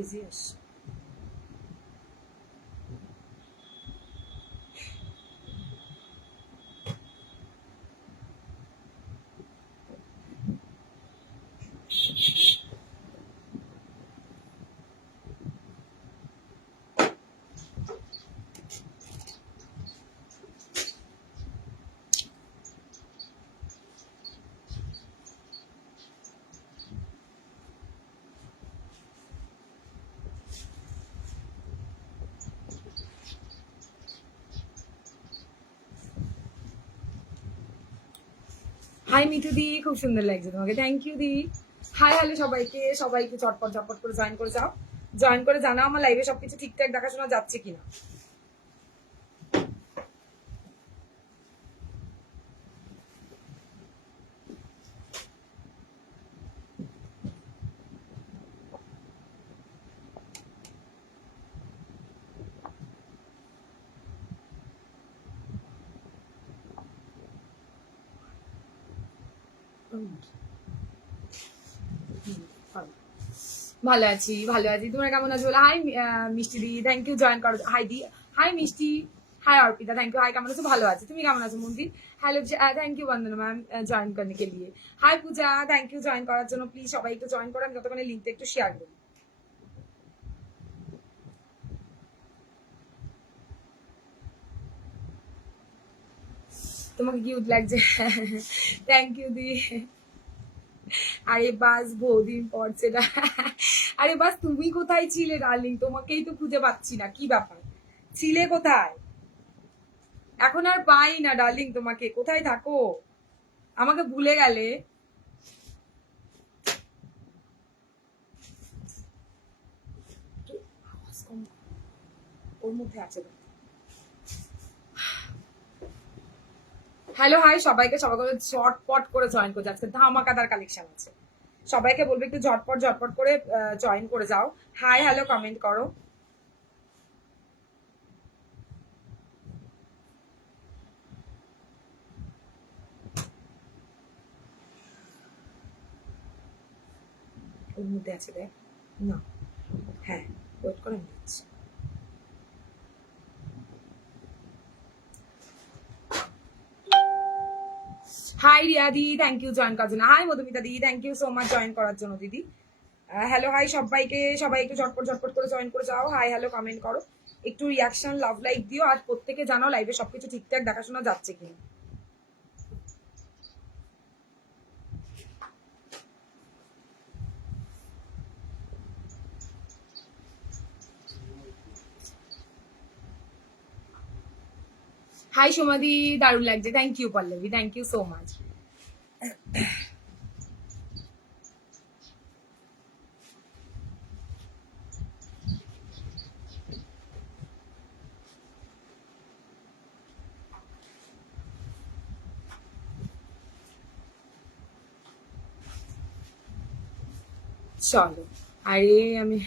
Easiest. High Mithu দি, খুব সুন্দর লাগছে তোমাকে, থ্যাংক ইউ দি। হাই হ্যালো সবাইকে, সবাইকে চটপট ঝটপট করে জয়েন করে যাও, জয়েন করে জানাও আমার লাইভে সবকিছু ঠিকঠাক দেখাশোনা যাচ্ছে কিনা। ভালো আছি, ভালো আছি, তোমরা কেমন আছো? হাই মিষ্টি দি, থ্যাংক ইউ জয়েন করো। হাই দি, hi Mishti, hi Arpita, thank you. Hi কেমন আছো? ভালো আছি, তুমি কেমন আছো মন্দির? Hello, thank you Bandana ma'am join করने के लिए। Hi Puja, thank you join করার জন্য। প্লিজ সবাই একটু জয়েন করো, আমি যতক্ষণে লিঙ্কটা একটু শেয়ার করি। তোমাকে কিউট লাগছে, থ্যাংক ইউ দি। আরে বাস বহুদিন পর সেটা। আরে বাস তুমি কোথায় ছিলে ডার্লিং? তোমাকেই তো খুঁজে পাচ্ছি না, কি ব্যাপার? ছিলে কোথায়? এখন আর পাই না ডার্লিং, তোমাকে কোথায় থাকো? আমাকে ভুলে গেলে? ওর মধ্যে আছে। হ্যালো হাই সবাইকে, সবাইকে ঝটপট করে জয়েন করে যাচ্ছে, ধামাকাদার কালেকশন আছে। সবাইকে বলবো একটু ঝটপট ঝটপট করে জয়েন করে যাও। হাই হ্যালো কমেন্ট করো। ওর মধ্যে আছে দেখ না, হ্যাঁ ওয়েট করে নিচ্ছি। হাই রিয়া দি, থ্যাংক ইউ জয়েন করার জন্য। হাই মধুমিতা দি, thank you so much join করার জন্য দিদি। হ্যালো হাই সবাইকে, সবাই একটু ঝটপট ঝটপট করে জয়েন করে যাও। হাই হ্যালো কমেন্ট করো, একটু রিয়াকশন লাভ লাইক দিও, আর প্রত্যেকে জানাও লাইভে সবকিছু ঠিকঠাক দেখাশোনা যাচ্ছে কিনা। হাই সোমাদি, দারুণ লাগছে, thank you Pallavi, thank you so much. চলো, আরে আমি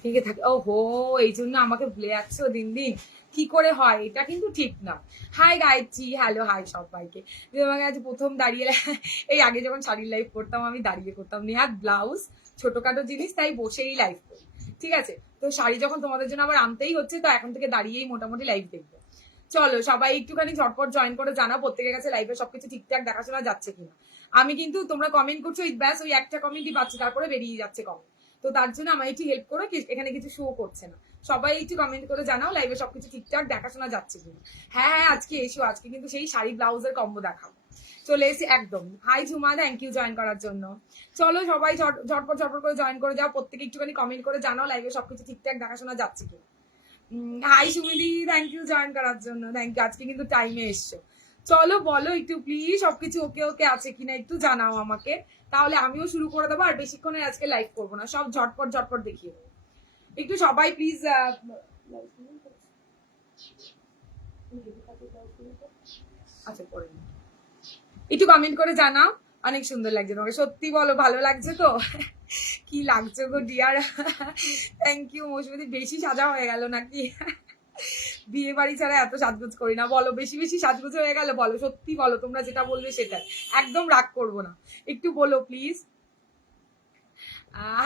ঠিক থাকি। ও হো, এই জন্য আমাকে ভুলে যাচ্ছ দিন দিন, কি করে হয়? এটা কিন্তু ঠিক না। হাই গাইছি, হ্যালো হাই সবাইকে। তোমাকে আজ প্রথম দাঁড়িয়ে, এই আগে যখন শাড়ির লাইভ করতাম আমি দাঁড়িয়ে করতাম, নেহাত ব্লাউজ ছোটখাটো জিনিস, তাই বসেই লাইভ করি, ঠিক আছে? তো শাড়ি যখন তোমাদের জন্য আবার আনতেই হচ্ছে, তো এখন থেকে দাঁড়িয়েই মোটামুটি লাইভ দেখবো। চলো সবাই একটুখানি ঝটপট জয়েন করে জানাও প্রত্যেকের কাছে লাইভে সবকিছু ঠিকঠাক দেখাশোনা যাচ্ছে কিনা। আমি কিন্তু তোমরা কমেন্ট করছো, ব্যাস ওই একটা কমেন্টই পাচ্ছি, তারপরে বেরিয়ে যাচ্ছে কমেন্ট। তো তার জন্য আমার একটু হেল্প করো, এখানে কিছু শো করছে না। সবাই একটু কমেন্ট করে জানাও লাইভে সবকিছু ঠিকঠাক দেখাশোনা যাচ্ছে কিনা। হ্যাঁ হ্যাঁ আজকে এসো, আজকে কিন্তু সেই শাড়ি ব্লাউজের কম্বো দেখাবো, চলে এসে একদম। Hi Jhuma, thank you join করার জন্য। চলো সবাই ঝটপট ঝটপট করে জয়েন করে যাও, প্রত্যেকে একটুখানি কমেন্ট করে জানাও লাইভে সবকিছু ঠিকঠাক দেখাশোনা যাচ্ছে কিনা। হাই সুমিদি, থ্যাংক ইউ জয়েন করার জন্য, থ্যাংক ইউ। আজকে কিন্তু টাইমে এসছো। চলো বলো একটু প্লিজ সবকিছু ওকে ওকে আছে কিনা একটু জানাও আমাকে, তাহলে আমিও শুরু করে দেবো। আর বেশিক্ষণে আজকে লাইভ করবো না, সব ঝটপট ঝটপট দেখিয়ে দেবো। একটু সবাই প্লিজ আচ্ছা পরে একটু কমেন্ট করে জানাও, অনেক সুন্দর লাগছে তোমাকে, সত্যি বলো ভালো লাগছে তো? কি লাগছে গো ডিয়ার, থ্যাংক ইউ। মৌসুমী বেশি সাজা হয়ে গেল নাকি? বিয়ে বাড়ি ছাড়া এত সাজগোজ করি না, বলো বেশি বেশি সাজগোজ হয়ে গেল? বলো সত্যি বলো, তোমরা যেটা বলবে সেটাই, একদম রাগ করবো না, একটু বলো প্লিজ।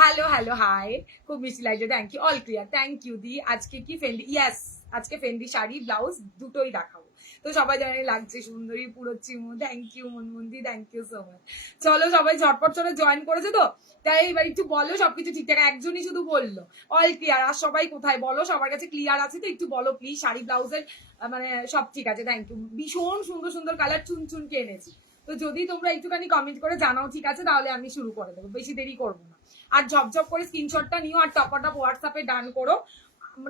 হ্যালো হ্যালো হাই, খুব মিষ্টি লাগছে, thank you, all clear, thank you দি। আজকে কি ফেন্ডি? ইয়াস, আজকে ফেন্ডি শাড়ি ব্লাউজ দুটোই দেখাবো, তো সবাই জানে লাগছে সুন্দরী পুরো চিমু, থ্যাংক ইউ মনমন্দি, থ্যাংক ইউ সো মাচ। চলো সবাই ঝটপট চলে জয়েন করেছে তো, তাই এবার একটু বলো সবকিছু ঠিকঠাক, একজনই শুধু বললো অল ক্লিয়ার, আর সবাই কোথায় বলো, সবার কাছে ক্লিয়ার আছে তো, একটু বলো প্লিজ। শাড়ি ব্লাউজের মানে সব ঠিক আছে, থ্যাংক ইউ, ভীষণ সুন্দর সুন্দর কালার চুন চুনকে এনেছি, তো যদি তোমরা একটুখানি কমেন্ট করে জানাও ঠিক আছে, তাহলে আমি শুরু করে দেবো, বেশি দেরি করবো না। আর ঝপঝপ করে স্ক্রিনশটটা নিও, আর টপাটা হোয়াটসঅ্যাপে ডান করো,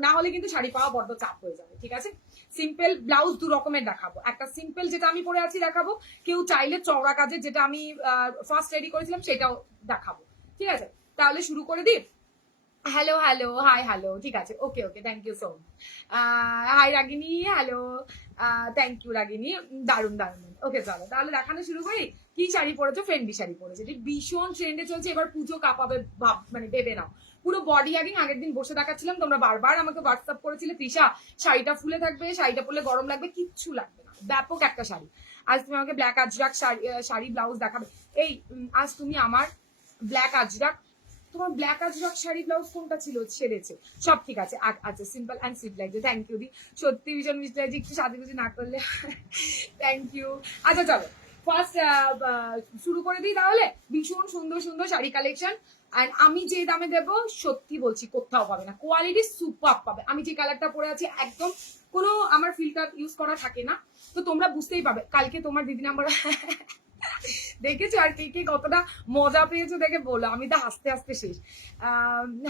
না হলে কিন্তু শাড়ি পাওয়া বড্ড চাপ হয়ে যাবে, ঠিক আছে? সিম্পল ব্লাউজ দু রকমের দেখাবো, একটা সিম্পল যেটা আমি পরে আছি দেখাবো, কেউ চাইলে চওড়া কাজের যেটা আমি ফার্স্ট রেডি করেছিলাম সেটাও দেখাবো, ঠিক আছে? তাহলে শুরু করে দিই। হ্যালো হ্যালো হাই হ্যালো, ঠিক আছে, okay okay, thank you so much. Hi Ragini, hello, thank you Ragini, দারুন দারুন, ওকে চলো তাহলে দেখানো শুরু করি। কি শাড়ি পরেছো? ফেন্ডি শাড়ি পরেছে, যে ভীষণ ট্রেন্ডে চলছে, এবার পুজো কাঁপাবে ভাব, মানে ভেবে নাও। পুরো বডি হ্যাগিং, আগের দিন বসে দেখাচ্ছিলাম, তোমরা বারবার আমাকে হোয়াটসঅ্যাপ করেছিলে তৃষা শাড়িটা ফুলে থাকবে, শাড়িটা পরলে গরম লাগবে, কিচ্ছু লাগবে না, ব্যাপক একটা শাড়ি। আজ তুমি আমাকে ব্ল্যাক আজরাক শাড়ি ব্লাউজ দেখাবে, এই আজ তুমি আমার ব্ল্যাক আজরাক, তোমার ব্ল্যাক আজরাক শাড়ি ব্লাউজ কোনটা ছিল ছেড়েছে, সব ঠিক আছে, আচ্ছা সিম্পল অ্যান্ড সুইট লাগছে, থ্যাংক ইউ দি, সত্যি ভীষণ মিষ্টি লাগছে, একটু সাজুগুজি না করলে, থ্যাংক ইউ। আচ্ছা চলো ফার্স্ট শুরু করে দিই তাহলে। ভীষণ সুন্দর সুন্দর শাড়ি কালেকশন, অ্যান্ড আমি যে দামে দেবো সত্যি বলছি কোথাও পাবে না, কোয়ালিটি সুপার পাবে। আমি যে কালারটা পরে আছি একদম কোনো আমার ফিল্টার ইউজ করা থাকে না, তো তোমরা বুঝতেই পাবে। কালকে তোমার দিদি নাম্বার দেখেছো, আর কে কে কতটা মজা পেয়েছো দেখে বলো, আমি তো হাসতে হাসতে শেষ।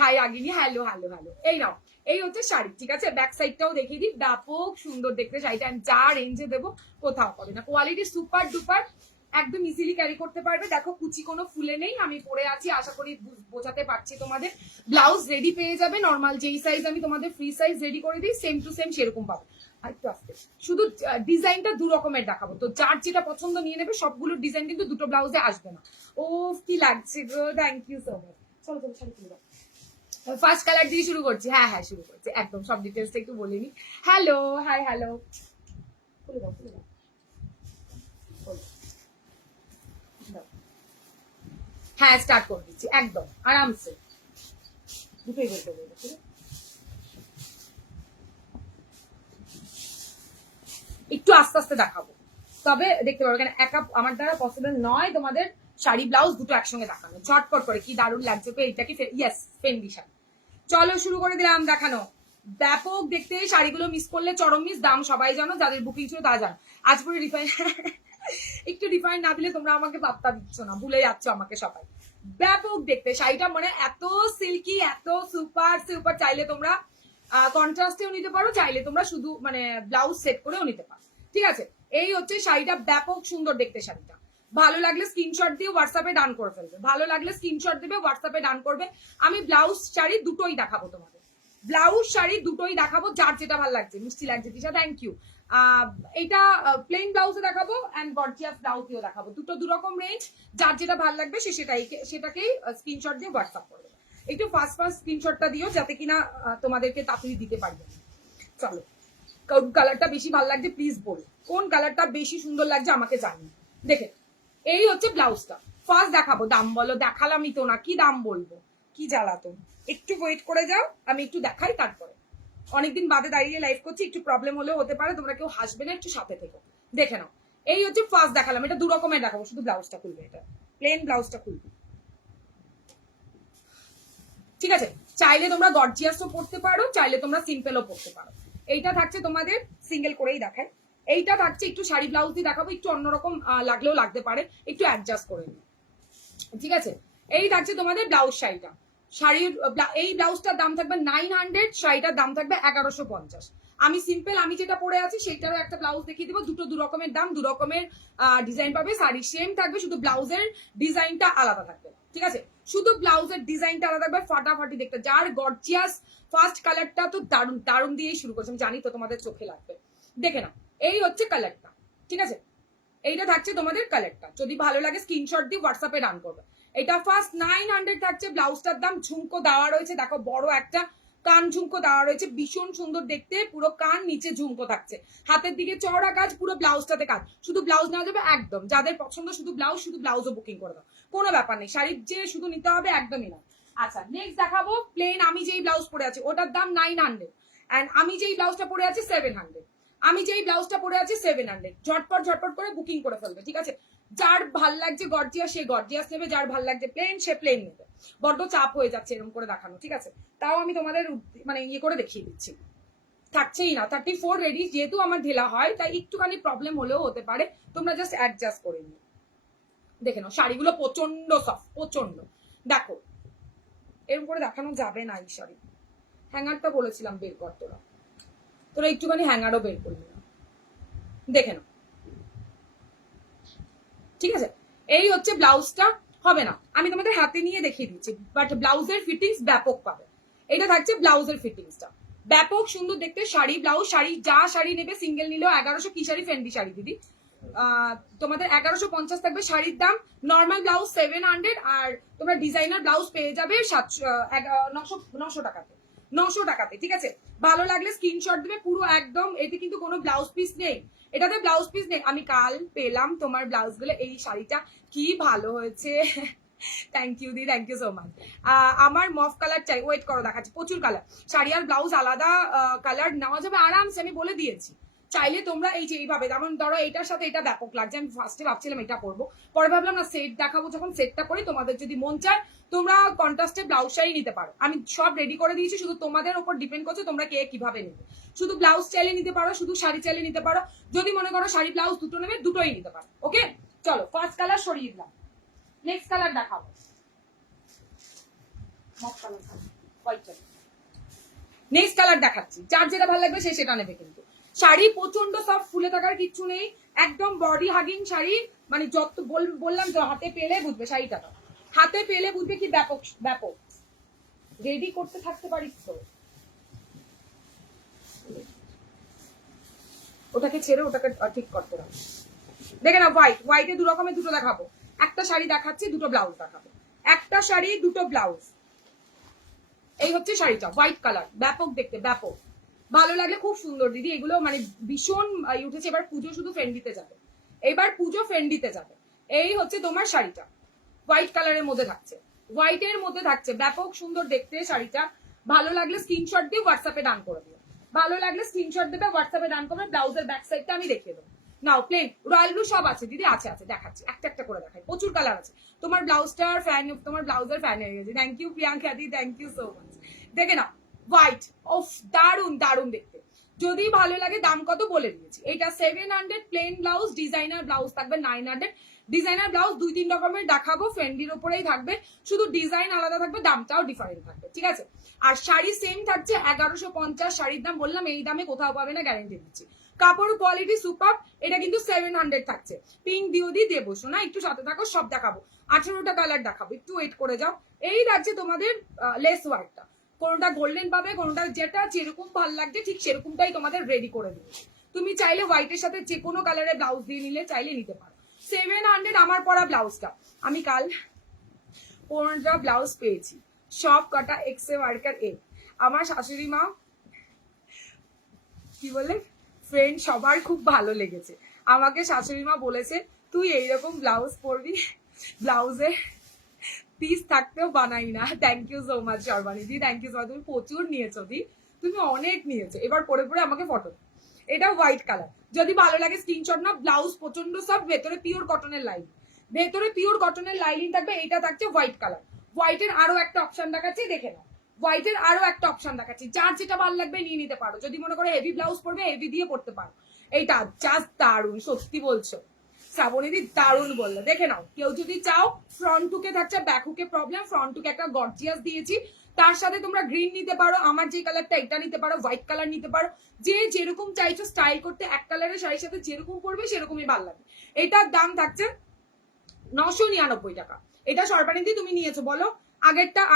হাই আগিনি, হ্যালো হ্যালো হ্যালো, এই নাও, এই হচ্ছে শাড়ি, ঠিক আছে? ব্যাক সাইডটাও দেখিয়ে দিই, ব্যাপক সুন্দর দেখতে শাড়িটা, আমি যা রেঞ্জে দেবো কোথাও পাবে না, কোয়ালিটি সুপার ডুপার, একদম ইজিলি ক্যারি করতে পারবে। দেখো কুচি কোনো ফুলে নেই, আমি পরে আছি, আশা করি বোঝাতে পারছি তোমাদের। ব্লাউজ রেডি পেয়ে যাবে, নর্মাল যেই সাইজ আমি তোমাদের ফ্রি সাইজ রেডি করে দিই, সেম টু সেম সেরকম পাবে। একটু আসতে, শুধু ডিজাইনটা দু রকমের দেখাবো, তো যার যেটা পছন্দ নিয়ে নেবে, সবগুলো ডিজাইন কিন্তু দুটো ব্লাউজে আসবে না। ও কি লাগছে গো, থ্যাংক ইউ সো মাচ। চলো চলো শাড়ি খুলে দাও, ফার্স্ট কালার দিয়ে শুরু করছি, হ্যাঁ হ্যাঁ শুরু করছি, একদম সব ডিটেলসটা একটু বলে নি। হ্যালো হাই হ্যালো, খুলে দাও খুলে দাও, হ্যাঁ স্টার্ট করে দিচ্ছি একদম আরামসে, দুটোই বলতে বলবো, একটু আস্তে আস্তে দেখাবো, তবে দেখতে পারো, কেন একা আমার দ্বারা পসিবল নয় তোমাদের শাড়ি ব্লাউজ দুটো একসঙ্গে দেখানো। ঝটপট করে, কি দারুণ লাগছে তো, এইটা কি ইয়েস ফেন্ডি শাড়ি। চলো শুরু করে দিলাম দেখানো, ব্যাপক দেখতে, শাড়িগুলো মিস করলে চরম মিস, দাম সবাই জানো, যাদের বুকিং ছিল তারা জানো। আজ পরে রিফাইন একটু রিফাইন না দিলে তোমরা আমাকে পাত্তা দিচ্ছ না, ভুলে যাচ্ছ আমাকে সবাই। ব্যাপক দেখতে শাড়িটা, মানে এত সিল্কি, এত সুপার সুপার, চাইলে তোমরা কন্ট্রাস্টেও নিতে পারো, চাইলে তোমরা শুধু মানে ব্লাউজ সেট করেও নিতে পারো, ঠিক আছে? এই হচ্ছে শাড়িটা, ব্যাপক সুন্দর দেখতে শাড়িটা। ভালো লাগলে স্ক্রিনশট দিয়ে হোয়াটসঅ্যাপে ডান করে ফেলবে, ভালো লাগলে স্ক্রিনশট দেবে, হোয়াটসঅ্যাপে ডান করবে। আমি ব্লাউজ শাড়ি দুটোই দেখাবো তোমাদের, ব্লাউজ শাড়ি দুটোই দেখাবো, যার যেটা ভালো লাগছে। মিষ্টি লাগছে দিশা, থ্যাংক ইউ। এটা প্লেন ব্লাউজে দেখাবো অ্যান্ড গর্জিয়াস ব্লাউজেও দেখাবো, দুটো দু রকম রেঞ্জ, যার যেটা ভালো লাগবে সে সেটাকেই স্ক্রিনশট দিয়ে হোয়াটসঅ্যাপ করবে। একটু ফার্স্ট ফার্স্ট স্ক্রিনশটটা দিও, যাতে কিনা তোমাদেরকে তাড়াতাড়ি দিতে পারবে। চলো, কোন কালারটা বেশি ভালো লাগছে প্লিজ বল, কোন কালারটা বেশি সুন্দর লাগছে আমাকে জানি। দেখে, এই হচ্ছে ব্লাউজটা, ফার্স্ট দেখাবো, দাম বলো, দেখালামই তো না, কি দাম বলবো, কি জ্বালাতন। একটু ওয়েট করে যাও, আমি একটু দেখাই, তারপরে অনেকদিন বাদে দাঁড়িয়ে লাইভ করছি, একটু প্রবলেম হলেও হতে পারে, তোমরা কেউ হাসবে না, একটু সাথে থেকো, দেখে নাও। এই হচ্ছে ফার্স্ট দেখালাম, এটা দু রকমের দেখাবো, শুধু ব্লাউজটা খুলবে, এটা প্লেন ব্লাউজটা খুলবে, ঠিক আছে? চাইলে তোমরা গর্জিয়াসও পড়তে পারো, চাইলে তোমরা সিম্পলও পড়তে পারো। এইটা থাকছে তোমাদের সিঙ্গেল করেই দেখায়, এইটা থাকছে একটু শাড়ি ব্লাউজ দিয়ে দেখাবো, একটু অন্যরকম লাগলেও লাগতে পারে, একটু অ্যাডজাস্ট করে নিও, ঠিক আছে? এই থাকছে তোমাদের ব্লাউজ শাড়িটা, শাড়ির এই ব্লাউজটার দাম থাকবে 900, শাড়িটার দাম থাকবে 1150। আমি সিম্পল, আমি যেটা পরে আছি সেইটারও একটা ব্লাউজ দেখিয়ে দেবো, দুটো দু রকমের দাম, দু রকমের ডিজাইন পাবে, শাড়ি সেম থাকবে, শুধু ব্লাউজের ডিজাইনটা আলাদা থাকবে, ঠিক আছে? শুধু ব্লাউজের ডিজাইনটা আলাদা থাকবে, ফাটাফাটি দেখতে, যার গর্জিয়াস ফার্স্ট কালারটা তো দারুণ দারুণ দিয়েই শুরু করছে, আমি জানি তো তোমাদের চোখে লাগবে। দেখে না, এই হচ্ছে কালারটা, ঠিক আছে? এইটা থাকছে তোমাদের কালারটা। যদি ভালো লাগে স্ক্রিনশট দিয়ে হোয়াটসঅ্যাপে রান করবে। এটা ফার্স্ট 900 থাকছে। ব্লাউজটার দাম ঝুমকো দেওয়া রয়েছে, দেখো বড় একটা কান ঝুমকো দেওয়া রয়েছে, ভীষণ সুন্দর দেখতে, পুরো কান নিচে ঝুমকো থাকছে, হাতের দিকে চওড়া কাজ, পুরো ব্লাউজটাতে কাজ। শুধু ব্লাউজ নেওয়া যাবে একদম, যাদের পছন্দ শুধু ব্লাউজও বুকিং করে দাও, কোনো ব্যাপার নেই। শাড়ির যে শুধু নিতে হবে একদমই না। আচ্ছা নেক্সট দেখাবো প্লেন। আমি যেই ব্লাউজ পরে আছি ওটার দাম 900, এন্ড আমি যেই ব্লাউজটা পরে আছি 700। আমি যেই ব্লাউজটা পরে আছি 700। ঝটপট করে বুকিং করে ফেলবে, ঠিক আছে? যার ভাল লাগছে গর্জিয়াস সে গর্জিয়াস নেবে, যার ভাল লাগছে প্লেন সে প্লেন নেবে। বড্ড চাপ হয়ে যাচ্ছে এরকম করে দেখানো, ঠিক আছে? তাও আমি তোমাদের মানে ইয়ে করে দেখিয়ে দিচ্ছি। থাকছেই না 34 রেডি, যেহেতু আমার ঢেলা হয় তাই একটুখানি প্রবলেম হলেও হতে পারে, তোমরা জাস্ট অ্যাডজাস্ট করে নিও। দেখে নাও শাড়িগুলো প্রচন্ড সফট, প্রচন্ড। দেখো এরকম করে দেখানো যাবে না এই শাড়ি। হ্যাঙ্গারটা বলেছিলাম বের কর, তোরা একটুখানি হ্যাঙ্গারও বের করবি না, দেখে নাও, ঠিক আছে? এই হচ্ছে ব্লাউজটা। হবে না আমি তোমাদের হাতে নিয়ে দেখিয়ে দিচ্ছি, বাট ব্লাউজের ফিটিংস ব্যাপক পাবে। এটা থাকছে ব্লাউজের ফিটিংসটা, ব্যাপক সুন্দর দেখতে শাড়ি। ব্লাউজ শাড়ি যা শাড়ি নেবে, সিঙ্গেল নিলেও 1100। কি শাড়ি? ফেন্ডি শাড়ি দিদি, তোমাদের 1150 থাকবে শাড়ির দাম। নর্মাল ব্লাউজ 700, আর তোমরা ডিজাইনার ব্লাউজ পেয়ে যাবে 900 টাকাতে, 900 টাকাতে, ঠিক আছে? ভালো লাগলে স্ক্রিনশট দেবে পুরো একদম। এতে কিন্তু কোনো ব্লাউজ পিস নেই, এটাতে ব্লাউজ পিস নেই। আমি কাল পেলাম তোমার ব্লাউজ গুলো, এই শাড়িটা কি ভালো হয়েছে। থ্যাংক ইউ দি, থ্যাংক ইউ সো মাচ। আমার মফ কালার চাই, ওয়েট করো দেখাচ্ছি, প্রচুর কালার। শাড়ি আর ব্লাউজ আলাদা কালার নেওয়া যাবে আরামসে, আমি বলে দিয়েছি। চাইলে তোমরা এই যে এইভাবে, যেমন ধরো এটার সাথে এটা ব্যাপক লাগছে, আমি ফার্স্টে ভাবছিলাম এটা পরবো, পরে ভাবলাম না সেট দেখাবো, যখন সেটটা করি তোমাদের যদি মন চায় তোমরা কন্ট্রাস্টে ব্লাউজ শাড়ি নিতে পারো। আমি সব রেডি করে দিয়েছি, শুধু তোমাদের উপর ডিপেন্ড করছে তোমরা কে কিভাবে নেবে। শুধু ব্লাউজ চাইলে নিতে পারো, শুধু শাড়ি চাইলে নিতে পারো। যদি মনে করো শাড়ি ব্লাউজ দুটো নেবে, দুটোই নিতে পারো। ওকে চলো, ফার্স্ট কালার সরিয়ে দিলাম, নেক্সট কালার দেখাবো। নেক্সট কালার দেখাচ্ছি, যার যেটা ভালো লাগবে সে সেটা নেবে। কিন্তু শাড়ি প্রচন্ড সফট, ফুলে থাকার কিচ্ছু নেই, একদম বডি হাগিং শাড়ি। মানে যত বললাম তো, হাতে পেলে বুঝবে শাড়িটা, হাতে পেলে বুঝবে কি ব্যাপক ব্যাপক। রেডি করতে থাকতে পারিস তো, ওটাকে ছেড়ে ওটাকে ঠিক করতে হবে। দেখে না হোয়াইট, হোয়াইটে দু রকমের দুটো দেখাবো। একটা শাড়ি দেখাচ্ছি, দুটো ব্লাউজ দেখাবো। একটা শাড়ি দুটো ব্লাউজ। এই হচ্ছে শাড়িটা, হোয়াইট কালার, ব্যাপক দেখতে, ব্যাপক। ভালো লাগলে খুব সুন্দর দিদি, এগুলো মানে ভীষণ উঠেছে। এবার পুজো শুধু ফেন্ডিতে যাবে, এবার পুজো ফেন্ডিতে যাবে। এই হচ্ছে তোমার শাড়িটা, হোয়াইট কালারের মধ্যে থাকছে, হোয়াইটের মধ্যে থাকছে, ব্যাপক সুন্দর দেখতে শাড়িটা। ভালো লাগলে স্ক্রিনশট দিয়ে হোয়াটসঅ্যাপে ডান করে দিও, ভালো লাগলে স্ক্রিনশট দেবে, হোয়াটসঅ্যাপে ডান করবে। ব্লাউজের ব্যাক সাইডটা আমি দেখিয়ে দেবো। নাও প্লেন রয়্যাল ব্লু সব আছে দিদি, আছে আছে, দেখাচ্ছি একটা একটা করে দেখাই, প্রচুর কালার আছে। তোমার ব্লাউজটার ফ্যান, তোমার ব্লাউজের ফ্যান হয়ে গেছে। থ্যাংক ইউ প্রিয়াঙ্কা দি, থ্যাংক ইউ সো মাচ। দেখে নাও হোয়াইট, ওফ দারুন দারুন দেখতে। যদি ভালো লাগে, দাম কত বলে দিয়েছি। এটা 700 প্লেন ব্লাউজ, ডিজাইনার ব্লাউজ থাকবে 900। ডিজাইনার ব্লাউজ 2-3 রকমের দেখাবো, ফ্রেন্ডির উপরেই থাকবে, শুধু ডিজাইন আলাদা থাকবে, দামটাও ডিফারেন্ট থাকবে, ঠিক আছে? আর শাড়ি সেম থাকছে 1150। শাড়ির দাম বললাম এই দামে কোথাও পাবে না, গ্যারেন্টি দিচ্ছি। কাপড় কোয়ালিটি সুপার। এটা কিন্তু 700 থাকছে। পিঙ্ক দিও দি দেবো শোনা, একটু সাথে থাকো, সব দেখাবো। 18টা কালার দেখাবো, একটু ওয়েট করে যাও। এই থাকছে তোমাদের লেস ওয়ার্কটা, কোনোটা গোল্ডেন পাবে, কোনোটা যেটা যেরকম ভালো লাগছে ঠিক সেরকমটাই তোমাদের রেডি করে দেবে। তুমি চাইলে হোয়াইটের সাথে যে কোনো কালারের ব্লাউজ দিয়ে নিলে চাইলে নিতে পারো। 700 আমার পরা ব্লাউজটা। আমি কাল 15টা ব্লাউজ পেয়েছি, সব কটা এক্সে ওয়ার্কার এ। আমার শাশুড়ি মা কি বলে, ফ্রেন্ড সবার খুব ভালো লেগেছে। আমাকে শাশুড়ি মা বলেছে তুই এইরকম ব্লাউজ পরবি, ব্লাউজে পিস থাকতেও বানাই না। Thank you so much Sharbani দি, থ্যাংক ইউ সো মাচ। তুমি প্রচুর নিয়েছো দি, তুমি অনেক নিয়েছো। এবার পরে পরে আমাকে ফটো। এটা হোয়াইট কালার, যদি ভালো লাগে স্ক্রিনশট না। ব্লাউজ প্রচন্ড সব, ভেতরে পিওর কটনের লাইন, ভেতরে পিওর কটনের লাইনিং থাকবে। এটা থাকছে হোয়াইট কালার। হোয়াইটের আরো একটা অপশন দেখাচ্ছি, দেখে নাও। হোয়াইটের আরো একটা অপশন দেখাচ্ছি, যার যেটা ভালো লাগবে নিয়ে নিতে পারো। যদি মনে করো হেভি ব্লাউজ পরবে, হেভি দিয়ে পড়তে পারো। এইটা জাস্ট দারুন, সত্যি বলছো শ্রাবণীদি, দারুন বললো। দেখে নাও, কেউ যদি চাও ফ্রন্ট হুকে থাকছে, ব্যাক হুকে প্রবলেম, ফ্রন্ট হুকে একটা গর্জিয়াস দিয়েছি, তার সাথে তোমরা গ্রিন নিতে পারো, আমার যে কালারটা এটা নিতে পারো, হোয়াইট কালার নিতে পারো। যে যেরকম চাইছো স্টাইল করতে, এক কালারের শাড়ির সাথে যেরকম পরবে সেরকমই ভালো লাগবে। এটার দাম থাকছে 999 টাকা। এটা সর্বানিধি তুমি নিয়েছো বলো,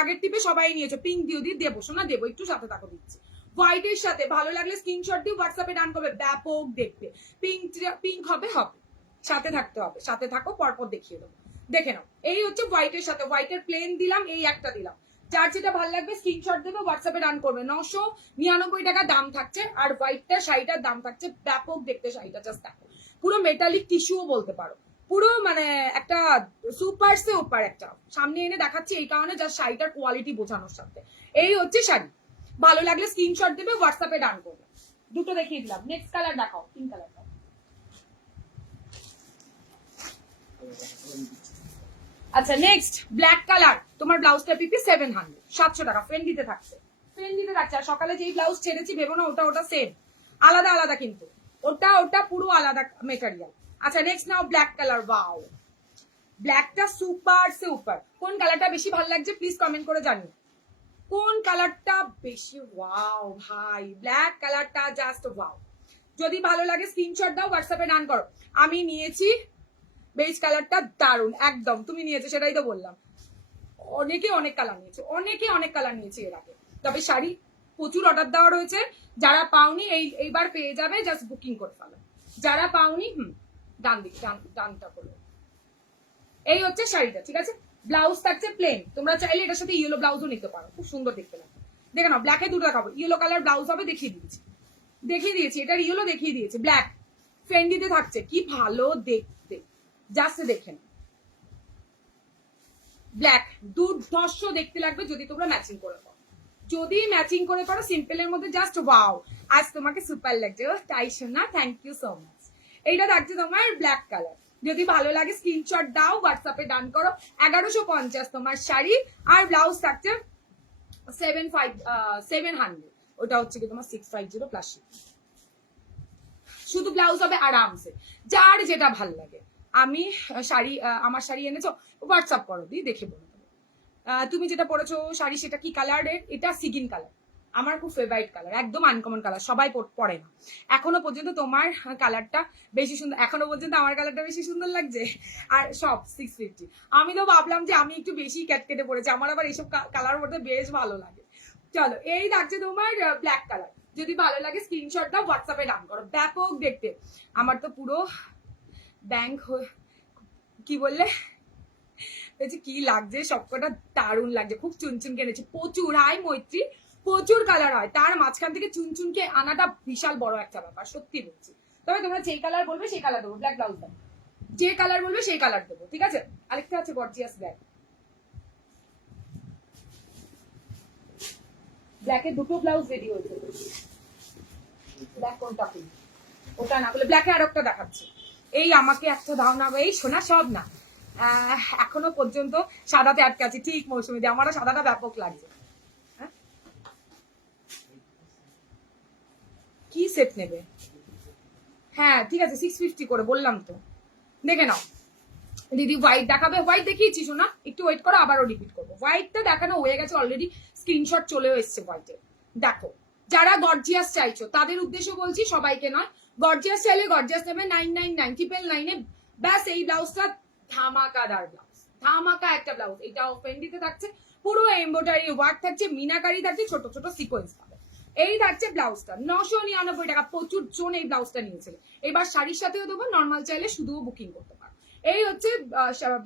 আগের টিপে সবাই নিয়েছো। পিঙ্ক দিও দি দেবো শোনা, দেবো, একটু সাথে থাকো দিচ্ছি। হোয়াইটের সাথে ভালো লাগলে স্ক্রিনশট দিয়ে হোয়াটসঅ্যাপে ডান করবে, ব্যাপক দেখতে। পিঙ্ক হবে হবে, সাথে থাকতে হবে, সাথে থাকো, পরপর দেখিয়ে দেবো, দেখে নাও। এই হচ্ছে হোয়াইটের সাথে, হোয়াইটের প্লেন দিলাম, এই একটা দিলাম। যার যেটা ভালো লাগবে স্ক্রিনশট দেবে, হোয়াটসঅ্যাপে ডান করবে। 999 টাকা দাম থাকছে, আর হোয়াইটটা শাড়িটার দাম থাকছে ব্যাপক দেখতে। শাড়িটা জাস্ট দেখো, পুরো মেটালিক টিস্যুও বলতে পারো, পুরো মানে একটা সুপার সে উপর একটা। সামনে এনে দেখাচ্ছি এই কারণে জাস্ট শাড়িটার কোয়ালিটি বোঝানোর সাথে। এই হচ্ছে শাড়ি, ভালো লাগলে স্ক্রিনশট দেবে, হোয়াটসঅ্যাপে ডান করবে। দুটো দেখিয়ে দিলাম, নেক্সট কালার দেখাও, পিঙ্ক কালার। আচ্ছা নেক্সট ব্ল্যাক কালার, তোমার ব্লাউজটা পিপি 700, 700 টাকা ফ্রেন্ডিতে থাকছে, ফ্রেন্ডিতে থাকছে। আর সকালে যেই ব্লাউজ ছেড়েছি ভেবো না ওটা সেম, আলাদা আলাদা কিন্তু, ওটা পুরো আলাদা মেটেরিয়াল। আচ্ছা নেক্সট নাও ব্ল্যাক কালার। ওয়াও, ব্ল্যাকটা সুপার সে উপর। কোন কালারটা বেশি ভালো লাগছে প্লিজ কমেন্ট করে জানিও, কোন কালারটা বেশি। ওয়াও ভাই, ব্ল্যাক কালারটা জাস্ট ওয়াও। যদি ভালো লাগে স্ক্রিনশট দাও, হোয়াটসঅ্যাপে ডান করো। আমি নিয়েছি বেজ কালারটা, দারুন একদম। তুমি নিয়েছো সেটাই তো বললাম, অনেকে অনেক কালার নিয়েছে, অনেকে অনেক কালার নিয়েছে এর আগে। তবে শাড়ি প্রচুর অর্ডার দেওয়া রয়েছে, যারা পাওনি এইবার পেয়ে যাবে, জাস্ট বুকিং করে ফেলো। যারা পাওনি ডান দিকে, ডানটা করো। এই হচ্ছে শাড়িটা, ঠিক আছে। ব্লাউজ থাকছে প্লেন, তোমরা চাইলে এটার সাথে ইয়েলো ব্লাউজও নিতে পারো, খুব সুন্দর দেখতে লাগে। দেখে নাও, ব্ল্যাকে দুটো দেখাবো, ইয়েলো কালার ব্লাউজ হবে, দেখিয়ে দিয়েছি, এটার ইয়েলো দেখিয়ে দিয়েছি। ব্ল্যাক ফ্রেন্ডিতে থাকছে, কি ভালো দেখতে, জাস্ট দেখেন। ব্ল্যাক দুর্ধর্ষ দেখতে লাগবে যদি তোমরা ম্যাচিং করে পাও, যদি ম্যাচিং করে পারো সিম্পলের মধ্যে জাস্ট ওয়াও। আজ তোমাকে সুপার লাগছে, তাই শোনা, থ্যাংক ইউ সো মাচ। এইটা থাকছে তোমার ব্ল্যাক কালার, যদি ভালো লাগে স্ক্রিনশট দাও, হোয়াটসঅ্যাপে ডান করো। 1150 তোমার শাড়ি, আর ব্লাউজ থাকছে 700, ওটা হচ্ছে কি তোমার 650 প্লাস। শুধু ব্লাউজ হবে আরামসে, যার যেটা ভালো লাগে। আমি শাড়ি, আমার শাড়ি এনেছো, হোয়াটসঅ্যাপ করো, দিয়ে দেখে বলো তুমি যেটা পরেছো শাড়ি সেটা কি কালারের। এটা সিগিন কালার, আমার খুব ফেভারিট কালার, একদম আনকমন কালার, সবাই পরে না। এখনো পর্যন্ত তোমার কালারটা বেশি সুন্দর, এখনো পর্যন্ত আমার কালারটা বেশি সুন্দর লাগছে। আর সব 650। আমি তো ভাবলাম যে আমি একটু বেশি কেটে পড়েছি, আমার আবার এইসব কালার মধ্যে বেশ ভালো লাগে। চলো, এই থাকছে তোমার ব্ল্যাক কালার, যদি ভালো লাগে স্ক্রিনশট দাও, হোয়াটসঅ্যাপে ডান করো। ব্যাপক দেখতে, আমার তো পুরো ব্যাংক, কি বললে কি লাগছে, সবকটা দারুণ লাগছে, খুব চুনচুন কেনেছে প্রচুর। হাই মৈত্রী, প্রচুর কালার হয়, তার মাঝখান থেকে চুনচুনকে আনাটা বিশাল বড় একটা ব্যাপার, সত্যি বলছি। তবে তোমরা যেই কালার বলবে সেই কালার দেবো, ব্ল্যাক ব্লাউজ দেবো, যে কালার বলবে সেই কালার দেবো, ঠিক আছে। আরেকটা আছে গর্জিয়াস ব্ল্যাক, ব্ল্যাকের দুটো ব্লাউজ রেডি হয়েছে। ব্ল্যাক কোনটা খুলি, ওটা না বলে ব্ল্যাকে আর একটা দেখাচ্ছি। এই আমাকে একটা দাও না, এই শোনা সব না, এখনো পর্যন্ত সাদাতে আটকে আছি। ঠিক মৌসুমি দিয়ে আমারও সাদাটা ব্যাপক লাগছে। কি সেট নেবে? হ্যাঁ ঠিক আছে, 650 করে বললাম তো, দেখে নাও। দিদি হোয়াইট দেখাবে, হোয়াইট দেখিয়েছি শোনা, একটু ওয়েট করো, আবারও রিপিট করবো। হোয়াইটটা দেখানো হয়ে গেছে অলরেডি, স্ক্রিনশট চলেও এসছে হোয়াইটের। দেখো, যারা গর্জিয়াস চাইছো তাদের উদ্দেশ্য বলছি, সবাইকে নয়। গর্জিয়াস চাইলে গর্জিয়াস নেবে 999 999 ব্যাস। এই ব্লাউজটা ধামাকাদার ব্লাউজ, ধামাকা একটা ব্লাউজ। এটা ফেন্ডিতে থাকছে, পুরো এমব্রয়ডারি ওয়ার্ক থাকছে, মিনাকারি থাকছে, ছোট ছোট সিকোয়েন্স পাবে। এই থাকছে ব্লাউজটা 999 টাকা। প্রচুর জন এই ব্লাউজটা নিয়েছিল, এবার শাড়ির সাথেও দেবো, নর্মাল চাইলে শুধুও বুকিং করতে পারো। এই হচ্ছে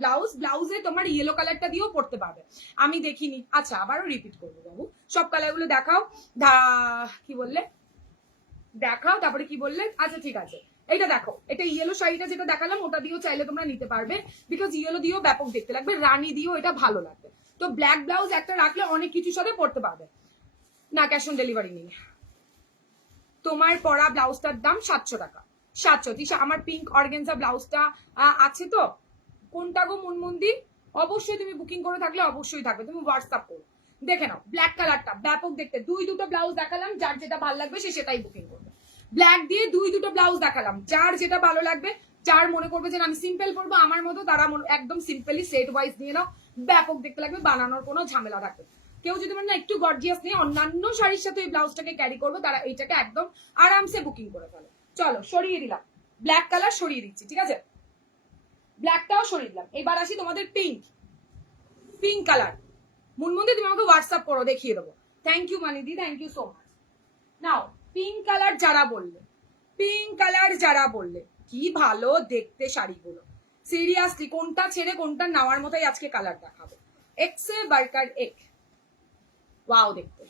ব্লাউজ, ব্লাউজে তোমার ইয়েলো কালারটা দিয়েও পড়তে পারবে। আমি দেখিনি, আচ্ছা আবারও রিপিট করবো বাবু, সব কালারগুলো দেখাও। কি বললে দেখাও, তারপরে কি বললে, আচ্ছা ঠিক আছে। এইটা দেখো, এটা ইয়েলো শাড়িটা যেটা দেখালাম ওটা দিয়েও চাইলে তোমরা নিতে পারবে, বিকজ ইয়েলো দিয়েও ব্যাপক দেখতে লাগবে, রানী দিয়েও এটা ভালো লাগবে। তো ব্ল্যাক ব্লাউজ একটা রাখলে অনেক কিছুর সাথে পড়তে পারবে না। ক্যাশ অন ডেলিভারি নেই। তোমার পরা ব্লাউজটার দাম 700 টাকা, 700। তিশা, আমার পিঙ্ক অর্গেনজা ব্লাউজটা আছে তো, কোনটা গো মুনমুন্দি? অবশ্যই তুমি বুকিং করে থাকলে অবশ্যই থাকবে, তুমি হোয়াটসঅ্যাপ করো, দেখে নাও। ব্ল্যাক কালারটা ব্যাপক দেখতে, দুটো ব্লাউজ দেখালাম, যার যেটা ভালো লাগবে সে সেটাই বুকিং করবে। ব্ল্যাক দিয়ে দুটো ব্লাউজ দেখালাম, যার যেটা ভালো লাগবে, যার মনে করবে যে আমি সিম্পল করবো আমার মতো, তারা একদম সিম্পলি সেট ওয়াইজ নিয়ে নাও, ব্যাপক দেখতে লাগবে, বানানোর কোনো ঝামেলা থাকবে। কেউ যদি মানে একটু গর্জিয়াস নিয়ে অন্যান্য শাড়ির সাথে এই ব্লাউজটাকে ক্যারি করবো, তারা এইটাকে একদম আরামসে বুকিং করে ফেলো। চলো সরিয়ে দিলাম, ব্ল্যাক কালার সরিয়ে দিচ্ছি, ঠিক আছে, ব্ল্যাকটাও সরিয়ে দিলাম। এবার আসি তোমাদের পিঙ্ক কালার। মুনমুন্দি তুমি আমাকে হোয়াটসঅ্যাপ করো, দেখিয়ে দেবো। থ্যাংক ইউ মানিদি, thank you so much. Now pink colour যারা বললে কি ভালো দেখতে শাড়িগুলো, সিরিয়াসলি কোনটা ছেড়ে কোনটা নেওয়ার মতোই আজকে কালার দেখাবো। এক্সে বার্কার এক, ওয়াও দেখতে।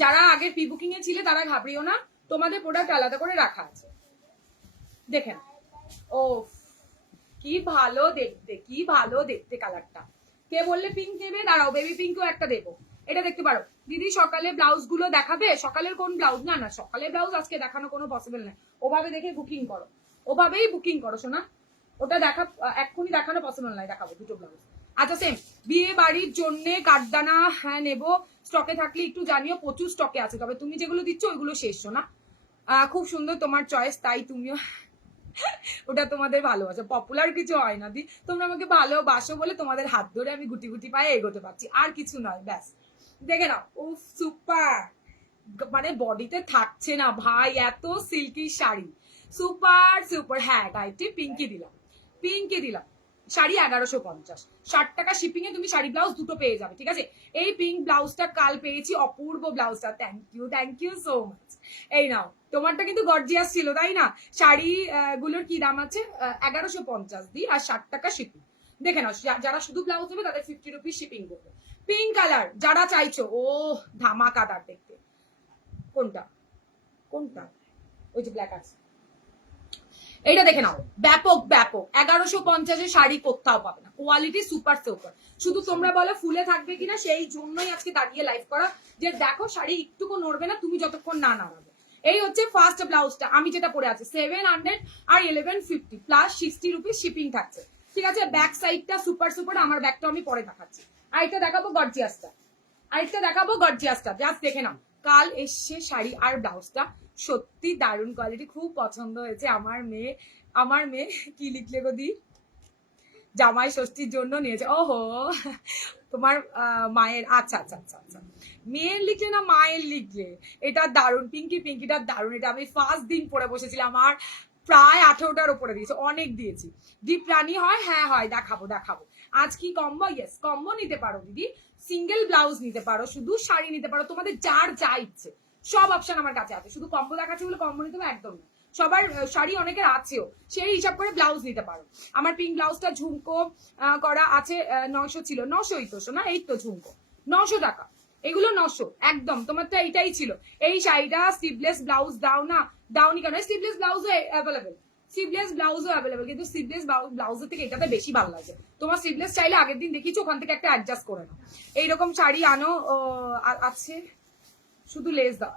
যারা আগে প্রি বুকিং এ ছিলে তারা ঘাবড়িও না, তোমাদের প্রোডাক্ট আলাদা করে রাখা আছে, দেখেন। ও কি ভালো দেখতে কালারটা। কে বললে পিঙ্ক নেবে, দাঁড়াও বেবি পিঙ্কও একটা দেবো, এটা দেখতে পারো দিদি। সকালে ব্লাউজ গুলো দেখাবে, সকালের কোন ব্লাউজ? না সকালের ব্লাউজ আজকে দেখানো কোনো পসিবল নাই, ওভাবে দেখে বুকিং করো, ওভাবেই বুকিং করো শোনা, ওটা দেখা এক্ষুনি দেখানো পসিবল নাই, দেখাবো দুটো ব্লাউজ। আচ্ছা সেম বিয়ে বাড়ির জন্য কাঠদানা, হ্যাঁ নেবো, স্টকে থাকলে একটু জানিও, প্রচুর স্টকে আছে, তবে তুমি যেগুলো দিচ্ছ ওইগুলো শেষ না। খুব সুন্দর তোমার চয়েস, তাই তুমিও ওটা তোমাদের ভালোবাসা, পপুলার কিছু হয় না দি, তোমরা আমাকে ভালোবাসো বলে তোমাদের হাত ধরে আমি গুটি গুটি পায়ে এগোতে পারছি, আর কিছু নয়, ব্যাস। দেখে নাও, উফ সুপার, মানে বডিতে থাকছে না ভাই, এত সিল্কি শাড়ি, সুপার সুপার। হ্যাঁ গাইটি পিঙ্কি দিলাম শাড়ি 1150, 60 টাকা শিপিং এ তুমি শাড়ি ব্লাউজ দুটো পেয়ে যাবে, ঠিক আছে। এই পিঙ্ক ব্লাউজটা কাল পেয়েছি, অপূর্ব ব্লাউজটা, থ্যাংক ইউ সো মাচ। এই নাও, তোমারটা কিন্তু গর্জিয়াস ছিল তাই না? শাড়ি গুলোর কি দাম আছে? 1150 দি, আর 60 টাকা শিপিং। দেখে নাও, যারা শুধু ব্লাউজ নেবে তাদের 50 রুপিস শিপিং করবে। পিঙ্ক কালার যারা চাইছো, ও ধামাকাদার দেখতে। কোনটা ওই যে ব্ল্যাক আছে, এইটা দেখে নাও, ব্যাপক 1150 শাড়ি কোথাও পাবে না, কোয়ালিটি সুপার সুপার। শুধু তোমরা বলো ফুলে থাকবে কিনা, সেই জন্যই আজকে দাঁড়িয়ে লাইভ করা, যে দেখো শাড়ি একটুকু নড়বে না তুমি যতক্ষণ না নাড়াবে। এই হচ্ছে ফার্স্ট ব্লাউজটা, আমি যেটা পরে আছি 700 আর 1150 প্লাস 60 রুপিস শিপিং থাকছে, ঠিক আছে। ব্যাক সাইডটা সুপার সুপার, আমার ব্যাগটা আমি পরে দেখাচ্ছি। আরেকটা দেখাবো গর্জিয়াসটা, জাস্ট দেখে নাও। কাল এসছে শাড়ি আর ব্লাউজটা, সত্যি দারুণ কোয়ালিটি, খুব পছন্দ হয়েছে। আমার মেয়ে কি লিখলে গো দি? জামাই ষষ্ঠীর জন্য নিয়েছে, ওহো তোমার মায়ের, আচ্ছা, মেয়ের লিখলে না মায়ের লিখলে, এটা দারুণ, পিঙ্কিটা দারুণ, এটা আমি ফার্স্ট দিন পরে বসেছিলাম, আর প্রায় 18টার উপরে দিয়েছে, অনেক দিয়েছি। ডিপ রানি হয়, হ্যাঁ হয়, দেখাবো। আজ কি কম্বো? ইয়েস কম্বো নিতে পারো দিদি, সিঙ্গেল ব্লাউজ নিতে পারো, শুধু শাড়ি নিতে পারো, তোমাদের যার যা ইচ্ছে, সব অপশন আমার কাছে আছে। শুধু কম্বো দেখাচ্ছে বলে কম্বো নিতে হবে একদম না, সবার শাড়ি অনেকের আছেও, সেই হিসাব করে ব্লাউজ নিতে পারো। আমার পিঙ্ক ব্লাউজটা ঝুমকো করা আছে, 900 ছিল, 900ই তো শোনা, এই তো ঝুমকো 900 টাকা, এগুলো 900 একদম। তোমার তো এইটাই ছিল, এই শাড়িটা স্লিভলেস ব্লাউজ দাওনি কেন? স্লিভলেস ব্লাউজও অ্যাভেলেবেল, কিন্তু স্লিভলেস ব্লাউজের থেকে এটাতে বেশি ভালো লাগে। তোমার স্লিভলেস চাইলে আগের দিন দেখিয়েছি, ওখান থেকে একটা অ্যাডজাস্ট করে নাও। এইরকম শাড়ি আনো, আছে শুধু লেস দাও,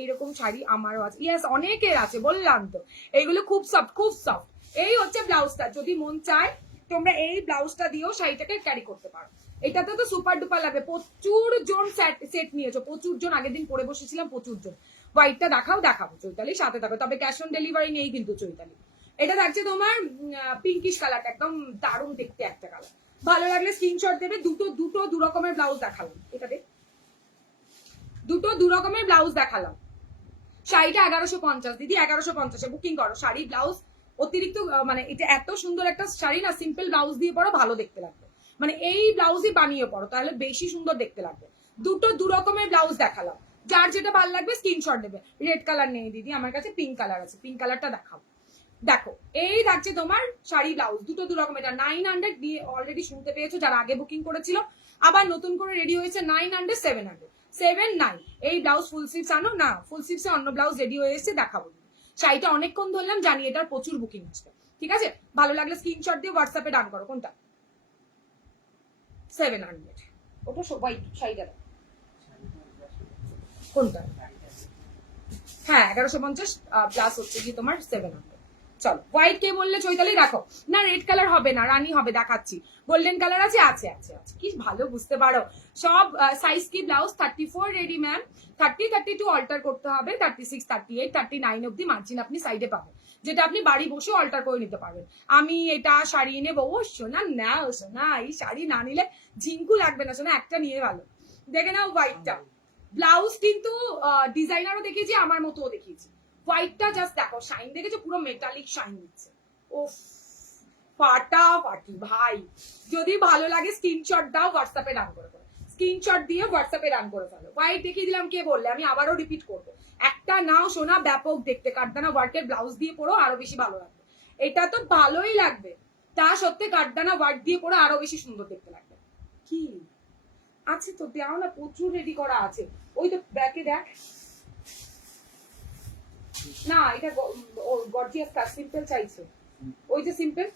এইরকম শাড়ি আমারও আছে, ইয়েস অনেকের আছে, বললাম তো এইগুলো খুব সফট। এই হচ্ছে ব্লাউজটা, যদি মন চায় তোমরা এই ব্লাউজটা দিয়েও শাড়িটাকে ক্যারি করতে পারো। এটাতে তো সুপার ডুপার লাগবে, প্রচুর জন সেট নিয়েছো, প্রচুর জন, আগের দিন পরে বসেছিলাম প্রচুর জন। হোয়াইটটা দেখাবো চৈতালি, সাথে থাকো, তবে ক্যাশ অন ডেলিভারি নেই কিন্তু চৈতালি। এটা থাকছে তোমার পিঙ্কিশ কালারটা, একদম দারুণ দেখতে একটা কালার, ভালো লাগলে স্ক্রিনশট দেবে। দুটো দু রকমের ব্লাউজ দেখালাম, এটা দেখ, দুটো দু রকমের ব্লাউজ দেখালাম। শাড়িটা 1150 দিদি, 1150-এ বুকিং করো। শাড়ি ব্লাউজ অতিরিক্ত, মানে এটা এত সুন্দর একটা শাড়ি না, সিম্পল ব্লাউজ দিয়ে পরো ভালো দেখতে লাগবে, মানে এই ব্লাউজই বানিয়ে পরো তাহলে বেশি সুন্দর দেখতে লাগবে। দুটো দু রকমের ব্লাউজ দেখালাম, যার যেটা ভালো লাগবে স্ক্রিনশট দেবে। রেড কালার নেই দিদি, আমার কাছে পিঙ্ক কালার আছে, পিঙ্ক কালারটা দেখাবো। দেখো এই থাকছে তোমার শাড়ি ব্লাউজ, দুটো দু রকম। এটা 900 দিয়ে অলরেডি শুনতে পেয়েছো যারা আগে বুকিং করেছিল, আবার নতুন করে রেডি হয়েছে 900, 700, 7-9। এই ব্লাউজ ফুল স্লিভস আনো না, ফুল স্লিভসে অন্য ব্লাউজ রেডি হয়ে এসেছে, দেখাবো। শাড়িটা অনেকক্ষণ ধরলাম জানি, এটার প্রচুর বুকিং হচ্ছে, ঠিক আছে। ভালো লাগলে স্ক্রিনশট দিয়ে হোয়াটসঅ্যাপে ডান করো। কোনটা? 700, ওটা সবাই শাড়িটা কোনটা? হ্যাঁ 1150 প্লাস হচ্ছে কি তোমার 700। চলো হোয়াইট কে বললে চৈতালি? দেখো না, রেড কালার হবে না, রানী হবে, দেখাচ্ছি। গোল্ডেন কালার আছে, কি ভালো বুঝতে পারো। সব সাইজ কি? ব্লাউজ 34 রেডি ম্যাম, 32 অল্টার করতে হবে, 36, 38, 39 অব্দি মার্জিন আপনি সাইডে পাবেন, যেটা আপনি বাড়ি বসে অল্টার করে নিতে পারবেন। আমি এটা শাড়ি নেবো, ও শোনা না, এই শাড়ি না নিলে ঝিঙ্কু লাগবে না শোনা, একটা নিয়ে ভালো। দেখে নাও হোয়াইটটা, ব্লাউজ কিন্তু ডিজাইনারও দেখিয়েছি, আমার মতোও দেখিয়েছি। হোয়াইটটা জাস্ট দেখো, শাইন দেখেছো, পুরো মেটালিক শাইন দিচ্ছে, ও ফাটাফাটি ভাই। যদি ভালো লাগে স্ক্রিনশট দাও, হোয়াটসঅ্যাপে রান করে ফেলো, স্ক্রিনশট দিয়ে হোয়াটসঅ্যাপে রান করে ফেলো। হোয়াইট দেখিয়ে দিলাম, কে বললে? আমি আবারও রিপিট করবো, একটা নাও সোনা, ব্যাপক দেখতে, কাঠদানা ওয়ার্কের ব্লাউজ দিয়ে পরো আরো বেশি ভালো লাগবে। এটা তো ভালোই লাগবে, তা সত্ত্বে কাঠদানা ওয়ার্ক দিয়ে পরো আরো বেশি সুন্দর দেখতে লাগবে। কি আছে তো দেও না, প্রচুর রেডি করা আছে। ওই তো ব্যাকে দেখ না, এটা গর্জিয়াস কাজ, সিম্পল চাইছে। ওই যে সিম্পল,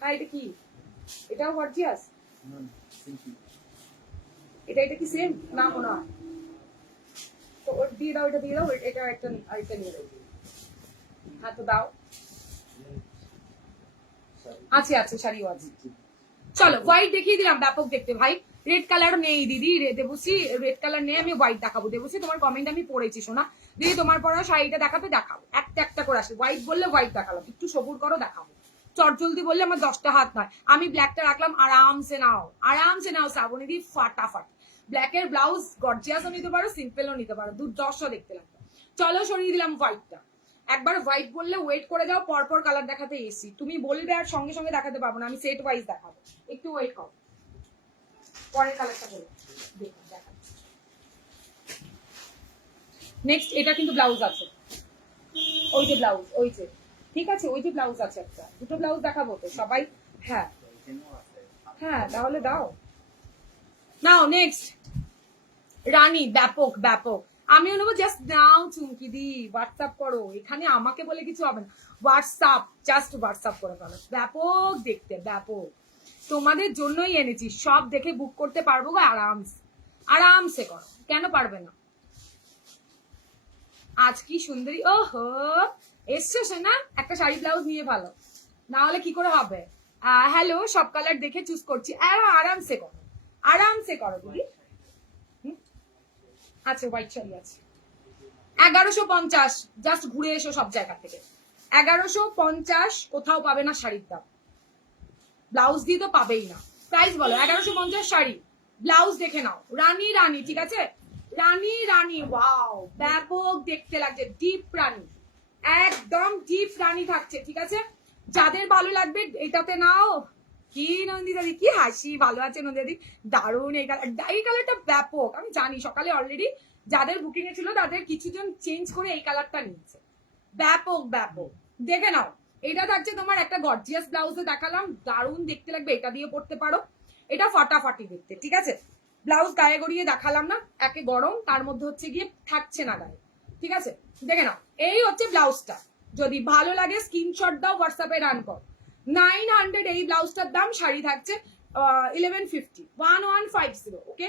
হ্যাঁ এটা কি, এটাও গর্জিয়াস, এটা কি সেম না মনে হয়? তো ওর দিয়ে দাও, এটা দিয়ে দাও, এটা একটা আরেকটা নিয়ে দাও। হ্যাঁ তো দাও, আছে আছে, শাড়িও আছে। চলো হোয়াইট দেখিয়ে দিলাম, ব্যাপক দেখতে ভাই। রেড কালার নেই দিদি, দেবশ্রী রেড কালার নেই, আমি হোয়াইট দেখাবো। দেবশ্রী তোমার কমেন্ট আমি পড়েছি শোনা, দিদি তোমার পরা শাড়িটা দেখাবে, দেখাবো একটা একটা করে আসে। হোয়াইট বললে হোয়াইট দেখালাম, একটু সবুর করো দেখাবো। চটজলদি বললে আমার 10টা হাত নয়। আমি ব্ল্যাকটা রাখলাম, আরামসে নাও, আরামসে নাও শ্রাবণী দি, ফাটাফাট। ব্ল্যাকের ব্লাউজ গর্জিয়াসও নিতে পারো, সিম্পলও নিতে পারো, দুর্দর্শ দেখতে লাগবে। চলো সরিয়ে দিলাম হোয়াইটটা। একবার হোয়াইট বললে ওয়েট করে যাও, পরপর কালার দেখাতে এসি, তুমি বলবে আর সঙ্গে সঙ্গে দেখাতে পারবো না, আমি সেট ওয়াইজ দেখাবো, একটু ওয়েট করো। পরের কালারটা বলো, নেক্সট এটা কিন্তু ব্লাউজ আছে, ওই যে ব্লাউজ, ওই যে ঠিক আছে, ওই যে ব্লাউজ আছে একটা, দুটো ব্লাউজ দেখাবো তো সবাই। হ্যাঁ হ্যাঁ তাহলে দাও, নাও নেক্সট রানী, ব্যাপক ব্যাপক। আমিও নেবো, জাস্ট নাও চুমকি দি, হোয়াটসঅ্যাপ করো, এখানে আমাকে বলে কিছু হবে না, হোয়াটসঅ্যাপ, জাস্ট হোয়াটসঅ্যাপ করে ফেলো। ব্যাপক দেখতে, ব্যাপক, তোমাদের জন্যই এনেছি, সব দেখে বুক করতে পারবো গো আরামসে, আরামসে করো, কেন পারবে না। আজ কি সুন্দরী, ওহো এসছো না, একটা শাড়ি ব্লাউজ নিয়ে ভালো, না হলে কি করে হবে। হ্যালো, সব কালার দেখে চুজ করছি, আরামসে করো, আরামসে করো দিদি। আচ্ছা হোয়াইট শাড়ি আছে 1150, জাস্ট ঘুরে এসো সব জায়গা থেকে। 1150 কোথাও পাবে না শাড়ির দাম, ব্লাউজ দিয়ে তো পাবেই না। প্রাইস বলো, 1150 শাড়ি, ব্লাউজ দেখে নাও। রানী রানী, ঠিক আছে, রানী রানী, ওয়াও ব্যাপক দেখতে লাগছে, ডিপ রানী, একদম ডিপ রানী থাকছে, ঠিক আছে। যাদের ভালো লাগবে এটাতে নাও। কি নন্দিতাদি, কি হাসি, ভালো আছে নন্দিতাদি, দারুণ। এই কালারটা ব্যাপক, আমি জানি সকালে অলরেডি যাদের বুকিং এ ছিল তাদের কিছুজন চেঞ্জ করে এই কালারটা নিয়েছে, ব্যাপক ব্যাপক, দেখে নাও। এটা থাকছে তোমার একটা গর্জিয়াস ব্লাউজে দেখালাম, দারুণ দেখতে লাগবে, এটা দিয়ে পড়তে পারো, এটা ফাটাফাটি দেখতে, ঠিক আছে। ব্লাউজ গায়ে গড়িয়ে দেখালাম না, একে গরম, তার মধ্যে হচ্ছে গিয়ে থাকছে না গায়ে, ঠিক আছে, দেখে নাও। এই হচ্ছে ব্লাউজটা, যদি ভালো লাগে স্ক্রিনশট দাও, হোয়াটসঅ্যাপে রান করো। 900 এই ব্লাউজটার দাম, শাড়ি থাকছে 1150, 1150, ওকে।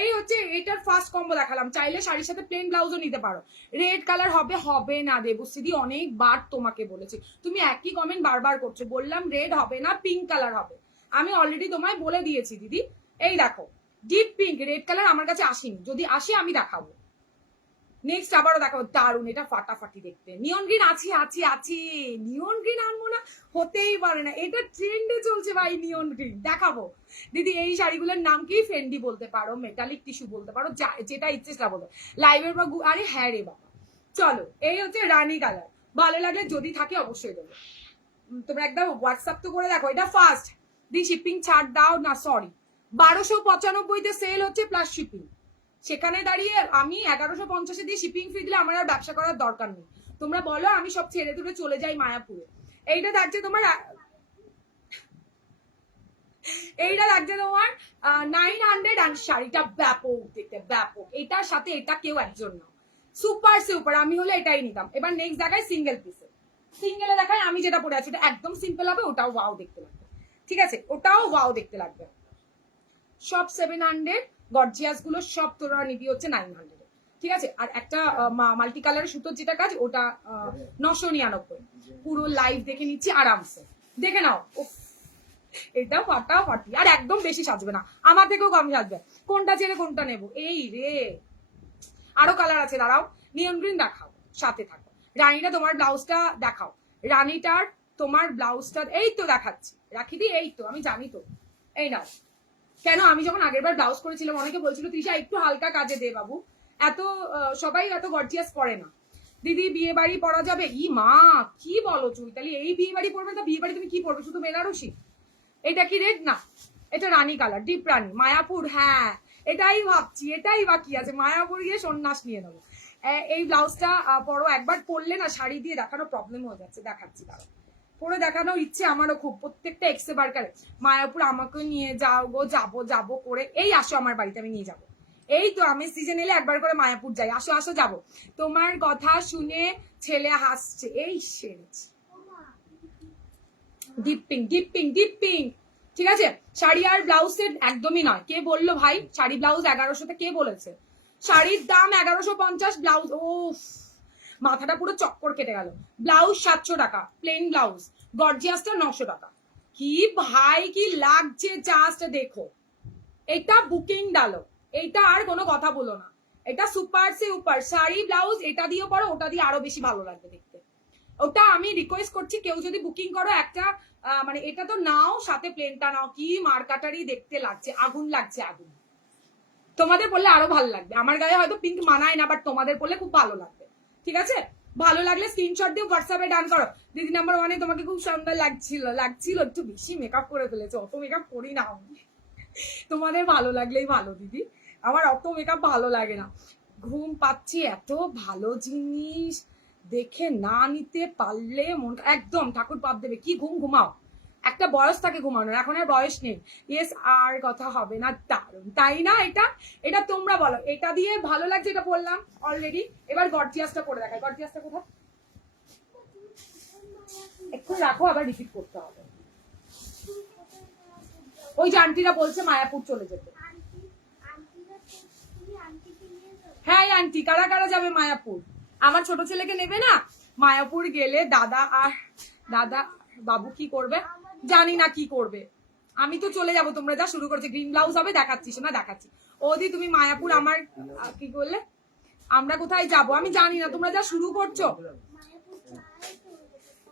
এই হচ্ছে এটার ফার্স্ট কম্বো দেখালাম, চাইলে শাড়ির সাথে প্লেন ব্লাউজও নিতে পারো। রেড কালার হবে, হবে না দেবশ্রী, অনেকবার তোমাকে বলেছি, তুমি একই কমেন্ট বারবার করছো, বললাম রেড হবে না, পিঙ্ক কালার হবে, আমি অলরেডি তোমায় বলে দিয়েছি দিদি। এই দেখো ডিপ পিঙ্ক, রেড কালার আমার কাছে আসেনি, যদি আসে আমি দেখাবো, নেক্সট আবারও দেখাবো, দারুন, এটা ফাটাফাটি দেখতে। নিয়ন গ্রিন আছে আছে আছে, নিয়ন গ্রিন আনবো না, হতেই পারে না, এটা ট্রেন্ডে চলছে ভাই, নিয়ন গ্রিন দেখাবো দিদি। এই শাড়িগুলোর নাম কি, ফেন্ডি বলতে পারো, মেটালিক টিস্যু বলতে পারো, যেটা ইচ্ছে সেটা বলতে, লাইভের বা আরে হ্যাঁ রে বাবা। চলো এই হচ্ছে রানী কালার, ভালো লাগলে যদি থাকে অবশ্যই দেবো, তোমরা একদম হোয়াটসঅ্যাপ তো করে দেখো। এটা ফার্স্ট দি, শিপিং ছাড় দাও না, সরি 1295-তে সেল হচ্ছে প্লাস শিপিং, সেখানে দাঁড়িয়ে আমি 1150 দিয়ে শিপিং ফি দিলে আমার আর ব্যবসা করার দরকার নেই, তোমরা বলো আমি সব ছেড়ে দূরে চলে যাই মায়াপুরে। এইটা থাকছে তোমার, এইটা লাগছে তোমার 900, আর শাড়িটা ব্যাপক দেখতে, ব্যাপক, এটার সাথে এটা কেউ একজন না, সুপার সুপার, আমি হলে এটাই নিতাম। এবার নেক্সট দেখায় সিঙ্গেল পিসে, সিঙ্গেলে দেখায় আমি যেটা পরে আছি, ওটা একদম সিম্পল হবে, ওটাও ওয়াও দেখতে লাগবে, ঠিক আছে, ওটাও ওয়াও দেখতে লাগবে। সব 700, গর্জিয়াস গুলো সব তোরা নিবি হচ্ছে 900, ঠিক আছে। আর একটা মাল্টি কালারের সুতোর যেটা কাজ, ওটা 999, পুরো লাইভ দেখে নিচ্ছি আরামসে, দেখে নাও। এটা ফাটাফাটি, আর একদম বেশি সাজবে না, আমার থেকেও কম সাজবে, কোনটা ছেড়ে কোনটা নেবো, এই রে। আরো কালার আছে, দাঁড়াও, নিয়ন গ্রিন দেখাও, সাথে থাকো। রানীটা তোমার ব্লাউজটা দেখাও, রানীটার তোমার ব্লাউজটা এই তো দেখাচ্ছি, রাখি দি, এই তো আমি জানি তো, এই নাও। কেন আমি যখন আগের বার ব্লাউজ করেছিলাম অনেকে বলছিল তৃষা একটু হালকা কাজে দে বাবু, এত সবাই এত গর্জিয়াস পরে না। দিদি বিয়ে বাড়ি পরা যাবে, ই মা কি বলো চৈতালি, এই বিয়ে বাড়ি পরবে, তা বিয়ে বাড়ি তুমি কি পরবে, শুধু বেনারসি। এটা কি রেড না, এটা রানী কালার, ডিপ রানী, মায়াপুর, হ্যাঁ এটাই ভাবছি, এটাই বাকি আছে, মায়াপুর গিয়ে সন্ন্যাস নিয়ে নেবো। এই ব্লাউজটা পরো, একবার পরলে না শাড়ি দিয়ে দেখানো প্রবলেম হয়ে যাচ্ছে, দেখাচ্ছি দাঁড়াও। পরে দেখানোর ইচ্ছে আমারও খুব, প্রত্যেকটা এক্সে বার্কারে মায়াপুর আমাকে নিয়ে যাও গো, যাবো যাবো করে, এই আসো আমার বাড়িতে আমি নিয়ে যাবো, এই তো আমি সিজন এলে একবার করে মায়াপুর যাই, আসো আসো যাবো, তোমার কথা শুনে ছেলে হাসছে, এই সেরেছে ডিপিং ডিপিং ডিপিং। ঠিক আছে, শাড়ি আর ব্লাউজ সেট একদমই নয়। কে বললো ভাই শাড়ি ব্লাউজ 1100তে, কে বলেছে? শাড়ির দাম 1150, ব্লাউজ ও মাথাটা পুরো চক্কর কেটে গেল। ব্লাউজ 700 টাকা প্লেন ব্লাউজ, গর্জিয়াসটা 900 টাকা। কি ভাই কি লাগছে, জাস্ট দেখো। এটা বুকিং ডালো, এটা আর কোনো কথা বলো না, এটা সুপার সে উপর শাড়ি ব্লাউজ, এটা দিয়ে পরো, ওটা দিয়ে আরো বেশি ভালো লাগবে দেখতে। ওটা আমি রিকোয়েস্ট করছি, কেউ যদি বুকিং করো একটা মানে এটা তো নাও, সাথে প্লেনটা নাও। কি মার্কাটারি দেখতে লাগছে, আগুন লাগছে আগুন। তোমাদের পরলে আরো ভালো লাগবে, আমার গায়ে হয়তো পিঙ্ক মানায় না, বাট তোমাদের পরলে খুব ভালো লাগবে। ঠিক আছে, ভালো লাগলে স্ক্রিনশট দিয়ে হোয়াটসঅ্যাপে ডান করো। দিদি নাম্বার 1 তোমাকে খুব সুন্দর লাগছিল, একটু বেশি মেকআপ করে ফেলেছো, অত মেকআপ করি না আমি। তোমাদের ভালো লাগলেই ভালো দিদি, আমার অত মেকআপ ভালো লাগে না। ঘুম পাচ্ছি, এত ভালো জিনিস দেখে না নিতে পারলে মন একদম ঠাকুর পাপ দেবে। কি ঘুম ঘুমাও, একটা বয়স থাকে ঘুমানোর, এখন আর বয়স নেই। ইয়েস, আর কথা হবে না। দারুন তাই না? এটা এটা তোমরা বলো, এটা দিয়ে ভালো লাগছে, এটা বললাম অলরেডি। এবার গর্জিয়াসটা পরে দেখাই। গর্জিয়াসটা কোথায়? একটু রাখো, আবার রিপিট করতে হবে। ওই যে আন্টিরা বলছে মায়াপুর চলে যেতে। হ্যাঁ আন্টি, কারা কারা যাবে মায়াপুর? আমার ছোট ছেলেকে নেবে না? মায়াপুর গেলে দাদা আর বাবু কি করবে জানি না, কি করবে। আমি তো চলে যাব, তোমরা যা শুরু করছে। গ্রিন ব্লাউজ হবে, দেখাচ্ছি শোনা, দেখাচ্ছি। ওদি তুমি মায়াপুর, আমার কি করলে, আমরা কোথায় যাব আমি জানি না, তোমরা যা শুরু করছো।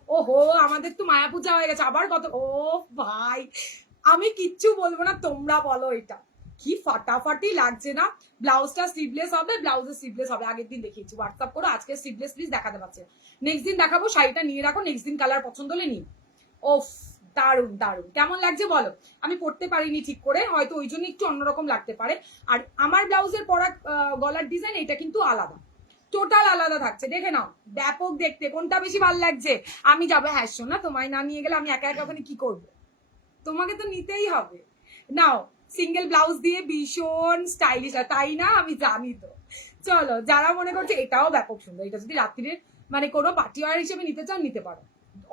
ওহো, আমাদের তো মায়াপুর যাওয়া হয়ে গেছে, আবার কত। ও ভাই, আমি কিচ্ছু বলবো না, তোমরা বলো। এটা কি ফাটাফাটি লাগছে না? ব্লাউজটা স্লিভলেস হবে, ব্লাউজের স্লিভলেস হবে। আগের দিন দেখিয়েছি, হোয়াটসঅ্যাপ করো। আজকে স্লিভলেস প্লিজ দেখাতে পারছে, নেক্সট দিন দেখাবো। শাড়িটা নিয়ে রাখো, নেক্সট দিন কালার পছন্দ হলে নিন। ওফ, দারুন দারুন। কেমন লাগছে বলো? আমি পড়তে পারিনি ঠিক করে, হয়তো ওই জন্য একটু অন্যরকম লাগতে পারে। আর আমার ব্লাউজের পরা গলার ডিজাইন এটা কিন্তু আলাদা, টোটাল আলাদা থাকছে, দেখে নাও। ব্যাপক দেখতে, কোনটা বেশি ভালো লাগছে? আমি যাবো। হ্যাঁ শোনা, তোমায় না নিয়ে গেলে আমি একা একা ওখানে কি করবো? তোমাকে তো নিতেই হবে। নাও, সিঙ্গেল ব্লাউজ দিয়ে ভীষণ স্টাইলিশ, তাই না? আমি জানি তো। চলো, যারা মনে করছে এটাও ব্যাপক সুন্দর, এটা যদি রাত্রির মানে কোনো পার্টি ওয়্যার হিসেবে নিতে চাও নিতে পারো,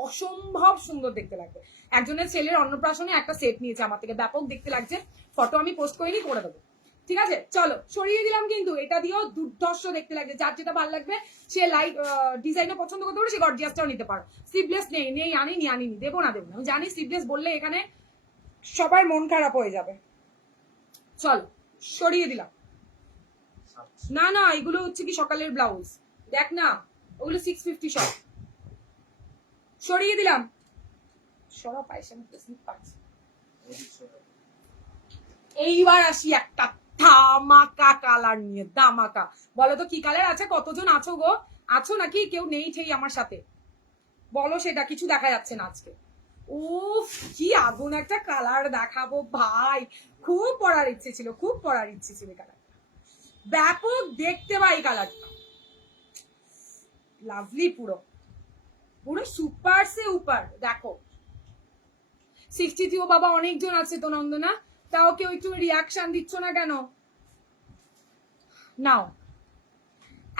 অসম্ভব সুন্দর দেখতে লাগবে। একজনের ছেলের অন্নপ্রাশনে একটা সেট নিয়েছে আমার থেকে, ব্যাপক দেখতে লাগছে। ফটো আমি পোস্ট করিনি, করে দেবো। ঠিক আছে, চলো সরিয়ে দিলাম, কিন্তু এটা দিয়েও দুর্ধর্ষ দেখতে লাগছে। যার যেটা ভালো লাগবে সে লাইট ডিজাইনে পছন্দ করতে পারে, সে গর্জিয়াসটাও নিতে পারো। স্লিভলেস নেই আনিনি, দেবো না আমি জানি। স্লিভলেস বললে এখানে সবার মন খারাপ হয়ে যাবে। চলো সরিয়ে দিলাম। না না, এগুলো হচ্ছে কি সকালের ব্লাউজ, দেখ না, ওগুলো 650 সব। সরিয়ে দিলাম, সরা পাইছে। এইবার আসি একটা ধামাকা কালার নিয়ে, ধামাকা। বলো তো কি কালার আছে? কতজন আছো গো? আছো নাকি কেউ নেই ঠেই আমার সাথে? বলো সেটা, কিছু দেখা যাচ্ছে না আজকে। উফ, কি আগুন একটা কালার দেখাবো ভাই, খুব পড়ার ইচ্ছে ছিল, খুব পড়ার ইচ্ছে ছিল। কালারটা ব্যাপক দেখতে ভাই, কালারটা লাভলি, পুরো পুরো সুপার সে উপর। দেখো 62 বাবা, অনেকজন আছে তো নন্দনা, তাও কেউ একটু রিয়াকশন দিচ্ছ না কেন? নাও,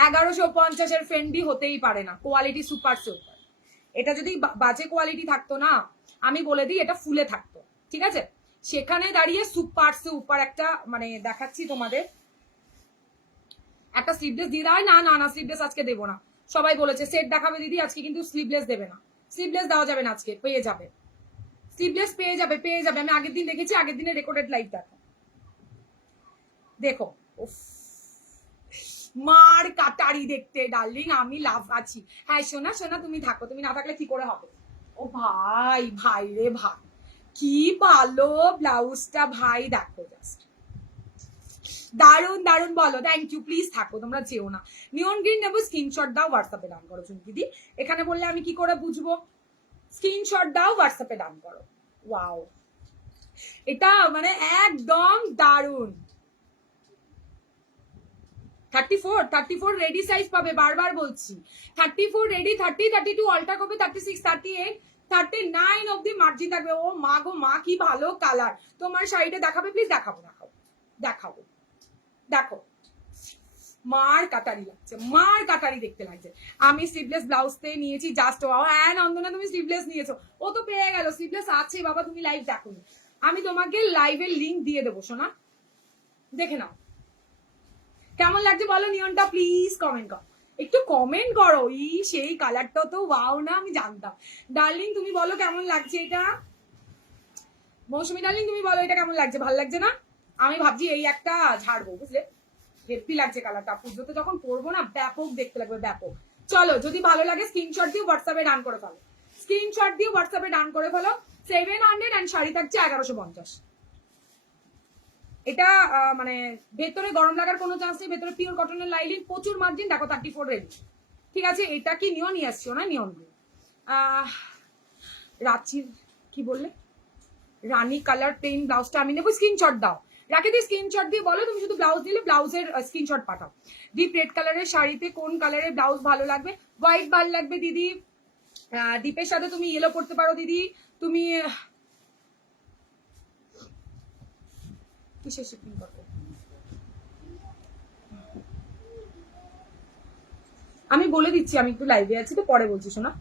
1150 ফ্রেন্ডলি হতেই পারে না, কোয়ালিটি সুপার সুপার। এটা যদি বাজে কোয়ালিটি থাকতো না, আমি বলে দিই এটা ফুলে থাকতো। ঠিক আছে, সেখানে দাঁড়িয়ে সুপার সুপার একটা মানে দেখাচ্ছি তোমাদের। একটা স্লিভলেস দিয়ে দেয় না, না না স্লিভলেস আজকে দেবো না। সবাই বলেছে সেট দেখাবে দিদি, আজকে কিন্তু স্লিভলেস দেবে না। স্লিভলেস দেওয়া যাবে না আজকে, পেয়ে যাবে স্লিভলেস, পেয়ে যাবে পেয়ে যাবে। আমি আগের দিন দেখেছি, আগের দিনের রেকর্ডেড লাইভ দেখো, দেখো। উফ, মার কাটারি দেখতে ডার্লিং, আমি লাভ আছি। হ্যাঁ সোনা সোনা, তুমি থাকো, তুমি না থাকলে কি করে হবে? ও ভাই ভাই রে ভাই, কি ভালো ব্লাউজটা ভাই, দেখো জাস্ট দারুন দারুন। বলো থ্যাংক ইউ, প্লিজ থাকো, তোমরা যেও না। নিয়ন গ্রিন নেবো, স্ক্রিনশট দাও, হোয়াটসঅ্যাপে ডান করো। দিদি এখানে বললে আমি কি করে বুঝবো? স্ক্রিনশট দাও, হোয়াটসঅ্যাপে ডান করো। ওয়াও, এটা মানে একদম দারুন। 34 রেডি সাইজ পাবে, বারবার বলছি 34 রেডি, 30 32 অল্টার করবে, 36 38 39 অব্দি মার্জিন থাকবে। ও মা গো মা, কি ভালো কালার। তোমার শাড়িটা দেখাবে প্লিজ? দেখাবো দেখাবো দেখাবো। দেখো মার কাটারি লাগছে, মার কাটারি দেখতে লাগছে। আমি স্লিভলেস ব্লাউজতে নিয়েছি জাস্ট ওয়াও। হ্যাঁ নন্দনা তুমি স্লিভলেস নিয়েছো, ও তো পেয়ে গেল, স্লিভলেস আছে বাবা, তুমি লাইভ দেখো। আমি তোমাকে লাইভের লিঙ্ক দিয়ে দেবো সোনা, দেখে নাও কেমন লাগছে বলো। নিয়নটা প্লিজ কমেন্ট করো, একটু কমেন্ট করো। সেই কালারটা তো ওয়াও না, আমি জানতাম। ডার্লিং তুমি বলো কেমন লাগছে এটা। মৌসুমী ডার্লিং তুমি বলো এটা কেমন লাগছে, ভালো লাগছে না? আমি ভাবছি এই একটা ঝাড়বো, বুঝলে হেভি লাগছে কালারটা। পুজোতে যখন পরবো না ব্যাপক দেখতে লাগবে, ব্যাপক। চলো যদি ভালো লাগে স্ক্রিনশট দিয়ে হোয়াটসঅ্যাপে ডান করে ফেলো, স্ক্রিনশট দিয়ে হোয়াটসঅ্যাপে ডান করে ফেলো। 700 এন্ড শাড়ি থাকছে 1150। এটা মানে ভেতরে গরম লাগার কোনো চান্স নেই, ভেতরে পিওর কটনের লাইলিন, প্রচুর মার্জিন। দেখো 34 রেডি, ঠিক আছে। এটা কি নিয়ন নিয়ে আসছো না? নিয়ন দিয়ে রাঁচির কি বললে, রানী কালার প্লেন ব্লাউজটা আমি নেবো। স্ক্রিনশট দাও, রাখে দিয়ে স্ক্রিনশট দিয়ে বলো তুমি শুধু ব্লাউজ দিলে ব্লাউজের স্ক্রিনশট পাঠাও। ডিপ রেড কালারের শাড়িতে কোন কালারের ব্লাউজ ভালো লাগবে? হোয়াইট ভালো লাগবে দিদি, ডিপের সাথে তুমি ইয়েলো পড়তে পারো দিদি। তুমি কিসের শিপিং করবে? আমি বলে দিচ্ছি, আমি একটু লাইভে আছি তো পরে বলছি শোনা।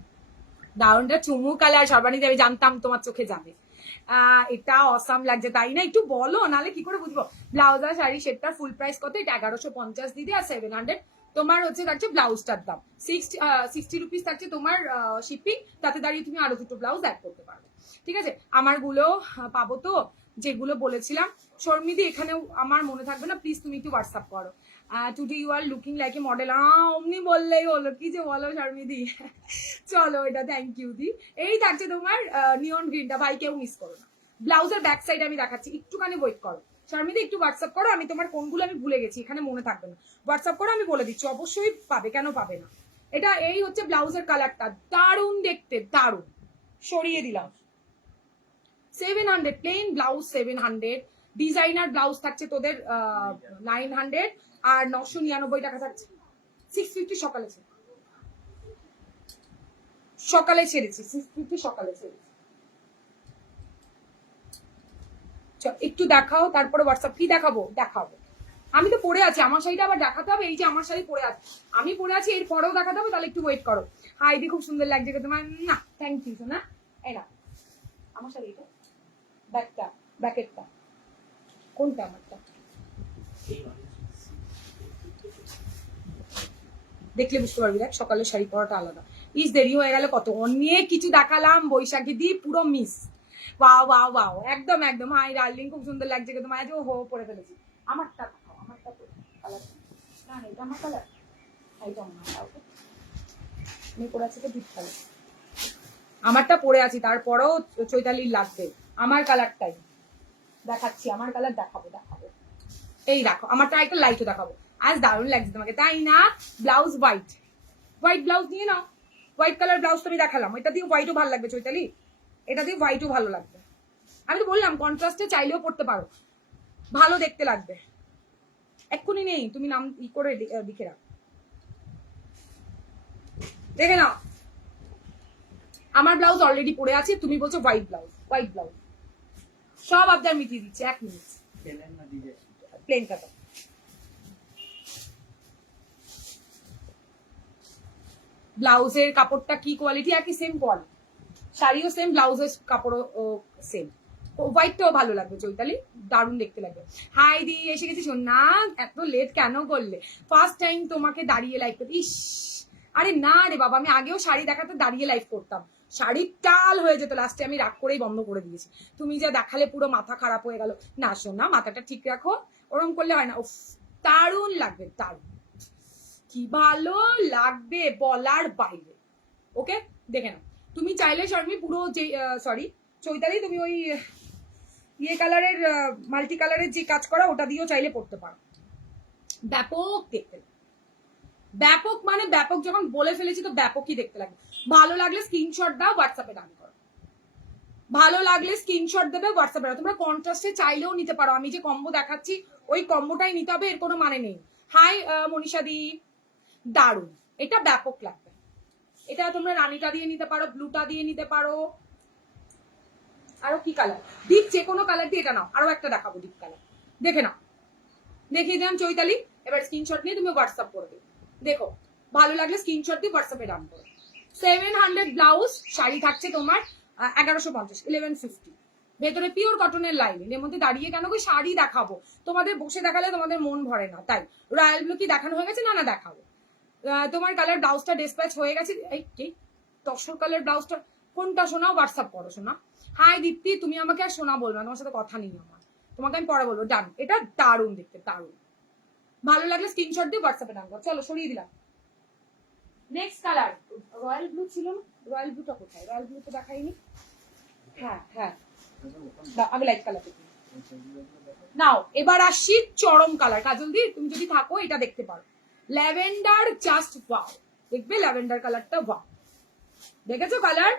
দারুনটা চুমু কালার সর্বাণী, আমি জানতাম তোমার চোখে যাবে। এটা অসাম লাগছে তাই না? একটু বলো, নালে কি করে বুঝবো। ব্লাউজ আর শাড়ি সেটটা ফুল প্রাইস কত? এটা 1150 দিদি, আর 700 তোমার হচ্ছে থাকছে ব্লাউজটার দাম। 60 রুপিস থাকছে তোমার শিপিং, তাতে দাঁড়িয়ে তুমি আরো দুটো ব্লাউজ অ্যাড করতে পারবে, ঠিক আছে। আমার গুলো পাবো তো, যেগুলো বলেছিলাম। শর্মিদি এখানেও আমার মনে থাকবে না, প্লিজ তুমি একটু হোয়াটসঅ্যাপ করো। Today you are looking like a model. অমনি বললেই হলো, কি যে বলো শর্মিদি। চলো এটা থ্যাংক ইউ দি। এই থাকছে তোমার নিয়ন গ্রিনটা, ভাই কেউ মিস করো না। ব্লাউজের ব্যাক সাইড আমি দেখাচ্ছি, একটুখানি ওয়েট করো। শর্মিদি একটু হোয়াটসঅ্যাপ করো, আমি তোমার কোনগুলো আমি ভুলে গেছি, এখানে মনে থাকবে না। হোয়াটসঅ্যাপ করো, আমি বলে দিচ্ছি, অবশ্যই পাবে, কেন পাবে না। এটা এই হচ্ছে ব্লাউজের কালারটা, দারুণ দেখতে, দারুণ। সরিয়ে দিলাম। 700 প্লেন ব্লাউজ, 700 ডিজাইনার ব্লাউজ থাকছে তোদের 900, আর 999 টাকা থাকছে। 650 সকালে সকালে ছেড়েছি, 650 সকালে ছেড়েছি। একটু দেখাও, তারপরে হোয়াটসঅ্যাপ। কি দেখাবো? দেখাবো, আমি তো পড়ে আছি, আমার শাড়িটা আবার দেখাতে হবে। এই যে আমার শাড়ি পরে আছে, আমি পরে আছি, এর পরেও দেখাতে হবে, তাহলে একটু ওয়েট করো। হাইদি খুব সুন্দর লাগছে তোমার। না থ্যাংক ইউ না, এই না আমার শাড়ি, এটা ব্যাকটা, ব্যাকেটটা কোনটা? আমারটা দেখলে বুঝতে পারবি, দেখ সকালের শাড়ি পরাটা আলাদা। ইস দেরি হয়ে গেল কত, অনেক কিছু দেখালাম বৈশাখী দি, পুরো মিস। ওয়াও ওয়াও ওয়াও, একদম একদম। হাই ডার্লিং খুব সুন্দর লাগছে তোমার, আজ হো পরে ফেলেছি। আমারটা দেখাও, আমারটা কালার না, এটা আমার কালার, এইটা আমার কালার। আমি পরে আছি তো ডিপ কালার, আমারটা পরে আছি, তারপরেও চৈতালির লাগবে আমার কালারটাই দেখাচ্ছি। আমার কালার দেখাবো, দেখাবো। এই দেখো আমারটা একটা লাইটও দেখাবো। আজ দারুণ লাগছে তোমাকে তাই না? ব্লাউজ হোয়াইট, হোয়াইট ব্লাউজ নিয়ে নাও। হোয়াইট কালার ব্লাউজ তুমি দেখালাম, এটা দিয়ে হোয়াইটও ভালো লাগবে চৈতালি, এটা দিয়ে হোয়াইটও ভালো লাগবে। আমি তো বললাম কন্ট্রাস্টে চাইলেও পড়তে পারো, ভালো দেখতে লাগবে। এক্ষুনি নেই, তুমি নাম ই করে লিখে রাখ, দেখে নাও। আমার ব্লাউজ অলরেডি পরে আছে, তুমি বলছো হোয়াইট ব্লাউজ, হোয়াইট ব্লাউজ সব আপনার মিটিয়ে দিচ্ছে। 1 মিনিট, প্লেন কাটা। ব্লাউজের কাপড়টা কি কোয়ালিটি? একই সেম কোয়ালিটি, শাড়িও সেম, ব্লাউজের কাপড়ও সেম। হোয়াইটটাও ভালো লাগবে চৈতালি, দারুণ দেখতে লাগবে। হাই দি এসে গেছি। শোন না, এত লেট কেন করলে? ফার্স্ট টাইম তোমাকে দাঁড়িয়ে লাইভ করতে। ইস আরে না রে বাবা, আমি আগেও শাড়ি দেখাতে দাঁড়িয়ে লাইভ করতাম, শাড়ির টাল হয়ে যেত, লাস্টে আমি রাগ করেই বন্ধ করে দিয়েছি। তুমি যা দেখালে পুরো মাথা খারাপ হয়ে গেল। না শোন না, মাথাটা ঠিক রাখো, ওরম করলে হয় না। উফ দারুণ লাগবে, দারুণ, কি ভালো লাগবে বলার বাইরে। ওকে দেখে না, তুমি চাইলে শর্মি পুরো যে সরি চৈতালি, তুমি ওই ইয়ে কালারের মাল্টি কালারের যে কাজ করা ওটা দিয়েও চাইলে পড়তে পারো, ব্যাপক দেখতে লাগে। ব্যাপক মানে ব্যাপক, যখন বলে ফেলেছি তো ব্যাপকই দেখতে লাগে। ভালো লাগলে স্ক্রিনশট দাও, হোয়াটসঅ্যাপে ডান করো। ভালো লাগলে স্ক্রিনশট দেবে, হোয়াটসঅ্যাপে। তোমরা কন্ট্রাস্টে চাইলেও নিতে পারো, আমি যে কম্বো দেখাচ্ছি ওই কম্বোটাই নিতে হবে, এর কোনো মানে নেই। হাই মনীষা দি, দারুন, এটা ব্যাপক লাগবে। এটা তোমরা রানীটা দিয়ে নিতে পারো, ব্লুটা দিয়ে নিতে পারো। আরো কি কালার? ডিপ যে কোনো কালার দিয়ে এটা নাও। আরো একটা দেখাবো ডিপ কালার, দেখে নাও। দেখিয়ে দিলাম চৈতালি, এবার স্ক্রিনশট নিয়ে তুমি হোয়াটসঅ্যাপ করে দিও। দেখো ভালো লাগলে স্ক্রিনশট দিয়ে হোয়াটসঅ্যাপে ডান করো। 700 ব্লাউজ, শাড়ি থাকছে তোমার 1150, 1150। ভেতরে পিওর কটনের লাইনিং, এর মধ্যে দাঁড়িয়ে কেন গো শাড়ি দেখাবো? তোমাদের বসে দেখালে তোমাদের মন ভরে না, তাই রয়্যাল ব্লু কি দেখানো হয়ে গেছে? না না দেখাবো। তোমার কালার ব্লাউজটা ডিসপ্যাচ হয়ে গেছে। এই কি তসর কালার ব্লাউজটা কোনটা শোনা? হোয়াটসঅ্যাপ করো শোনা। হাই দীপ্তি, তুমি আমাকে আর শোনা বলবে না, তোমার সাথে কথা নেই আমার, তোমাকে আমি পরে বলবো। ডান, এটা দারুণ দেখতে, দারুণ। ভালো লাগলে স্ক্রিনশট দিয়ে হোয়াটসঅ্যাপে ডান করো। চলো সরিয়ে দিলাম। নেক্সট কালার রয়্যাল ব্লু ছিল না? রয়্যাল ব্লুটা কোথায়? রয়্যাল ব্লু তো দেখাইনি। হ্যাঁ হ্যাঁ, আমি লাইট কালার দেখি নাও। এবার আসছি চরম কালার। কাজল দি তুমি যদি থাকো এটা দেখতে পারো, ল্যাভেন্ডার, জাস্ট ওয়াও। দেখবে ল্যাভেন্ডার কালারটা, ওয়াও। দেখেছো কালার?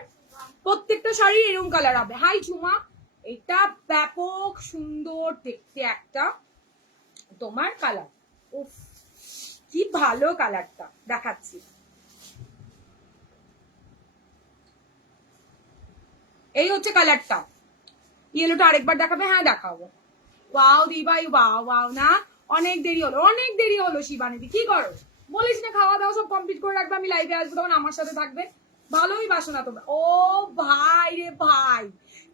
প্রত্যেকটা শাড়ি এরকম কালার হবে। হাই ঝুমা, এটা ব্যাপক সুন্দর দেখতে একটা তোমার কালার। উফ কি ভালো কালারটা, দেখাচ্ছি। এই হচ্ছে কালারটা। ইয়েলোটা আরেকবার দেখাবে? হ্যাঁ দেখাবো। ওয়াও দি ভাই, ওয়াও ওয়াও। না অনেক দেরি হলো, অনেক দেরি হলো। শিবানীদি কি করো? বলিস না খাওয়া দাওয়া সব কমপ্লিট করে রাখবে, আমি লাইভে আসবো, তখন আমার সাথে থাকবে। ভালোই বাসো না তোমরা। ও ভাই রে ভাই,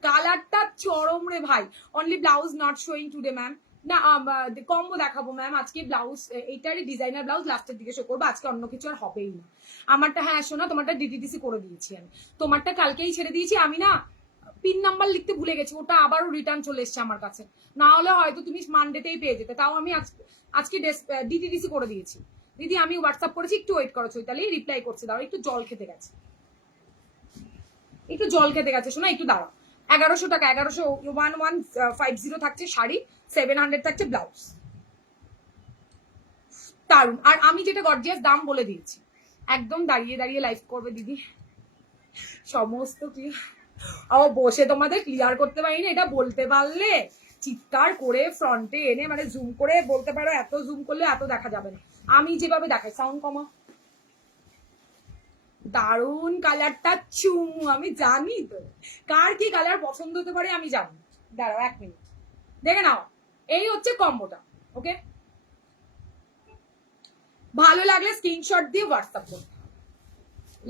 কালারটা চরম রে ভাই। Only blouse not showing today ma'am. না কম্বো দেখাবো ম্যাম আজকে। ব্লাউজ এইটারই ডিজাইনার ব্লাউজ লাস্টের দিকে শো করবো আজকে, অন্য কিছু আর হবেই না। আমারটা হ্যাঁ শোনা, তোমারটা ডিটিডিসি করে দিয়েছি আমি, তোমারটা কালকেই ছেড়ে দিয়েছি আমি। না পিন নাম্বার লিখতে ভুলে গেছি, ওটা আবারও রিটার্ন চলে এসছে আমার কাছে। না হলে হয়তো তুমি মানডেতেই পেয়ে যেতে, তাও আমি আজকে ডিটিডিসি করে দিয়েছি। দিদি আমি হোয়াটসঅ্যাপ করেছি, একটু ওয়েট করো চৈতালি, রিপ্লাই করছে, দাও একটু জল খেতে গেছে, একটু জল খেতে গেছে শোনা, একটু দাঁড়াও। 1100 টাকা, 1150 থাকছে শাড়ি, 700 থাকছে ব্লাউজ। দারুন। আর আমি যেটা গর্জিয়াস দাম বলে দিয়েছি, একদম দাঁড়িয়ে দাঁড়িয়ে লাইভ করবে দিদি, সমস্ত কি আবার বসে তোমাদের ক্লিয়ার করতে পারি না। এটা বলতে পারলে চিৎকার করে ফ্রন্টে এনে মানে জুম করে বলতে পারো, এত জুম করলে এত দেখা যাবে না। আমি যেভাবে দেখাই, সাউন্ড কমা। দারুন কালারটা চুমু, আমি জানি তো কার কি কালার পছন্দ হতে পারে, আমি জানি। দাঁড়াও 1 মিনিট, দেখে নাও। এই হচ্ছে কম্বোটা, ওকে? ভালো লাগলে স্ক্রিনশট দিয়ে হোয়াটসঅ্যাপ করতে।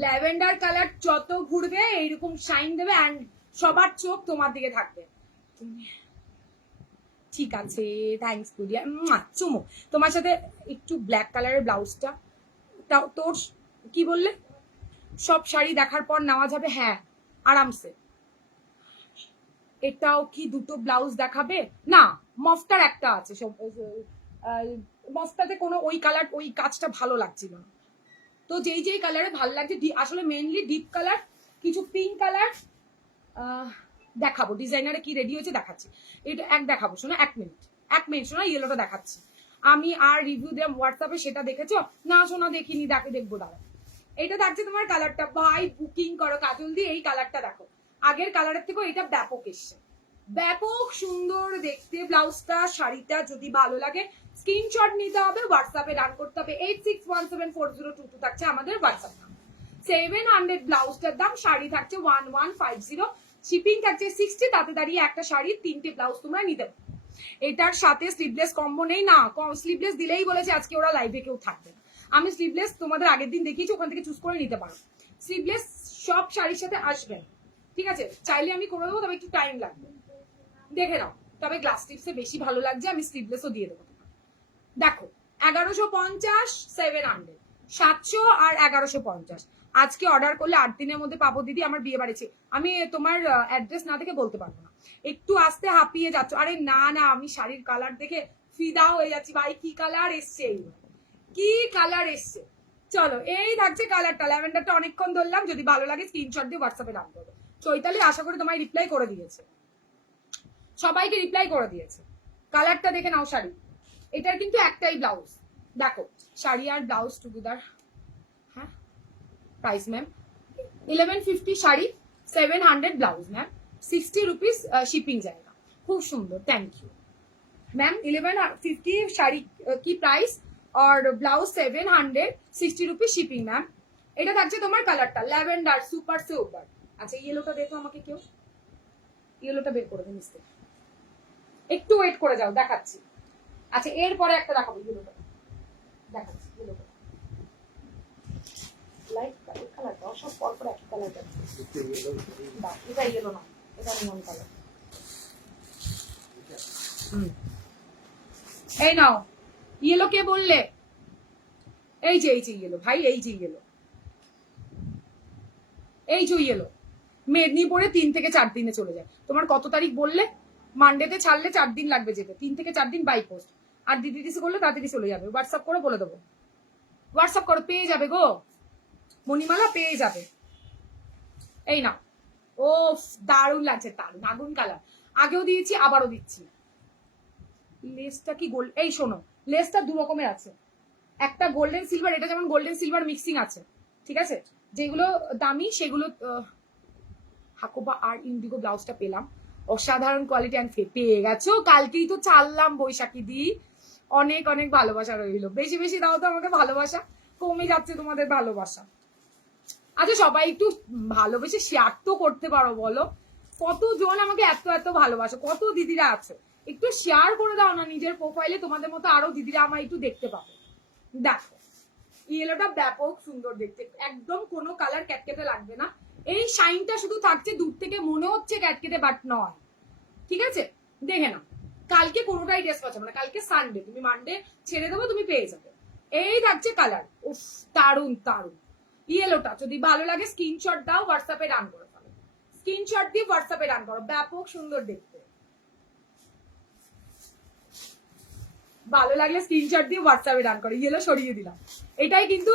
ল্যাভেন্ডার কালার যত ঘুরবে এইরকম শাইন দেবে, অ্যান্ড সবার চোখ তোমার দিকে থাকবে। ঠিক আছে, থ্যাংকস গুডিয়া, চুমু। তোমার সাথে একটু ব্ল্যাক কালারের ব্লাউজটা, তোর কি বললে? সব শাড়ি দেখার পর নেওয়া যাবে? হ্যাঁ আরামসে। এটাও কি দুটো ব্লাউজ দেখাবে? না, মফটার একটা আছে, মফটাতে কোনো ওই কালার ওই কাজটা ভালো লাগছিল না। তো যেই যেই কালারে ভালো লাগছে, আসলে মেনলি ডিপ কালার, কিছু পিঙ্ক কালার দেখাবো। ডিজাইনারে কি রেডি হয়েছে দেখাচ্ছি। এটা দেখাবো শোনা, 1 মিনিট শোনা, ইয়েলোটা দেখাচ্ছি আমি। আর রিভিউ দিলাম হোয়াটসঅ্যাপে, সেটা দেখেছো? না শোনা দেখিনি, দেখবো দাঁড়া। এটা থাকছে তোমার কালারটা, ভাই বুকিং করো কাজল দিয়ে। এই কালারটা দেখো, আগের কালারের থেকেও এটা ব্যাপক এসছে, ব্যাপক সুন্দর দেখতে ব্লাউজটা। শাড়িটা যদি ভালো লাগে স্ক্রিনশট নিতে হবে, হোয়াটসঅ্যাপে রান করতে হবে। 86174022 থাকছে আমাদের হোয়াটসঅ্যাপ নাম্বার। 700 ব্লাউজটার দাম, শাড়ি থাকছে 1150, শিপিং থাকছে 60। তাতে দাঁড়িয়ে একটা শাড়ি 3টে ব্লাউজ তোমরা নিতে পারো। এটার সাথে স্লিভলেস কম্বো নেই না, স্লিভলেস দিলেই বলেছে আজকে ওরা লাইভে কেউ থাকবে না। আমি স্লিভলেস তোমাদের আগের দিন দেখিয়েছি, ওখান থেকে চুজ করে নিতে পারো। স্লিভলেস সব শাড়ির সাথে আসবে, ঠিক আছে? চাইলে আমি করে দেবো, তবে একটু টাইম লাগবে, দেখে নাও। তবে গ্লাস টিপসে বেশি ভালো লাগছে, আমি স্লিভলেসও দিয়ে দেবো। দেখো 1150, 700, 700 আর 1150। আজকে অর্ডার করলে 8 দিনের মধ্যে পাবো দিদি, আমার বিয়ে বাড়িছে। আমি তোমার অ্যাড্রেস না দেখে বলতে পারবো না, একটু আসতে হাঁপিয়ে যাচ্ছ। আরে না না, আমি শাড়ির কালার দেখে ফিদা হয়ে যাচ্ছি ভাই। কি কালার এসছে, কি কালার এসছে। চলো এই থাকছে কালারটা, ল্যাভেন্ডারটা অনেকক্ষণ ধরলাম। যদি ভালো লাগে স্ক্রিনশট দিয়ে হোয়াটসঅ্যাপে ডান করবে। চৈতালি আশা করি তোমায় রিপ্লাই করে দিয়েছে, সবাইকে রিপ্লাই করে দিয়েছে। কালারটা দেখে নাও শাড়ি, এটার কিন্তু একটাই ব্লাউজ। দেখো শাড়ি আর ব্লাউজ টুগেদার। হ্যাঁ price ma'am 1150 sari, 700 blouse ma'am, 60 rupees shipping জায়গা। খুব সুন্দর, থ্যাংক ইউ ম্যাম। 1150 শাড়ি কি প্রাইস, और ब्लाउज 760 रुपीज শিপিং ম্যাম। এটা থাকছে তোমার কালারটা ল্যাভেন্ডার সুপার সে উপর। আচ্ছা ইয়েলোটা দেখো আমাকে কেউ, ইয়েলোটা বের করে দিন নিস্তে, একটু ওয়েট করে যাও দেখাচ্ছি। আচ্ছা এরপরে একটা দেখাবো, ইয়েলোটা দেখাচ্ছি। ইয়েলোটা লাইট কালারটা সব পরপর একই কালারটা, এটা ইয়েলো না, এটা নিয়ন কালার। এই নাও ইয়েলো কে বললে, এই যে ইয়েলো ভাই, এই যে ইয়েলো, এই যে ইয়েলো মেদিনীপুরে 3 থেকে 4 দিনে চলে যায়। তোমার কত তারিখ বললে? মানডেতে ছাড়লে 4 দিন লাগবে যেতে, 3 থেকে 4 দিন বাই পোস্ট। আর ডিটিডিসি করলে তাড়াতাড়ি চলে যাবে। হোয়াটসঅ্যাপ করে বলে দেবো, হোয়াটসঅ্যাপ করে পেয়ে যাবে গো মণিমালা, পেয়ে যাবে। এই না, ও দারুণ লাগছে, দারুণ আগুন কালার, আগেও দিয়েছি আবারও দিচ্ছি। লেসটা কি গোল্ড, এই শোনো লেসটা 2 রকমের আছে, একটা গোল্ডেন সিলভার, এটা যেমন গোল্ডেন সিলভার মিক্সিং আছে, ঠিক আছে, যেগুলো দামি সেগুলো। হাকোবা আর ইন্ডিগো ব্লাউজটা পেলাম, অসাধারণ কোয়ালিটি অ্যান্ড পেয়ে গেছো, কালকেই তো চাললাম বৈশাখী দি, অনেক অনেক ভালোবাসা রইল, বেশি বেশি দাও তো আমাকে ভালোবাসা, কমে যাচ্ছে তোমাদের ভালোবাসা। আচ্ছা সবাই একটু ভালোবেসে শেয়ার তো করতে পারো বলো, কতজন আমাকে এত এত ভালোবাসো, কত দিদিরা আছে, একটু শেয়ার করে দাও না নিজের প্রোফাইলে, তোমাদের মতো আরো দিদিরা আমার একটু দেখতে পাবে। দেখো ইয়েলোটা ব্যাপক সুন্দর দেখতে, একদম কোনো কালার ক্যাটকেটে লাগবে না, এই শাইনটা শুধু থাকছে, দূর থেকে মনে হচ্ছে ক্যাটকেটে বাট নয়, ঠিক আছে। দেখে না, কালকে কোনোটাই ড্রেস পাচ্ছ না, কালকে সানডে, তুমি মানডে ছেড়ে দেবো, তুমি পেয়ে যাবে। এই থাকছে কালার, উফ দারুন দারুন। ইয়েলোটা যদি ভালো লাগে স্ক্রিনশট দাও, হোয়াটসঅ্যাপে রান করে ফেলো, স্ক্রিনশট দিয়ে হোয়াটসঅ্যাপে রান করো, ব্যাপক সুন্দর দেখতে। ভালো লাগলে স্ক্রিনশট দিয়ে হোয়াটসঅ্যাপে রান করো। ইয়েলো সরিয়ে দিলাম, এটাই কিন্তু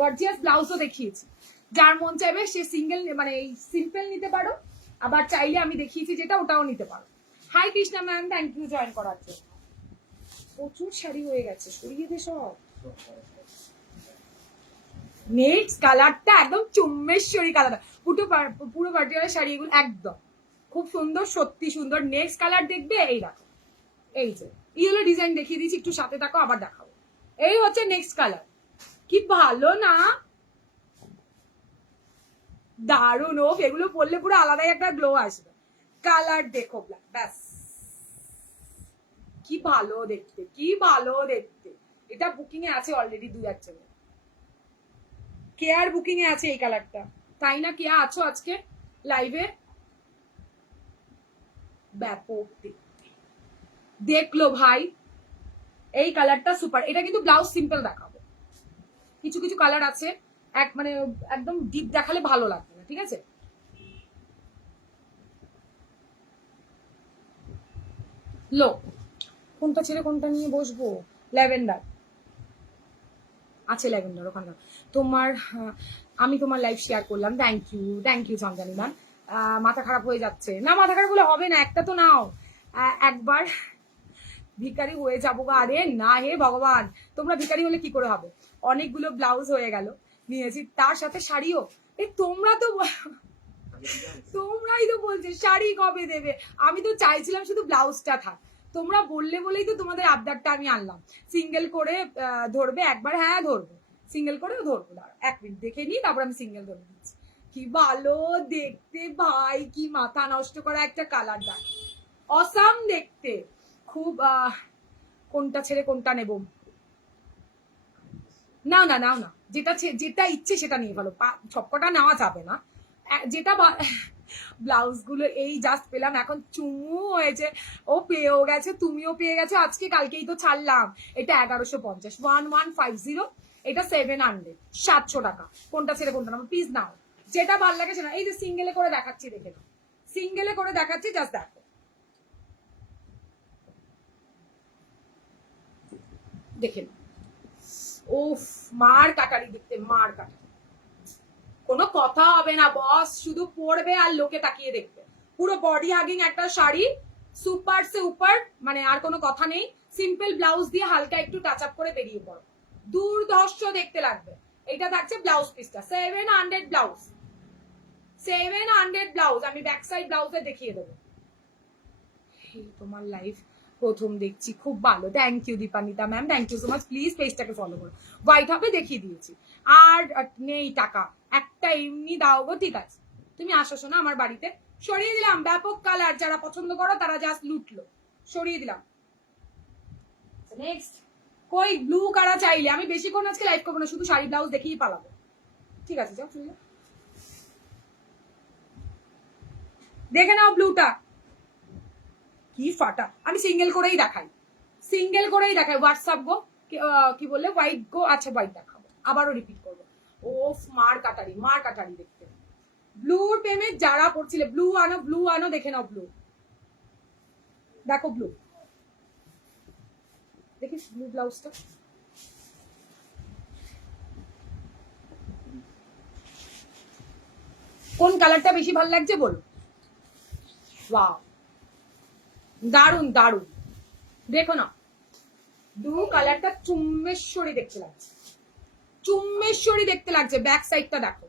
গর্জিয়াস ব্লাউজও দেখিয়েছি, যার মন চাইবে সে সিঙ্গেল মানে সিম্পল নিতে পারো, আবার চাইলে আমি দেখিয়েছি যেটা ওটাও নিতে পারো। Hi Krishna ma'am, thank you join করার জন্য। প্রচুর শাড়ি হয়ে গেছে, সরিয়ে দে সব। নেক্সট কালারটা একদম চুম্বেশ্বরী কালার, পুরো পার্টিকুলার শাড়ি এগুলো একদম খুব সুন্দর, সত্যি সুন্দর। নেক্সট কালার দেখবে, এই দেখো, এই যে ইয়েলো ডিজাইন দেখিয়ে দিয়েছি, একটু সাথে থাকো আবার দেখাবো। এই হচ্ছে নেক্সট কালার, কি ভালো না, দারুণ। ও এগুলো পরলে পুরো আলাদাই একটা গ্লো আসবে। কালার দেখো, ব্যাস কি ভালো দেখতে, কি ভালো দেখতে। এটা বুকিং এ আছে অলরেডি 2-1 জনের, কেয়ার বুকিং এ আছে এই কালারটা, তাই না? কেয়া আছো আজকে লাইভে? ব্যাপক দেখলো ভাই, এই কালারটা সুপার। এটা কিন্তু ব্লাউজ সিম্পল দেখাবো, কিছু কিছু কালার আছে এক মানে একদম ডিপ দেখালে ভালো লাগবে না, ঠিক আছে। লো কোনটা ছেড়ে কোনটা নিয়ে বসবো? ল্যাভেন্ডার আছে, ল্যাভেন্ডার ওখানকার তোমার। আমি তোমার লাইভ শেয়ার করলাম, থ্যাংক ইউ সঞ্জানি ম্যাম। মাথা খারাপ হয়ে যাচ্ছে না, মাথা খারাপ বলে হবে না, একটা তো নাও, একবার ভিখারি হয়ে যাবো গা। আরে না হে ভগবান, তোমরা ভিখারি হলে কি করে হবে, অনেকগুলো ব্লাউজ হয়ে গেল নিয়েছি, তার সাথে শাড়িও। এই তোমরা তো তোমরাই তো বলছো শাড়ি কবে দেবে, আমি তো চাইছিলাম শুধু ব্লাউজটা থাক, তোমরা বললে বলেই তো তোমাদের আবদারটা আমি আনলাম। সিঙ্গেল করে ধরবে একবার? হ্যাঁ ধরবো, সিঙ্গেল করেও ধরবো, দাঁড়া 1 মিনিট দেখে নিই, তারপর আমি সিঙ্গেল ধরে দিচ্ছি। কি ভালো দেখতে ভাই, কি মাথা নষ্ট করা একটা কালার, দেখ অসাম দেখতে, খুব কোনটা ছেড়ে কোনটা নেব? নাও না নাও না, যেটা ইচ্ছে সেটা নিয়ে ফেলো, সবকটা নেওয়া যাবে না, যেটা ব্লাউজ গুলো এই জাস্ট পেলাম, এখন চুমু হয়েছে, ও পেয়েও গেছে, তুমিও পেয়ে গেছো আজকে, কালকেই তো ছাড়লাম। এটা 1150, 1150, এটা 700, 700 টাকা। কোনটা ছেড়ে কোনটা নাও, প্লিজ নাও, যেটা ভালো লাগে সেটা। এই যে সিঙ্গেলে করে দেখাচ্ছি, দেখে নাও, সিঙ্গেলে করে দেখাচ্ছি, জাস্ট দেখো, দেখে নাও। ওফ মার কাটারি দেখতে, মার কাটারি, কোনো কথা হবে না বস, শুধু পরবে আর লোকে তাকিয়ে দেখবে। পুরো বডি হাগিং একটা শাড়ি, সুপার সে উপর, মানে আর কোনো কথা নেই। সিম্পল ব্লাউজ দিয়ে হালকা একটু টাচ আপ করে বেরিয়ে পড়ো, দুর্ধর্ষ দেখতে লাগবে। এটা থাকছে ব্লাউজ পিসটা, 700 ব্লাউজ, 700 ব্লাউজ, আমি ব্যাক সাইড ব্লাউজে দেখিয়ে দেবো। তোমার লাইফ প্রথম দেখছি, খুব ভালো, thank you Dipanita ma'am, thank you so much. Please পেজটাকে ফলো করো। হোয়াইট হবে দেখিয়ে দিয়েছি, আর নেই টাকা, একটা এমনি দাও গো, ঠিক আছে? তুমি আসো শোনা আমার বাড়িতে, সরিয়ে দিলাম ব্যাপক কালার, যারা পছন্দ করো তারা জাস্ট লুটলো, সরিয়ে দিলাম। নেক্সট, কই ব্লু কারা চাইলে? আমি বেশিক্ষণ আজকে লাইভ করবো না, শুধু শাড়ি ব্লাউজ দেখিয়ে পালাবো, ঠিক আছে? যাও চলে যাও, দেখে নাও ব্লুটা কি ফাটা। আমি সিঙ্গেল করেই দেখাই, সিঙ্গেল করেই দেখাই। হোয়াটসঅ্যাপ গো, কি বললে? হোয়াইট গো, আচ্ছা হোয়াইট দেখাবো, আবারও রিপিট করবো। ওফ, মার কাটারি দেখতে। ব্লুর প্রেমে যারা পড়ছিলে, ব্লু আনো, ব্লু আনো, দেখে নাও ব্লু, দেখো ব্লু, দেখিস ব্লু ব্লাউজটা, কোন কালারটা বেশি ভালো লাগছে বলো? ওয়াও, দারুন দারুন, দেখো না ব্লু কালারটা চুম্বেশ্বরী দেখতে লাগছে, চুম্বেশ্বরী দেখতে লাগছে। ব্যাক সাইডটা দেখো,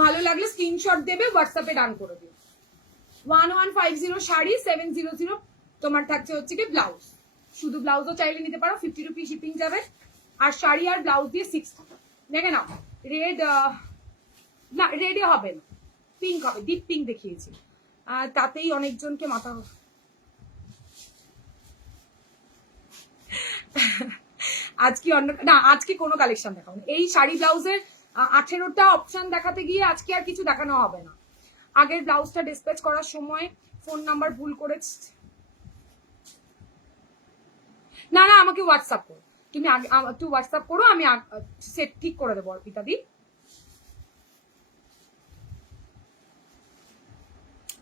ভালো লাগলে স্ক্রিনশট দেবে, হোয়াটসঅ্যাপে ডান করে দিও। 1150 শাড়ি, 700 তোমার থাকছে হচ্ছে কি ব্লাউজ, শুধু ব্লাউজও চাইলে নিতে পারো, 50 রুপি শিপিং যাবে, আর শাড়ি আর ব্লাউজ দিয়ে 60 টাকা। দেখে নাও, রেড না, রেডে হবে না, পিঙ্ক হবে, ডিপ পিঙ্ক দেখিয়েছি, তাতেই অনেকজনকে মাথা আজকে অন্য না, আজকে কোনো কালেকশন দেখাবো না। এই শাড়ি ব্লাউজের 18টা অপশন দেখাতে গিয়ে আজকে আর কিছু দেখানো হবে না। আগের ব্লাউজটা ডিসপ্যাচ করার সময় ফোন নাম্বার ভুল করে, না না, আমাকে হোয়াটসঅ্যাপ করো, তুমি আগে একটু হোয়াটসঅ্যাপ করো, আমি সেট ঠিক করে দেবো অর্পিতা দি।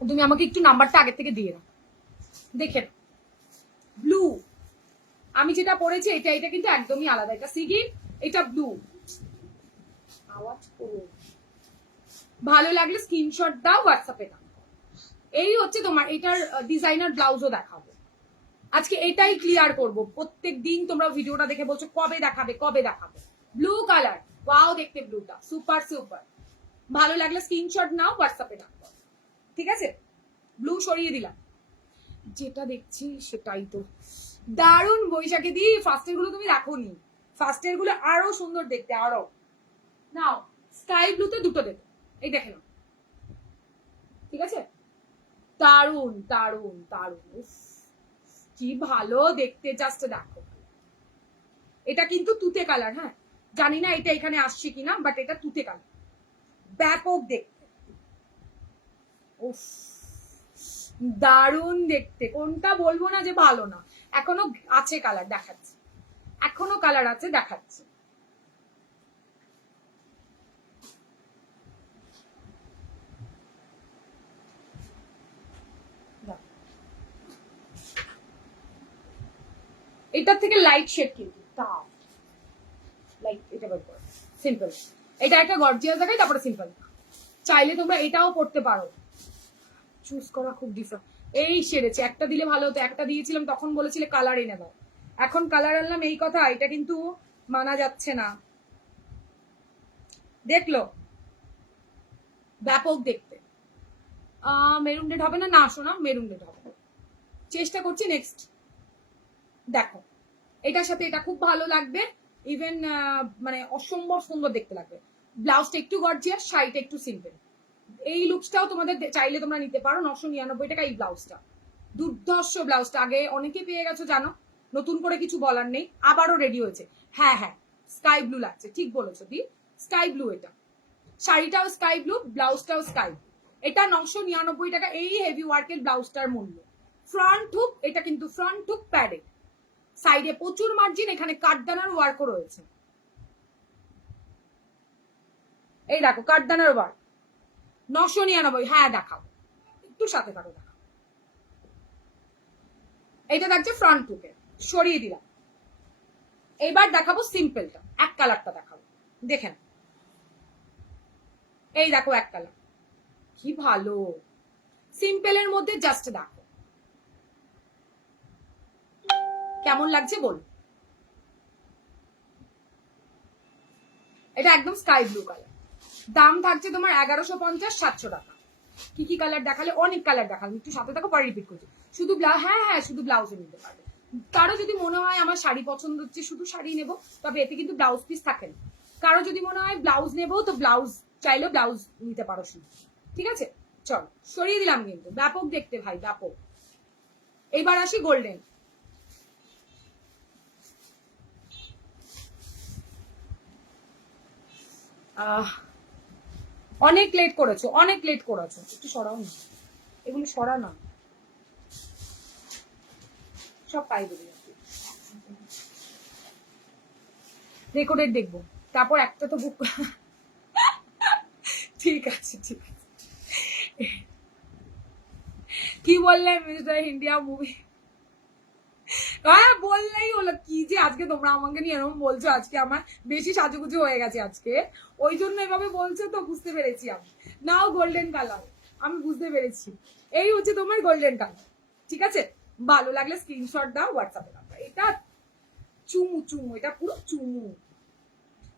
তুমি আমাকে একটু নাম্বারটা আগে থেকে দিয়ে দাও, দেখে ব্লু, আমি যেটা পরেছি এটা, এটা কিন্তু একদমই আলাদা, এটা সিগি, এটা ব্লু। আওয়াজ করো, ভালো লাগলে স্ক্রিনশট দাও, হোয়াটসঅ্যাপে দাও। এই হচ্ছে তোমার, এটার ডিজাইনার ব্লাউজও দেখাবো আজকে, এটাই ক্লিয়ার করব। প্রত্যেক দিন তোমরা ভিডিওটা দেখে বলছো কবে দেখাবে কবে দেখাবে। ব্লু কালার, ওয়াও দেখতে ব্লুটা সুপার সুপার, ভালো লাগলে স্ক্রিনশট নাও, হোয়াটসঅ্যাপে দাও, ঠিক আছে? ব্লু সরিয়ে দিলাম, যেটা দেখছি সেটাই তো দারুণ। বৈশাখী দি, ফার্স্টের গুলো তুমি রাখোনি, ফার্স্টের গুলো আরো সুন্দর দেখতে, আরো নাও। স্কাই ব্লুতে দুটো দেবে, এই দেখে নাও, ঠিক আছে? দারুণ দারুণ দারুণ, কি ভালো দেখতে, জাস্ট দেখো। এটা কিন্তু তুতে কালার, হ্যাঁ জানি না এটা এখানে আসছে কিনা, বাট এটা তুতে কালার, ব্যাপক দেখতে, উফ দারুণ দেখতে। কোনটা বলবো না যে ভালো না, এখনো আছে কালার, দেখাচ্ছে, এখনো কালার আছে, দেখাচ্ছে। এটার থেকে লাইট শেড কিন্তু তাও, লাইট এটা বের করো, সিম্পল, এটা একটা গর্জিয়াস দেখাই, তারপরে সিম্পল। চাইলে তোমরা এটাও পড়তে পারো, চুজ করা খুব ডিফারেন্ট। এই সেরেছে, একটা দিলে ভালো হতো, একটা দিয়েছিলাম তখন বলেছিলে কালার এনে দাও, এখন কালার আনলাম, এই কথা, এটা কিন্তু মানা যাচ্ছে না। দেখলো, ব্যাপক দেখতে। মেরুন রেড হবে না, না শোনা, মেরুন রেড হবে, চেষ্টা করছি। নেক্সট দেখো, এটার সাথে এটা খুব ভালো লাগবে, ইভেন মানে অসম্ভব সুন্দর দেখতে লাগবে। ব্লাউজটা একটু গর্জিয়াস, শাড়িটা একটু সিম্পল। এই লুকসটাও তোমাদের চাইলে তোমরা নিতে পারো, 999 টাকা এই ব্লাউজটা, দুর্ধর্ষ ব্লাউজটা। আগে অনেকে পেয়ে গেছো জানো, নতুন করে কিছু বলার নেই, আবারও রেডি হয়েছে। হ্যাঁ হ্যাঁ, স্কাই ব্লু লাগছে, ঠিক বলেছো দি, স্কাই ব্লু। এটা শাড়িটাও স্কাই ব্লু, ব্লাউজটাও স্কাই ব্লু। এটা 999 টাকা এই হেভি ওয়ার্কের ব্লাউজটার মূল্য। ফ্রন্ট হুক, এটা কিন্তু ফ্রন্ট হুক প্যাডে, সাইডে প্রচুর মার্জিন, এখানে কাঠদানার ওয়ার্কও রয়েছে, এই দেখো কাঠদানার ওয়ার্ক, 999। হ্যাঁ দেখাও, একটু সাথে থাকো, দেখাও। এইটা থাকছে ফ্রন্ট হুকে, সরিয়ে দিলাম। এইবার দেখাবো সিম্পলটা, এক কালারটা দেখাবো, দেখেন। এই দেখো এক কালার, কি ভালো, সিম্পলের মধ্যে জাস্ট দেখো কেমন লাগছে বল। এটা একদম স্কাই ব্লু কালার, দাম থাকছে তোমার 1150, 700 টাকা। কি কি কালার দেখালে, অনেক কালার দেখালাম, একটু সাথে থাকো, পরে রিপিট করছি। শুধু হ্যাঁ শুধু ব্লাউজে নিতে পারবে। কারো যদি মনে হয় আমার শাড়ি পছন্দ হচ্ছে শুধু শাড়ি নেবো, তবে এতে কিন্তু ব্লাউজ পিস থাকে না। কারো যদি মনে হয় ব্লাউজ নেবো, তো ব্লাউজ চাইলেও ব্লাউজ নিতে পারো শুধু। ঠিক আছে, চল সরিয়ে দিলাম কিন্তু, ব্যাপক দেখতে ভাই, ব্যাপক। এইবার আসি গোল্ডেন। অনেক লেট করেছো, অনেক লেট করেছো, একটু সরাও না, এগুলো সরা না, সব পাই দেবে। রেকর্ডেড দেখবো, তারপর একটা তো বুক। ঠিক আছে ঠিক আছে। কি বললেন মিস্টার ইন্ডিয়া মুভি? হ্যাঁ বললেই হলো। কি যে আজকে তোমরা আমাকে নিয়ে এরকম বলছো, আজকে আমার বেশি সাজুগুজু হয়ে গেছে আজকে, ওই জন্য এভাবে বলছো, তো বুঝতে পেরেছি আমি। নাও গোল্ডেন কালার, আমি বুঝতে পেরেছি, এই হচ্ছে তোমার গোল্ডেন কালার। ঠিক আছে, ভালো লাগলে স্ক্রিনশট দাও, হোয়াটসঅ্যাপে দাও। এটা চুমু চুমু, এটা পুরো চুমু,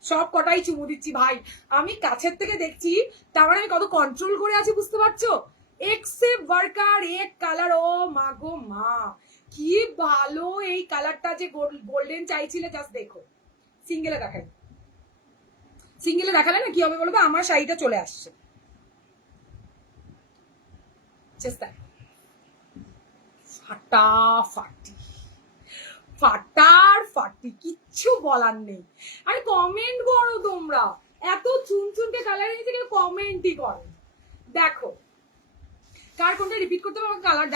সব কটাই চুমু দিচ্ছি ভাই। আমি কাছের থেকে দেখছি, তার মানে আমি কত কন্ট্রোল করে আছি, বুঝতে পারছো? এক্সে ওয়ার্কার এক কালার, ও মা গো মা, কি ভালো এই কালারটা, যে গোল্ডেন চাইছিলে, জাস্ট দেখো। সিঙ্গেলে দেখাই, সিঙ্গেলে দেখালে না কি হবে বলবো, আমার শাড়িটা চলে আসছে। ফাটাফাটি, ফাটার ফাটি, কিচ্ছু বলার নেই। আরে কমেন্ট করো তোমরা, এত চুনচুনকে কালার এনেছে, কেউ কমেন্টই করো। দেখো কার কোনটা রিপিট করতে হবে, আমাকে কালার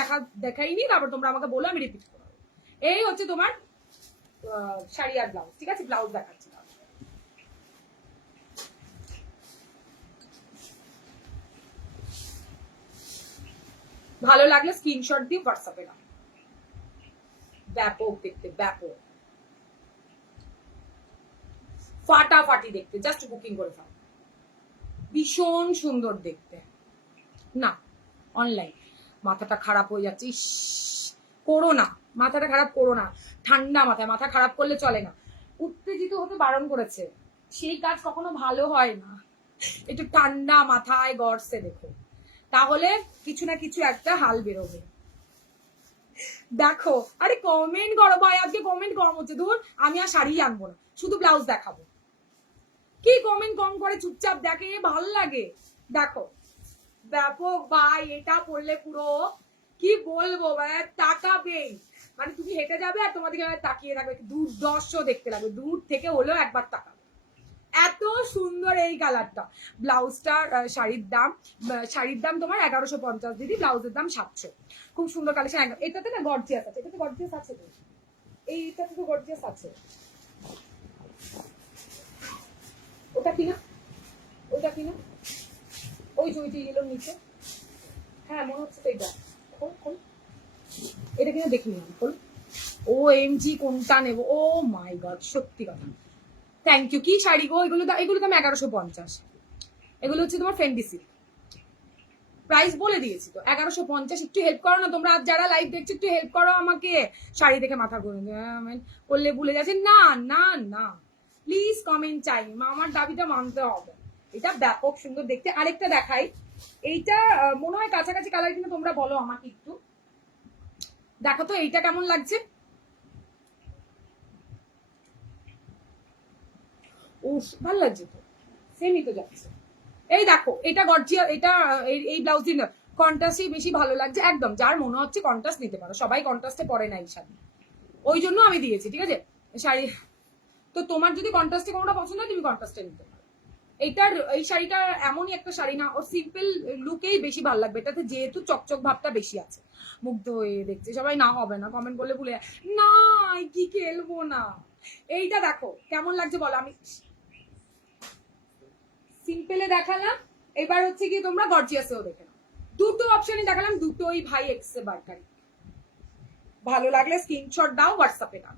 দেখাইনি, তারপর তোমরা আমাকে বলো, আমি রিপিট করবো। এই হচ্ছে তোমার শাড়ি আর ব্লাউজ। ঠিক আছে, ব্লাউজ দেখাচ্ছি। ভালো লাগলে স্ক্রিনশট দিয়ে হোয়াটসঅ্যাপে দাও। ব্যাপক দেখতে, ব্যাপক ফাটাফাটি দেখতে, জাস্ট বুকিং করে ফেলো। ভীষণ সুন্দর দেখতে। না অনলাইন, মাথাটা খারাপ হয়ে যাচ্ছে, ইস করো না, মাথাটা খারাপ করো না, ঠান্ডা মাথায় মাথা খারাপ করলে চলে না। উত্তেজিত হতে বারণ করেছে, সেই কাজ কখনো ভালো হয় না। একটু ঠান্ডা মাথায় গড়ছে দেখো, তাহলে কিছু না কিছু একটা হাল বেরোবে। দেখো, আরে কমেন্ট করো ভাই, আজকে কমেন্ট কম হচ্ছে, ধর আমি আর শাড়ি আনবো না, শুধু ব্লাউজ দেখাবো। কি কমেন্ট কম করে চুপচাপ দেখে, ভাল লাগে। দেখো ব্যাপক ভাই, এটা পড়লে পুরো কি বলবো ভাই, তাকাবেই, মানে তুমি হেঁটে যাবে আর তোমাদেরকে তাকিয়ে থাকবে, দুর্দর্শ দেখতে লাগবে, দূর থেকে হলেও একবার তাকাবে। এত সুন্দর এই কালারটা। ব্লাউজটার শাড়ির দাম তোমার 1150 দিদি, ব্লাউজের দাম 700। খুব সুন্দর কালেকশন। এটাতে না গর্জিয়াস আছে, এটাতে গর্জিয়াস আছে তো, এইটাতে তো গর্জিয়াস আছে। ওটা কিনা, ওটা কিনা, ওই যে ওইটা এলো নিচে, হ্যাঁ মনে হচ্ছে তো এটা। এটা কিনা দেখিনি আমি, খোল। ও এমজি কোনটা নেবো, ও মাই গড, সত্যি কথা, থ্যাংক ইউ। কি শাড়ি গো এগুলো, এগুলো দাম 1150। এগুলো হচ্ছে তোমার ফেন্ডিসি, প্রাইস বলে দিয়েছি তো 1150। একটু হেল্প করো না তোমরা, যারা লাইভ দেখছো একটু হেল্প করো আমাকে, শাড়ি দেখে মাথা করলে ভুলে যাচ্ছে। না না না, প্লিজ কমেন্ট চাই, আমার দাবিটা মানতে হবে। এটা ব্যাপক সুন্দর দেখতে। আরেকটা দেখাই, এইটা মনে হয় কাছাকাছি কালার কিনা, তোমরা বলো আমাকে একটু। দেখো তো এইটা কেমন লাগছে, ও ভালো লাগছে তো, সেমই তো যাচ্ছে। এই দেখো এটা গর্জিয়া, এটা এই ব্লাউজ দিন কন্ট্রাস্টই বেশি ভালো লাগছে একদম। যার মনে হচ্ছে কন্ট্রাস্ট নিতে পারো, সবাই কন্ট্রাস্টে পরে না এই শাড়ি, ওই জন্য আমি দিয়েছি। ঠিক আছে শাড়ি, তো তোমার যদি কন্ট্রাস্টে কোনোটা পছন্দ হয় তুমি কন্ট্রাস্টে নিতে পারো। এইটার এই শাড়িটা এমনই একটা শাড়ি না, ওর সিম্পল লুকেই বেশি ভালো লাগবে, এটাতে যেহেতু চকচক ভাবটা বেশি আছে। মুগ্ধ হয়ে দেখছে সবাই, না হবে না কমেন্ট করলে ভুলে না, কি খেলবো না। এইটা দেখো কেমন লাগছে বলো, আমি সিম্পলে দেখালাম, এবার হচ্ছে কি তোমরা গর্জিয়াসেও দেখে নাও। দুটো অপশনই দেখালাম, দুটোই ভাই এক্সে বারকারি। ভালো লাগলে স্ক্রিনশট দাও, হোয়াটসঅ্যাপে দাও।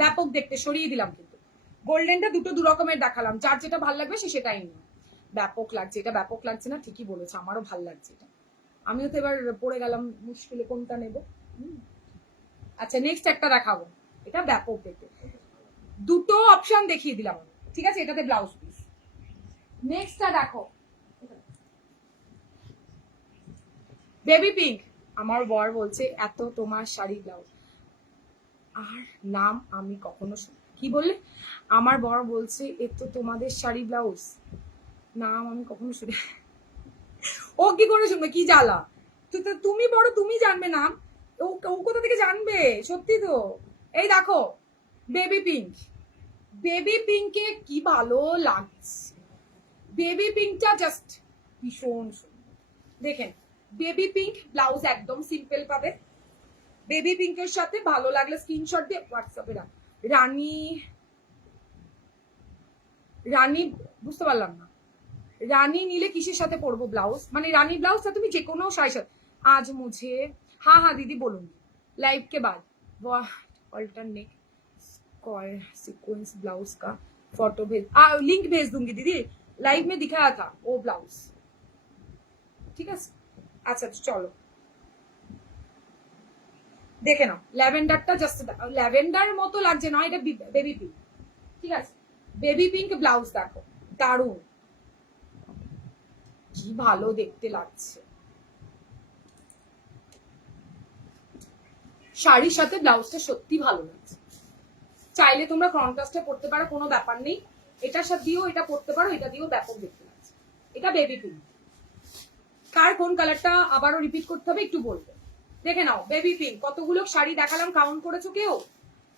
ব্যাপক দেখতে, সরিয়ে দিলাম কিন্তু। গোল্ডেনটা দুটো দু রকমের দেখালাম, যার যেটা ভালো লাগবে সে সেটাই নিও। ব্যাপক লাগছে এটা, ব্যাপক লাগছে না, ঠিকই বলেছে, আমারও ভালো লাগছে এটা। আমিও তো এবার পড়ে গেলাম মুশকিলে, কোনটা নেব। আচ্ছা নেক্সট একটা দেখাবো, এটা ব্যাপক দেখতে, দুটো অপশন দেখিয়ে দিলাম। ঠিক আছে, এটাতে ব্লাউজ পিস। নেক্সটটা দেখো, বেবি পিঙ্ক। আমার বর বলছে এত তোমার শাড়ি ব্লাউজ আর নাম আমি কখনো কি বললে? আমার বর বলছে এত তোমাদের শাড়ি ব্লাউজ নাম আমি কখনো শুনে। ও কি করে শুনবে? কি জ্বালা! তো তুমি বড়, তুমি জানবে নাম, ও ও কোথা থেকে জানবে? সত্যি তো। এই দেখো বেবি পিঙ্ক, বেবি পিঙ্কে কি ভালো লাগছে। বেবি পিঙ্কটা জাস্ট ভীষণ সুন্দর। দেখেন বেবি পিঙ্ক ব্লাউজ একদম সিম্পল পাবে। বেবি পিঙ্কের সাথে ভালো লাগলে স্ক্রিনশট দিয়ে হোয়াটসঅ্যাপে রানী রানী বুঝতে পারলাম না। রানী নিলে কিসের সাথে পরবো ব্লাউজ? মানে রানী ব্লাউজটা তুমি যে কোনো শাড়ির সাথে। आज मुझे हाँ हाँ दीदी बोलूंगी लाइव के बाद वाह अल्टरनेट सीक्वेंस ब्लाउज का फोटो भेज लिंक भेज दूंगी दीदी। लाइव में दिखाया था वो ब्लाउज। ঠিক আছে আচ্ছা চলো দেখে নাও। ল্যাভেন্ডারটা জাস্ট ল্যাভেন্ডার মতো লাগছে না, এটা বেবি পিঙ্ক। ঠিক আছে বেবি পিঙ্ক ব্লাউজ দেখো দারুণ, কি ভালো দেখতে লাগছে। শাড়ির সাথে ব্লাউজটা সত্যি ভালো লাগছে। চাইলে তোমরা কন্ট্রাস্টে পড়তে পারো, কোনো ব্যাপার নেই। এটার সাথে দিয়েও এটা পড়তে পারো, এটা দিয়েও ব্যাপক দেখতে লাগছে। এটা বেবি পিঙ্ক। কার কোন কালারটা আবারও রিপিট করতে হবে একটু বলবে। দেখে নাও বেবি পিঙ্ক, কতগুলো শাড়ি দেখালাম, কাউন্ট করেছো কেউ?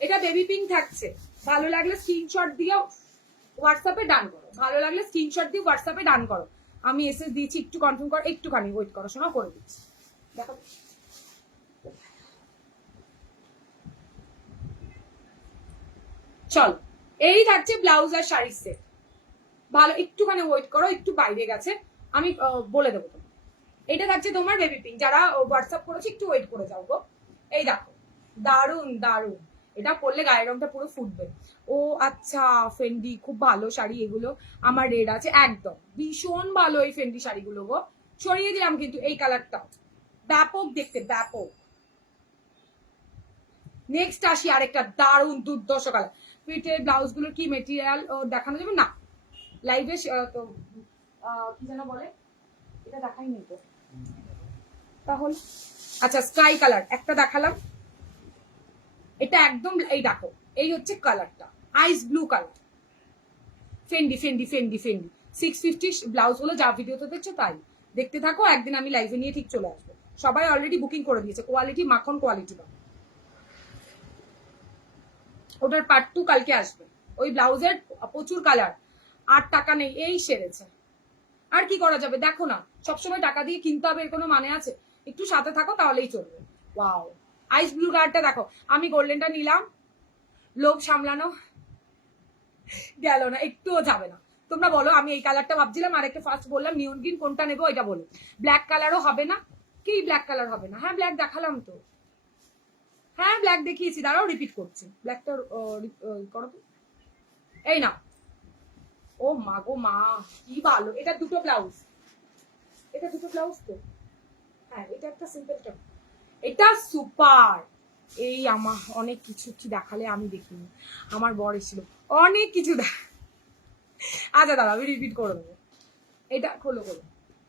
এটা বেবি পিঙ্ক থাকছে। ভালো লাগলে স্ক্রিনশট দিয়ে হোয়াটসঅ্যাপে ডান করো, ভালো লাগলে স্ক্রিনশট দিয়ে হোয়াটসঅ্যাপে ডান করো। আমি এসএস দিয়েছি, একটু কনফার্ম করো, একটুখানি ওয়েট করো, শোনা করে দিচ্ছি। দেখো চল এই থাকছে ব্লাউজ আর শাড়ির সেট। ভালো একটুখানি ওয়েট করো, একটু বাইরে গেছে, আমি বলে দেবো তোমার। এটা থাকছে তোমার বেবি পিঙ্ক। যারা হোয়াটসঅ্যাপ করেছে একটু ওয়েট করে যাও গো। এই দেখো দারুন দারুন, এটা পরলে গায়ের রংটা পুরো ফুটবে। ও আচ্ছা ফেন্ডি, খুব ভালো শাড়ি এগুলো। আমার রেড আছে একদম, ভীষণ ভালো এই ফেন্ডি শাড়িগুলো গো। সরিয়ে দিলাম কিন্তু এই কালারটা ব্যাপক দেখতে, ব্যাপক। নেক্সট আসি আরেকটা দারুন দুর্দর্শ কালার। পিটের ব্লাউজ গুলোর কি মেটেরিয়াল দেখানো যাবে না লাইভে? তো কি যেন বলে, এটা দেখাইনি তো তাহলে। আচ্ছা স্কাই কালার একটা দেখালাম, এটা একদম এই দেখো, এই হচ্ছে কালারটা ice blue colour. Fendi Fendi Fendi Fendi 650 blouse গুলো যা ভিডিওতে দেখছো তাই দেখতে থাকো। একদিন আমি লাইভে নিয়ে ঠিক চলে আসবো। সবাই অলরেডি বুকিং করে দিয়েছে, কোয়ালিটি মাখন কোয়ালিটি পাবে। ওটার পার্ট 2 কালকে আসবে। ওই ব্লাউজের প্রচুর কালার, আর টাকা নেই, এই সেরেছে। আর কি করা যাবে দেখো না, সবসময় টাকা দিয়ে কিনতে হবে এর কোনো মানে আছে? একটু সাথে থাকো তাহলেই চলবে। ওয়াও আইস ব্লু কালারটা দেখো, আমি গোল্ডেনটা নিলাম, লোভ সামলানো গেল না, একটুও যাবে না। তোমরা বলো, আমি এই কালারটা ভাবছিলাম, আর একটা ফার্স্ট বললাম নিয়ন গ্রিন, কোনটা নেবো এটা বলো। ব্ল্যাক কালারও হবে না কি? ব্ল্যাক কালার হবে না? হ্যাঁ ব্ল্যাক দেখালাম তো, হ্যাঁ ব্ল্যাক দেখিয়েছি, দাঁড়াও রিপিট করছি। ব্ল্যাকটা করো তো, এই না। ও মা গো মা, কি ভালো। এটা দুটো ব্লাউজ, এটা দুটো ব্লাউজ তো, হ্যাঁ এটা একটা সিম্পল টপ, এটা সুপার। এই আমার অনেক কিছু কি দেখালে আমি দেখিনি, আমার বর এসেছিল অনেক কিছু আচ্ছা দাদা আমি রিপিট করে দেবো। এটা খোলো খোলো,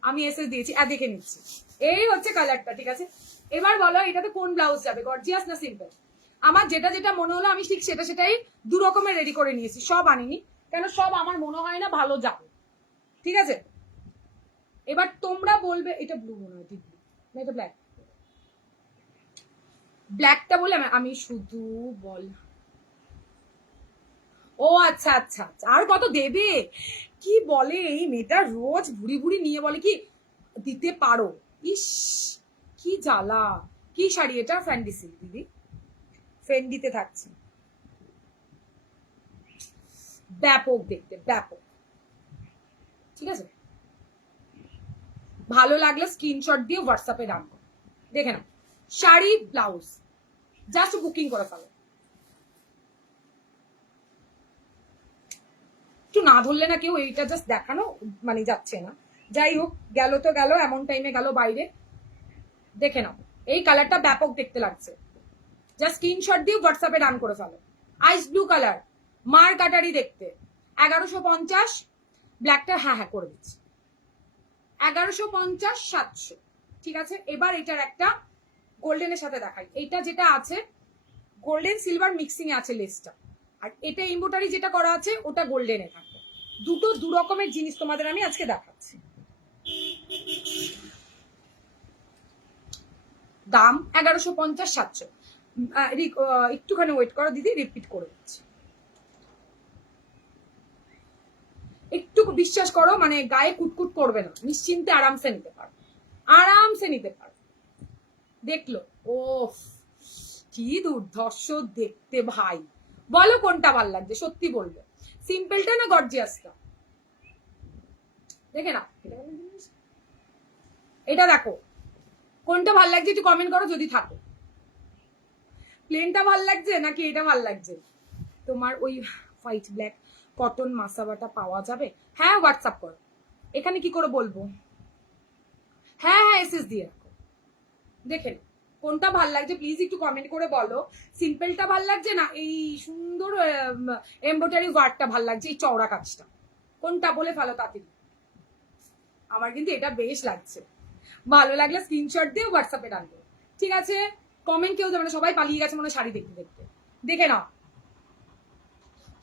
আমি এসে দিয়েছি দেখে নিচ্ছি। এই হচ্ছে কালারটা, ঠিক আছে। এবার বলো এটাতে কোন ব্লাউজ যাবে, গর্জিয়াস না সিম্পল? আমার যেটা যেটা মনে হলো আমি ঠিক সেটা সেটাই দু রকমের রেডি করে নিয়েছি, সব আনিনি কেন, সব আমার মনে হয় না ভালো যাবে, ঠিক আছে। এবার তোমরা বলবে এটা ব্লু মনে হয়, ডিপ ব্লু না এটা ব্ল্যাক। ব্ল্যাকটা বলে আমি শুধু বল। ও আচ্ছা আচ্ছা আচ্ছা, আর কত দেবে? কি বলে এই মেয়েটা, রোজ ভুড়ি ভুড়ি নিয়ে বলে কি দিতে পারো। ইস কি জ্বালা। কি শাড়ি এটা? ফ্যান্ডি সিল্ক দিদি, ফেন্ডিতে থাকছে, ব্যাপক দেখতে, ব্যাপক। ঠিক আছে, ভালো লাগলে স্ক্রিনশট দিয়ে হোয়াটসঅ্যাপে রাখবো। দেখে নাও শাড়ি ব্লাউজ, জাস্ট বুকিং করে ফেলো। একটু না ধরলে না কেউ, এইটা জাস্ট দেখানো মানে যাচ্ছে না। যাই হোক গেল তো গেল, এমন টাইমে গেল বাইরে। দেখে নাও এই কালারটা ব্যাপক দেখতে লাগছে, জাস্ট স্ক্রিনশট দিয়ে হোয়াটসঅ্যাপে রান করে ফেলো। আইস ব্লু কালার, মার কাটারি দেখতে, 1150। ব্ল্যাকটা হ্যাঁ হ্যাঁ করে দিচ্ছি, 1150 700। ঠিক আছে, এবার এটার একটা গোল্ডেনের সাথে দেখাই। এইটা যেটা আছে গোল্ডেন সিলভার মিক্সিং এ আছে লেসটা, আর এটা এমব্রয়ডারি যেটা করা আছে ওটা গোল্ডেনে থাকবে। দুটো দু রকমের জিনিস তোমাদের আমি আজকে দেখাচ্ছি। দাম 1150 700। একটুখানি ওয়েট করো দিদি, রিপিট করে দিচ্ছি। একটু বিশ্বাস করো, মানে গায়ে কুটকুট করবে না, নিশ্চিন্তে আরামসে নিতে পারো, আরামসে নিতে পারো। দেখলো, ও কি দুর্ধর্ষ দেখতে ভাই, বলো কোনটা ভাল লাগছে, সত্যি বলবে, সিম্পলটা না গর্জিয়াসটা? দেখে না, এটা দেখো কোনটা ভাল লাগছে একটু কমেন্ট করো যদি থাকো। প্লেনটা ভাল লাগছে নাকি এটা ভাল লাগছে? তোমার ওই হোয়াইট ব্ল্যাক কটন মাসাবাটা পাওয়া যাবে? হ্যাঁ হোয়াটসঅ্যাপ করো, এখানে কি করে বলবো? হ্যাঁ হ্যাঁ এসএস দিয়ে রাখো। দেখে কোনটা ভাল লাগছে প্লিজ একটু কমেন্ট করে বলো। সিম্পলটা ভাল লাগছে না এই সুন্দর এমব্রয়ডারি ওয়ার্কটা ভাল লাগছে, এই চওড়া কাজটা? কোনটা বলে ফেলো তাড়াতাড়ি। আমার কিন্তু এটা বেশ লাগছে, ভালো লাগলে স্ক্রিনশট দিয়ে হোয়াটসঅ্যাপে ডালবো, ঠিক আছে? কমেন্ট কেউ দেবে না, সবাই পালিয়ে গেছে মনে হয় শাড়ি দেখতে দেখতে। দেখে নাও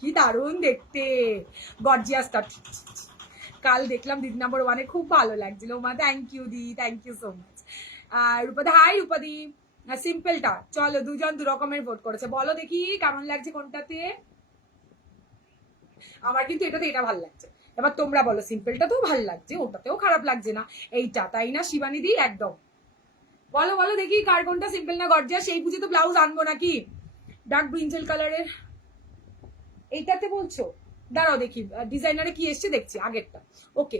কি দারুণ দেখতে গর্জিয়াসটা। কাল দেখলাম দিদি নাম্বার 1-এ, খুব ভালো লাগছিল মা, থ্যাংক ইউ দি, থ্যাংক ইউ সো মাচ। আর রূপাদি, হাই রূপাদি। সিম্পলটা চলো, দুজন দু রকমের ভোট করেছে, বলো দেখি কেমন লাগছে কোনটাতে। আমার কিন্তু এটাতে এটা ভালো লাগছে, এবার তোমরা বলো সিম্পলটাতেও ভালো লাগছে, ওটাতেও খারাপ লাগছে না, এইটা তাই না শিবানী দি? একদম বলো বলো দেখি কার কোনটা সিম্পল না গর্জিয়াস। সেই বুঝে তো ব্লাউজ আনবো নাকি? ডার্ক ব্রিঞ্জেল কালারের এইটাতে বলছো? দাঁড়াও দেখি ডিজাইনারে কি এসছে দেখছি আগেরটা। ওকে,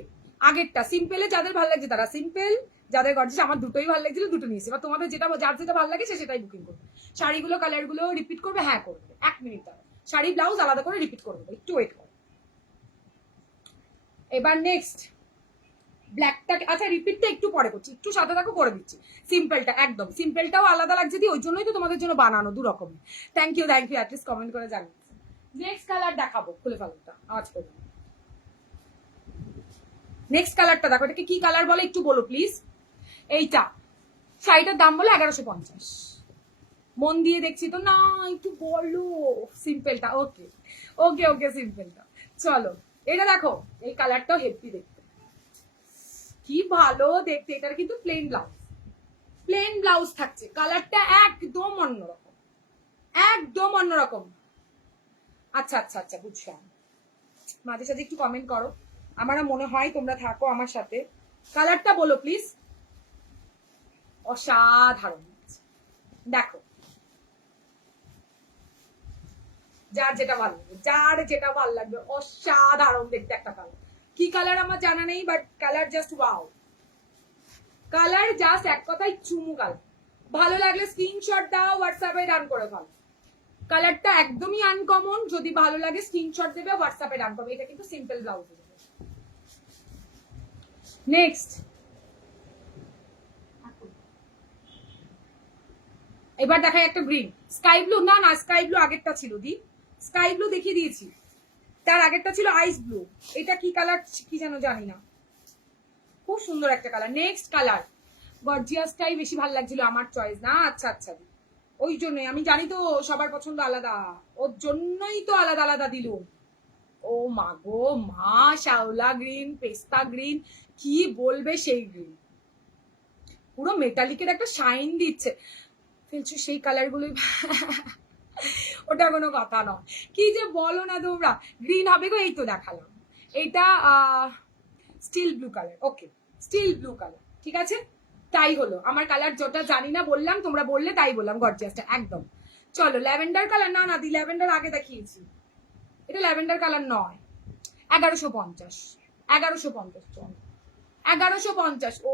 আগেরটা সিম্পলে যাদের ভালো লাগছে তারা সিম্পল, যাদের গর্জিয়াস, আমার দুটোই ভালো লাগছিল দুটো নিয়েছি। এবার তোমাদের যেটা যার যেটা ভালো লাগে সে সেটাই বুকিং করবে। শাড়িগুলো কালারগুলো রিপিট করবে? হ্যাঁ করবে, 1 মিনিট দাঁড়াও, শাড়ি ব্লাউজ আলাদা করে রিপিট করবে, একটু ওয়েট করো। এবার নেক্সট ব্ল্যাকটা, আচ্ছা রিপিটটা একটু পরে করছি, একটু সাথে থাকো করে দিচ্ছি। সিম্পলটা একদম, সিম্পলটাও আলাদা লাগছে দি, ওই জন্যই তো তোমাদের জন্য বানানো দু রকমের। থ্যাংক ইউ অ্যাটলিস্ট কমেন্ট করে জানিয়েছে। নেক্সট কালার দেখাবো, খুলে ফেলোটা আওয়াজ করবো। নেক্সট কালারটা দেখো, এটাকে কি কালার বলে একটু বলো প্লিজ। এইটা শাড়িটার দাম বলে 1150। মন দিয়ে দেখছি তো না, একটু বলো সিম্পলটা। ওকে ওকে ওকে সিম্পলটা চলো। এটা দেখো, এই কালারটাও হেভি দেখতে, কি ভালো দেখতে। এটার কিন্তু প্লেন ব্লাউজ, প্লেন ব্লাউজ থাকছে, কালারটা একদম অন্যরকম, একদম অন্যরকম। আচ্ছা আচ্ছা আচ্ছা বুঝলাম, মাঝে সাথে একটু কমেন্ট করো, আমারও মনে হয় তোমরা থাকো আমার সাথে। কালারটা বলো প্লিজ। অসাধারণ দেখো, যার যেটা ভালো লাগবে, যার যেটা ভালো লাগবে, অসাধারণ দেখতে একটা কালার। কি কালার আমার জানা নেই, but colour just wow, colour just এক কথায় চুমু কালার। ভালো লাগলে স্ক্রিনশট দাও, হোয়াটসঅ্যাপে ডান করে ফেলো। কালারটা একদমই আনকমন, যদি ভালো লাগে স্ক্রিনশট দেবে, হোয়াটসঅ্যাপে ডান করবে। এটা কিন্তু সিম্পল ব্লাউজ। নেক্সট এবার দেখাই একটা গ্রিন স্কাই ব্লু, না না স্কাই ব্লু আগেরটা ছিল দি, স্কাই ব্লু দেখিয়ে দিয়েছি, তার আগেরটা ছিল আইস ব্লু। এটা কি কালার কি যেন জানি না, খুব সুন্দর একটা কালার। নেক্সট কালার গর্জিয়াসটাই বেশি ভালো লাগছিল আমার চয়েস না। আচ্ছা আচ্ছা, ওই জন্যই আমি জানি তো সবার পছন্দ আলাদা, ওর জন্যই তো আলাদা আলাদা দিল। ও মা গো মা, শ্যাওলা গ্রিন, পেস্তা গ্রিন, কি বলবে সেই গ্রিন, পুরো মেটালিকের একটা শাইন দিচ্ছে। ফেলছো সেই কালার গুলোই ওটা কোনো কথা নয়, কি যে বলো না তোমরা। গ্রিন হবে গো, এই তো দেখালাম। এটা স্টিল ব্লু কালার, ওকে স্টিল ব্লু কালার, ঠিক আছে তাই হলো। আমার কালার যেটা জানি না বললাম, তোমরা বললে তাই বললাম, গর্জিয়াসটা একদম। চলো ল্যাভেন্ডার কালার, না না দি ল্যাভেন্ডার আগে দেখিয়েছি, এটা ল্যাভেন্ডার কালার নয়। 1150, 1150 চল, 1150। ও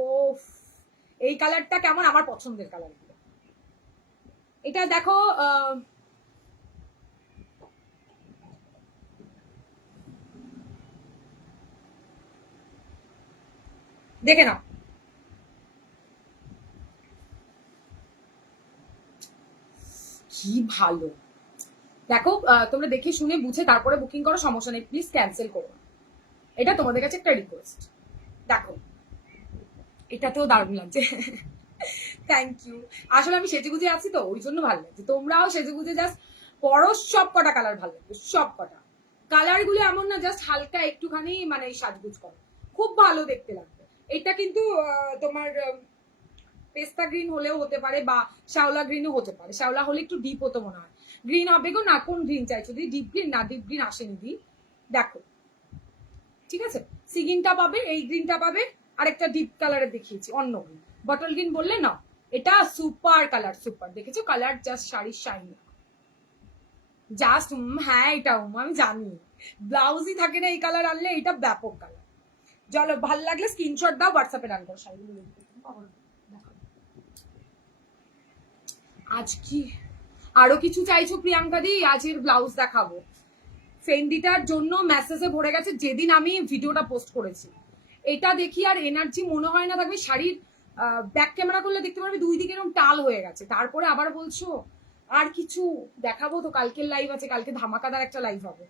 এই কালারটা কেমন, আমার পছন্দের কালার। এটা দেখো দেখে নাও, কি ভালো। দেখো তোমরা দেখে শুনে বুঝে তারপরে বুকিং করো, সমস্যা নেই, প্লিজ ক্যান্সেল করো না, এটা তোমাদের কাছে একটা রিকোয়েস্ট। দেখো এটাতেও দারুণ লাগছে। Thank you. আসলে আমি সেজেগুজে আছি তো ওই জন্য ভালো লাগছে। তোমরাও সেজেগুজে জাস্ট পরো, সব কটা কালার ভালো লাগবে, সব কটা কালার গুলো এমন না জাস্ট হালকা একটুখানি মানে সাজগুজ করো, খুব ভালো দেখতে লাগবে। এটা কিন্তু তোমার পেস্তা গ্রিন হলেও হতে পারে বা শ্যাওলা গ্রিনও হতে পারে। শ্যাওলা হলে একটু ডিপ হতো মনে হয়। গ্রিন হবে গো না, কোন গ্রিন চাইছো দিদি? ডিপ গ্রিন না, ডিপ গ্রিন আসেনি দি, দেখো ঠিক আছে। সি গ্রিনটা পাবে, এই গ্রিনটা পাবে, আরেকটা ডিপ কালারে দেখিয়েছি অন্য গ্রিন, বটল গ্রিন বললে না। এটা সুপার কালার, সুপার দেখেছো কালার, জাস্ট শাড়ির শাইন জাস্ট। হ্যাঁ এটা আমি জানি, ব্লাউজই থাকে না এই কালার আনলে, এটা ব্যাপক কালার। চলো ভালো লাগলে স্ক্রিনশট দাও, হোয়াটসঅ্যাপে রান করো শাড়িগুলো। আজ কি আরো কিছু চাইছো প্রিয়াঙ্কা দি? আজের ব্লাউজ দেখাবো। ফেন্ডিটার জন্য মেসেজে ভরে গেছে যেদিন আমি ভিডিওটা পোস্ট করেছি। এটা দেখি আর এনার্জি মনে হয় না থাকবে। শাড়ির ব্যাক ক্যামেরা করলে দেখতে পারবে দুই দিকে এরকম টাল হয়ে গেছে। তারপরে আবার বলছো আর কিছু দেখাবো, তো কালকের লাইভ আছে, কালকে ধামাকাদার একটা লাইভ হবে।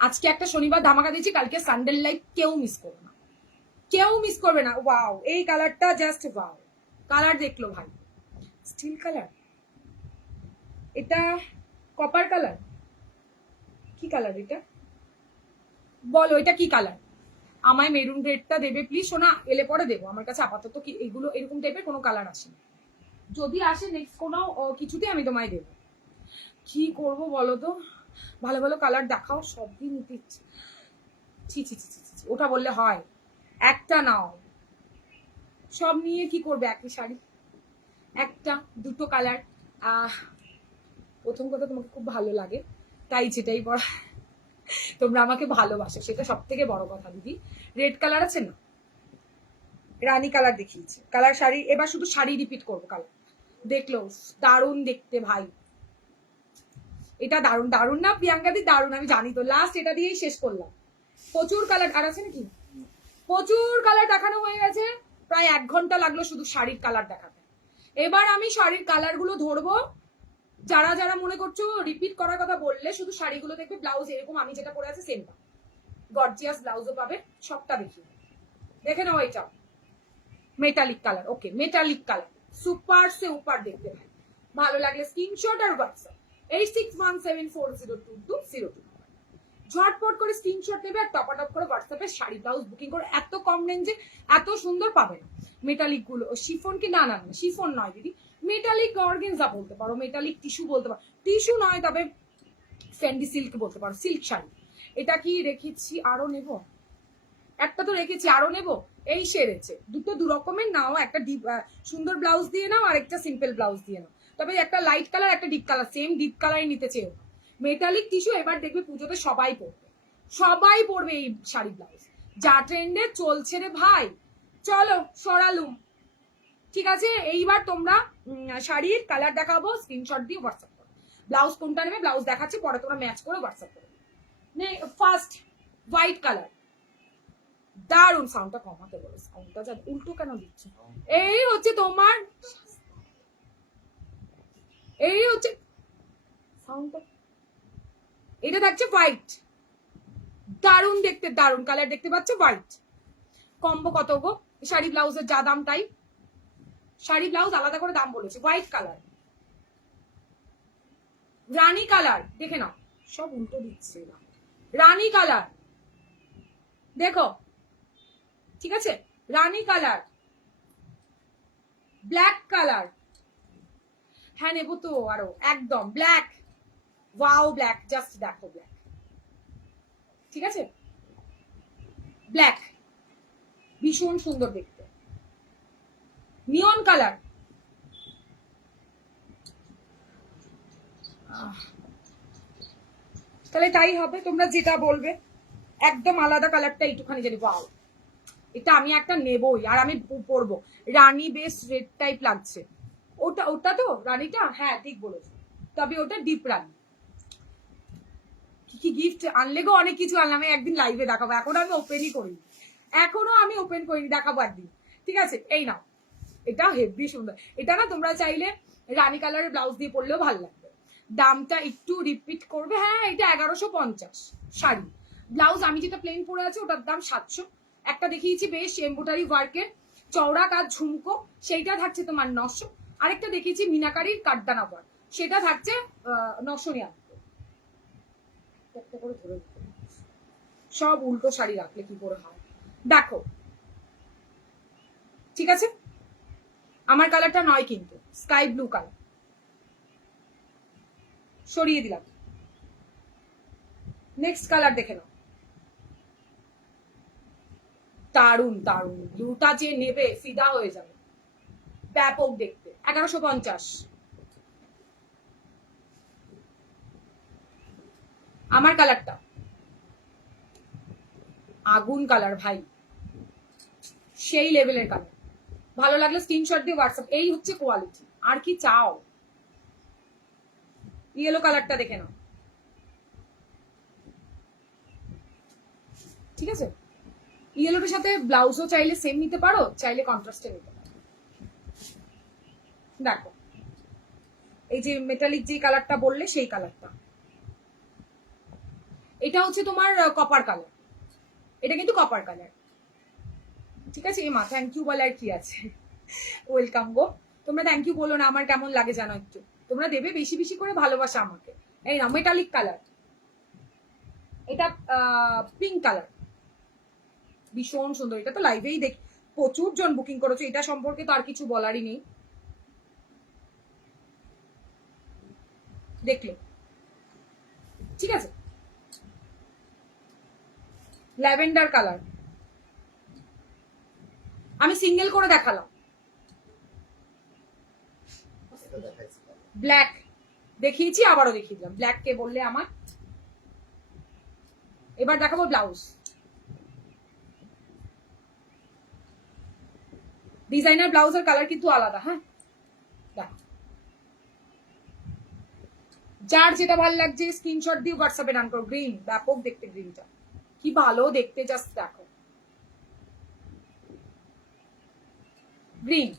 আজকে একটা শনিবার ধামাকা দিয়েছি, কালকে সানডে লাইভ কেউ মিস করবে না, কেউ মিস করবে না। ওয়াও এই কালারটা জাস্ট ওয়াও, কালার দেখলো ভাই, স্টিল কালার, এটা কপার কালার, কি কালার এটা বলো, এটা কি কালার? আমায় মেরুন রেডটা দেবে প্লিজ সোনা, এলে পরে দেবো। আমার কাছে আপাতত কি এগুলো এরকম টাইপের কোনো কালার আসেনি, যদি আসে নেক্সট কোনো কিছুতে আমি তোমায় দেবো। কি করবো বলো তো, ভালো ভালো কালার দেখাও, সবই নিতে ইচ্ছে। ছি ছি ছি ছি, ওটা বললে হয়? একটা নাও, সব নিয়ে কি করবে একই শাড়ি? একটা দুটো কালার। প্রথম কথা তোমাকে খুব ভালো লাগে, তাই যেটাই পড়া তোমরা আমাকে ভালোবাসো, সেটা সব থেকে বড় কথা দিদি। রেড কালার আছে না, রানী কালার দেখিয়েছি, কালার শাড়ি, এবার শুধু শাড়ি রিপিট করবো কালার। দেখলো দারুণ দেখতে ভাই, এটা দারুণ দারুণ না প্রিয়াঙ্কা দি? দারুণ, আমি জানি তো। লাস্ট এটা দিয়েই শেষ করলাম। প্রচুর কালার আর আছে নাকি? প্রচুর কালার দেখানো হয়ে গেছে, প্রায় 1 ঘন্টা লাগলো শুধু শাড়ির কালার দেখাতে। এবার আমি শাড়ির কালার গুলো ধরবো। যারা যারা মনে করছো রিপিট করার কথা বললে, শুধু শাড়িগুলো দেখবে, ব্লাউজ এরকম আমি যেটা পরে আছে সেমটা, গর্জিয়াস ব্লাউজও পাবে, সবটা দেখি। দেখে নাও এটা মেটালিক কালার, ওকে মেটালিক কালার, সুপার সে উপার দেখতে ভাই। ভালো লাগলে স্ক্রিনশট আর হোয়াটসঅ্যাপ 8617402202। ঝটপট করে স্ক্রিনশট নেবে আর টপাটপ করে হোয়াটসঅ্যাপে শাড়ি ব্লাউজ বুকিং করে। এত কম রেঞ্জে এত সুন্দর পাবে না। মেটালিক গুলো শিফন কি? না না না শিফন নয় দিদি, মেটালিক অর্গেনজা বলতে পারো, মেটালিক টিস্যু বলতে পারো, টিস্যু নয় তবে ফেন্ডি সিল্ক বলতে পারো, সিল্ক শাড়ি। এটা কি রেখেছি আরো নেব? একটা তো রেখেছি, আরো নেব। এই সেরেছে, দুটো দু রকমের নাও, একটা ডিপ সুন্দর ব্লাউজ দিয়ে নাও আর একটা সিম্পল ব্লাউজ দিয়ে নাও, তবে একটা লাইট কালার একটা ডিপ কালার, সেম ডিপ কালারই নিতে চেয়েও। মেটালিক টিস্যু এবার দেখবে পুজোতে সবাই পরবে, সবাই পরবে এই শাড়ি ব্লাউজ, যা ট্রেন্ডে চলছে রে ভাই। চলো সরালুম, ঠিক আছে। এইবার তোমরা শাড়ির কালার দেখাবো, স্ক্রিনশট দিয়ে হোয়াটসঅ্যাপ করো। ব্লাউজ কোনটা নেবে ব্লাউজ দেখাচ্ছে, পরে তোমরা ম্যাচ করে হোয়াটসঅ্যাপ করো। ফার্স্ট হোয়াইট কালার, দারুন। সাউন্ডটা কমাতে বলো, সাউন্ডটা যা উল্টো কেন দিচ্ছে? এই হচ্ছে তোমার, এই হচ্ছে সাউন্ডটা, এটা থাকছে হোয়াইট, দারুন দেখতে, দারুন কালার দেখতে পাচ্ছ, হোয়াইট। কম্বো কত গো? শাড়ি ব্লাউজের যা দাম তাই, শাড়ি ব্লাউজ আলাদা করে দাম বলেছে। হোয়াইট কালার, রানী কালার, দেখে নাও সব উল্টো দিচ্ছে না। রানী কালার দেখো, ঠিক আছে, রানী কালার, ব্ল্যাক কালার, হ্যাঁ নেবো তো আরো, একদম ব্ল্যাক, ওয়াও ব্ল্যাক, জাস্ট দেখো ব্ল্যাক, ঠিক আছে, ব্ল্যাক ভীষণ সুন্দর দেখতে। নিয়ন কালার, তাহলে তাই হবে, তোমরা যেটা বলবে। একদম আলাদা কালারটা একটুখানি জানি, ওয়াও এটা আমি একটা নেবই, আর আমি পরবো। রানী বেশ রেড টাইপ লাগছে, ওটা ওটা তো রানীটা, হ্যাঁ ঠিক বলেছো, তবে ওটা ডিপ রানী। কি কি গিফট আনলে গো? অনেক কিছু আনলাম, আমি একদিন লাইভে দেখাবো, এখনো আমি ওপেনই করিনি, এখনো আমি ওপেন করিনি, দেখাবো একদিন, ঠিক আছে। এই নাও, এটা হেভি সুন্দর। এটা না তোমরা চাইলে রানী কালারের ব্লাউজ দিয়ে পরলেও ভালো লাগবে। দামটা একটু রিপিট করবে, হ্যাঁ এটা 1150 শাড়ি ব্লাউজ। আমি যেটা প্লেন পরে আছে ওটার দাম 700। একটা দেখিয়েছি বেশ এমব্রয়ডারি ওয়ার্কের, চওড়া কাজ ঝুমকো, সেইটা থাকছে তোমার 900। আরেকটা দেখিয়েছি মিনাকারির কাঠদানা ওয়ার্ক, সেটা থাকছে 999। একটা করে ধরে সব উল্টো শাড়ি রাখলে কি করে হয় দেখো, ঠিক আছে? আমার কালারটা নয় কিন্তু, স্কাই ব্লু কালার, সরিয়ে দিলাম। নেক্সট কালার দেখে নাও, দারুন দারুন, ব্লুটা যে নেবে ফিদা হয়ে যাবে, ব্যাপক দেখতে। 1150। আমার কালারটা আগুন কালার ভাই, সেই লেভেলের কালার। ভালো লাগলে স্ক্রিনশট দিয়ে হোয়াটসঅ্যাপ। এই হচ্ছে কোয়ালিটি, আর কি চাও? ইয়েলো কালারটা দেখে নাও, ঠিক আছে? ইয়েলোটার সাথে ব্লাউজও চাইলে সেম নিতে পারো, চাইলে কন্ট্রাস্টে নিতে পারো। দেখো এই যে মেটালিক যে কালারটা বললে সেই কালারটা, এটা হচ্ছে তোমার কপার কালার, এটা কিন্তু কপার কালার, ঠিক আছে? এমা থ্যাংক ইউ বলার কি আছে, ওয়েলকাম গো। তোমরা থ্যাংক ইউ বলো না, আমার কেমন লাগে জানো একটু, তোমরা দেবে বেশি বেশি করে ভালোবাসা আমাকে। এই না মেটালিক কালার, এটা পিঙ্ক কালার, ভীষণ সুন্দর। এটা তো লাইভেই দেখ, প্রচুর জন বুকিং করেছো, এটা সম্পর্কে তো আর কিছু বলারই নেই। দেখলে, ঠিক আছে? ল্যাভেন্ডার কালার, আমি সিঙ্গেল করে দেখালাম। ব্ল্যাক দেখিয়েছি, আবারও দেখিয়ে দিলাম। ব্ল্যাক কে বললে আমার। এবার দেখাবো ব্লাউজ। ডিজাইনার ব্লাউজের কালার কিন্তু আলাদা, হ্যাঁ? দেখো, যার যেটা ভালো লাগছে স্ক্রিনশট দিয়ে হোয়াটসঅ্যাপে রান করো। গ্রিন, ব্যাপক দেখতে গ্রিনটা, কি ভালো দেখতে, জাস্ট দেখো গ্রিন।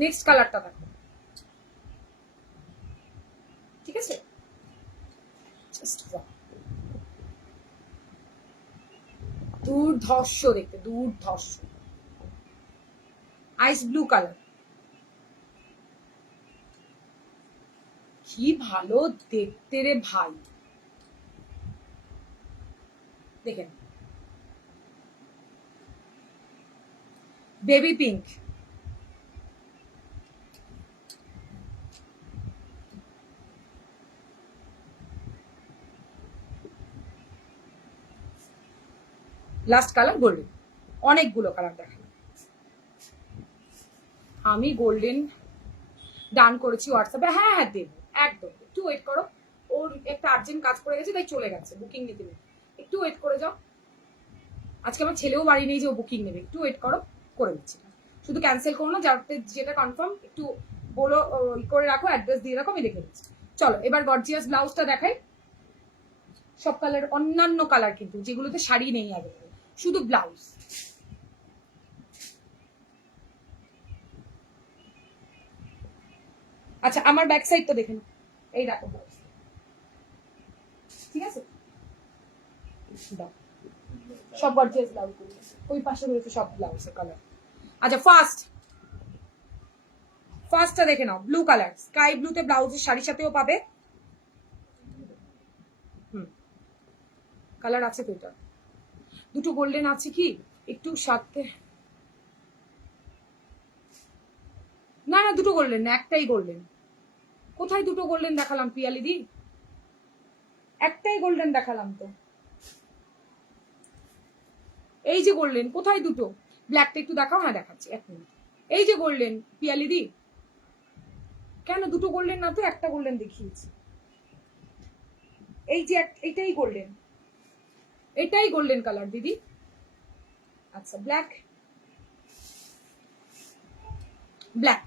নেক্সট কালারটা দেখো, ঠিক আছে? দুর্ধর্ষ দেখতে, দুর্ধর্ষ। আইস ব্লু কালার, কি ভালো দেখতে রে ভাই, দেখেন। Baby pink, last colour golden. অনেকগুলো কালার দেখালাম আমি। গোল্ডেন ডান করেছি হোয়াটসঅ্যাপে, হ্যাঁ হ্যাঁ দেবো একদম। একটু ওয়েট করো, ওর একটা আর্জেন্ট কাজ করে গেছে তাই চলে গেছে, বুকিং নিতে নেবে, একটু ওয়েট করে যাও। আজকে আমার ছেলেও বাড়ি নেই যে ও বুকিং নেবে, একটু ওয়েট করো, করে দিচ্ছি। শুধু ক্যান্সেল করো না, যাতে যেটা কনফার্ম একটু বলো, করে রাখো, অ্যাড্রেস দিয়ে রাখো, আমি রেখে দিচ্ছি। চলো এবার গর্জিয়াস ব্লাউজটা দেখাই। সব কালার, অন্যান্য কালার কিন্তু যেগুলোতে শাড়ি নেই অ্যাভেলেবল, শুধু ব্লাউজ। আচ্ছা আমার ব্যাক সাইডটা দেখে নাও, এই দেখো ব্লাউজ, ঠিক আছে? সব গর্জিয়াস ব্লাউজ, ওই পাশে রয়েছে সব ব্লাউজের কালার। আচ্ছা ফার্স্টটা দেখে নাও, ব্লু কালার, স্কাই ব্লুতে ব্লাউজের শাড়ির সাথেও পাবে। কালার আছে তো, এটা দুটো গোল্ডেন আছে কি একটু সাথে, না না দুটো গোল্ডেন না, একটাই গোল্ডেন। কোথায় দুটো গোল্ডেন দেখালাম পিয়ালিদি? একটাই গোল্ডেন দেখালাম তো, এই যে গোল্ডেন। কোথায় দুটো? ব্ল্যাকটা একটু দেখাও, হ্যাঁ দেখাচ্ছি, এক মিনিট। এই যে গোল্ডেন পিয়ালিদি, কেন দুটো গোল্ডেন না তো, একটা গোল্ডেন দেখিয়েছি। এই যে এইটাই গোল্ডেন, এটাই গোল্ডেন কালার দিদি। আচ্ছা ব্ল্যাক, ব্ল্যাক,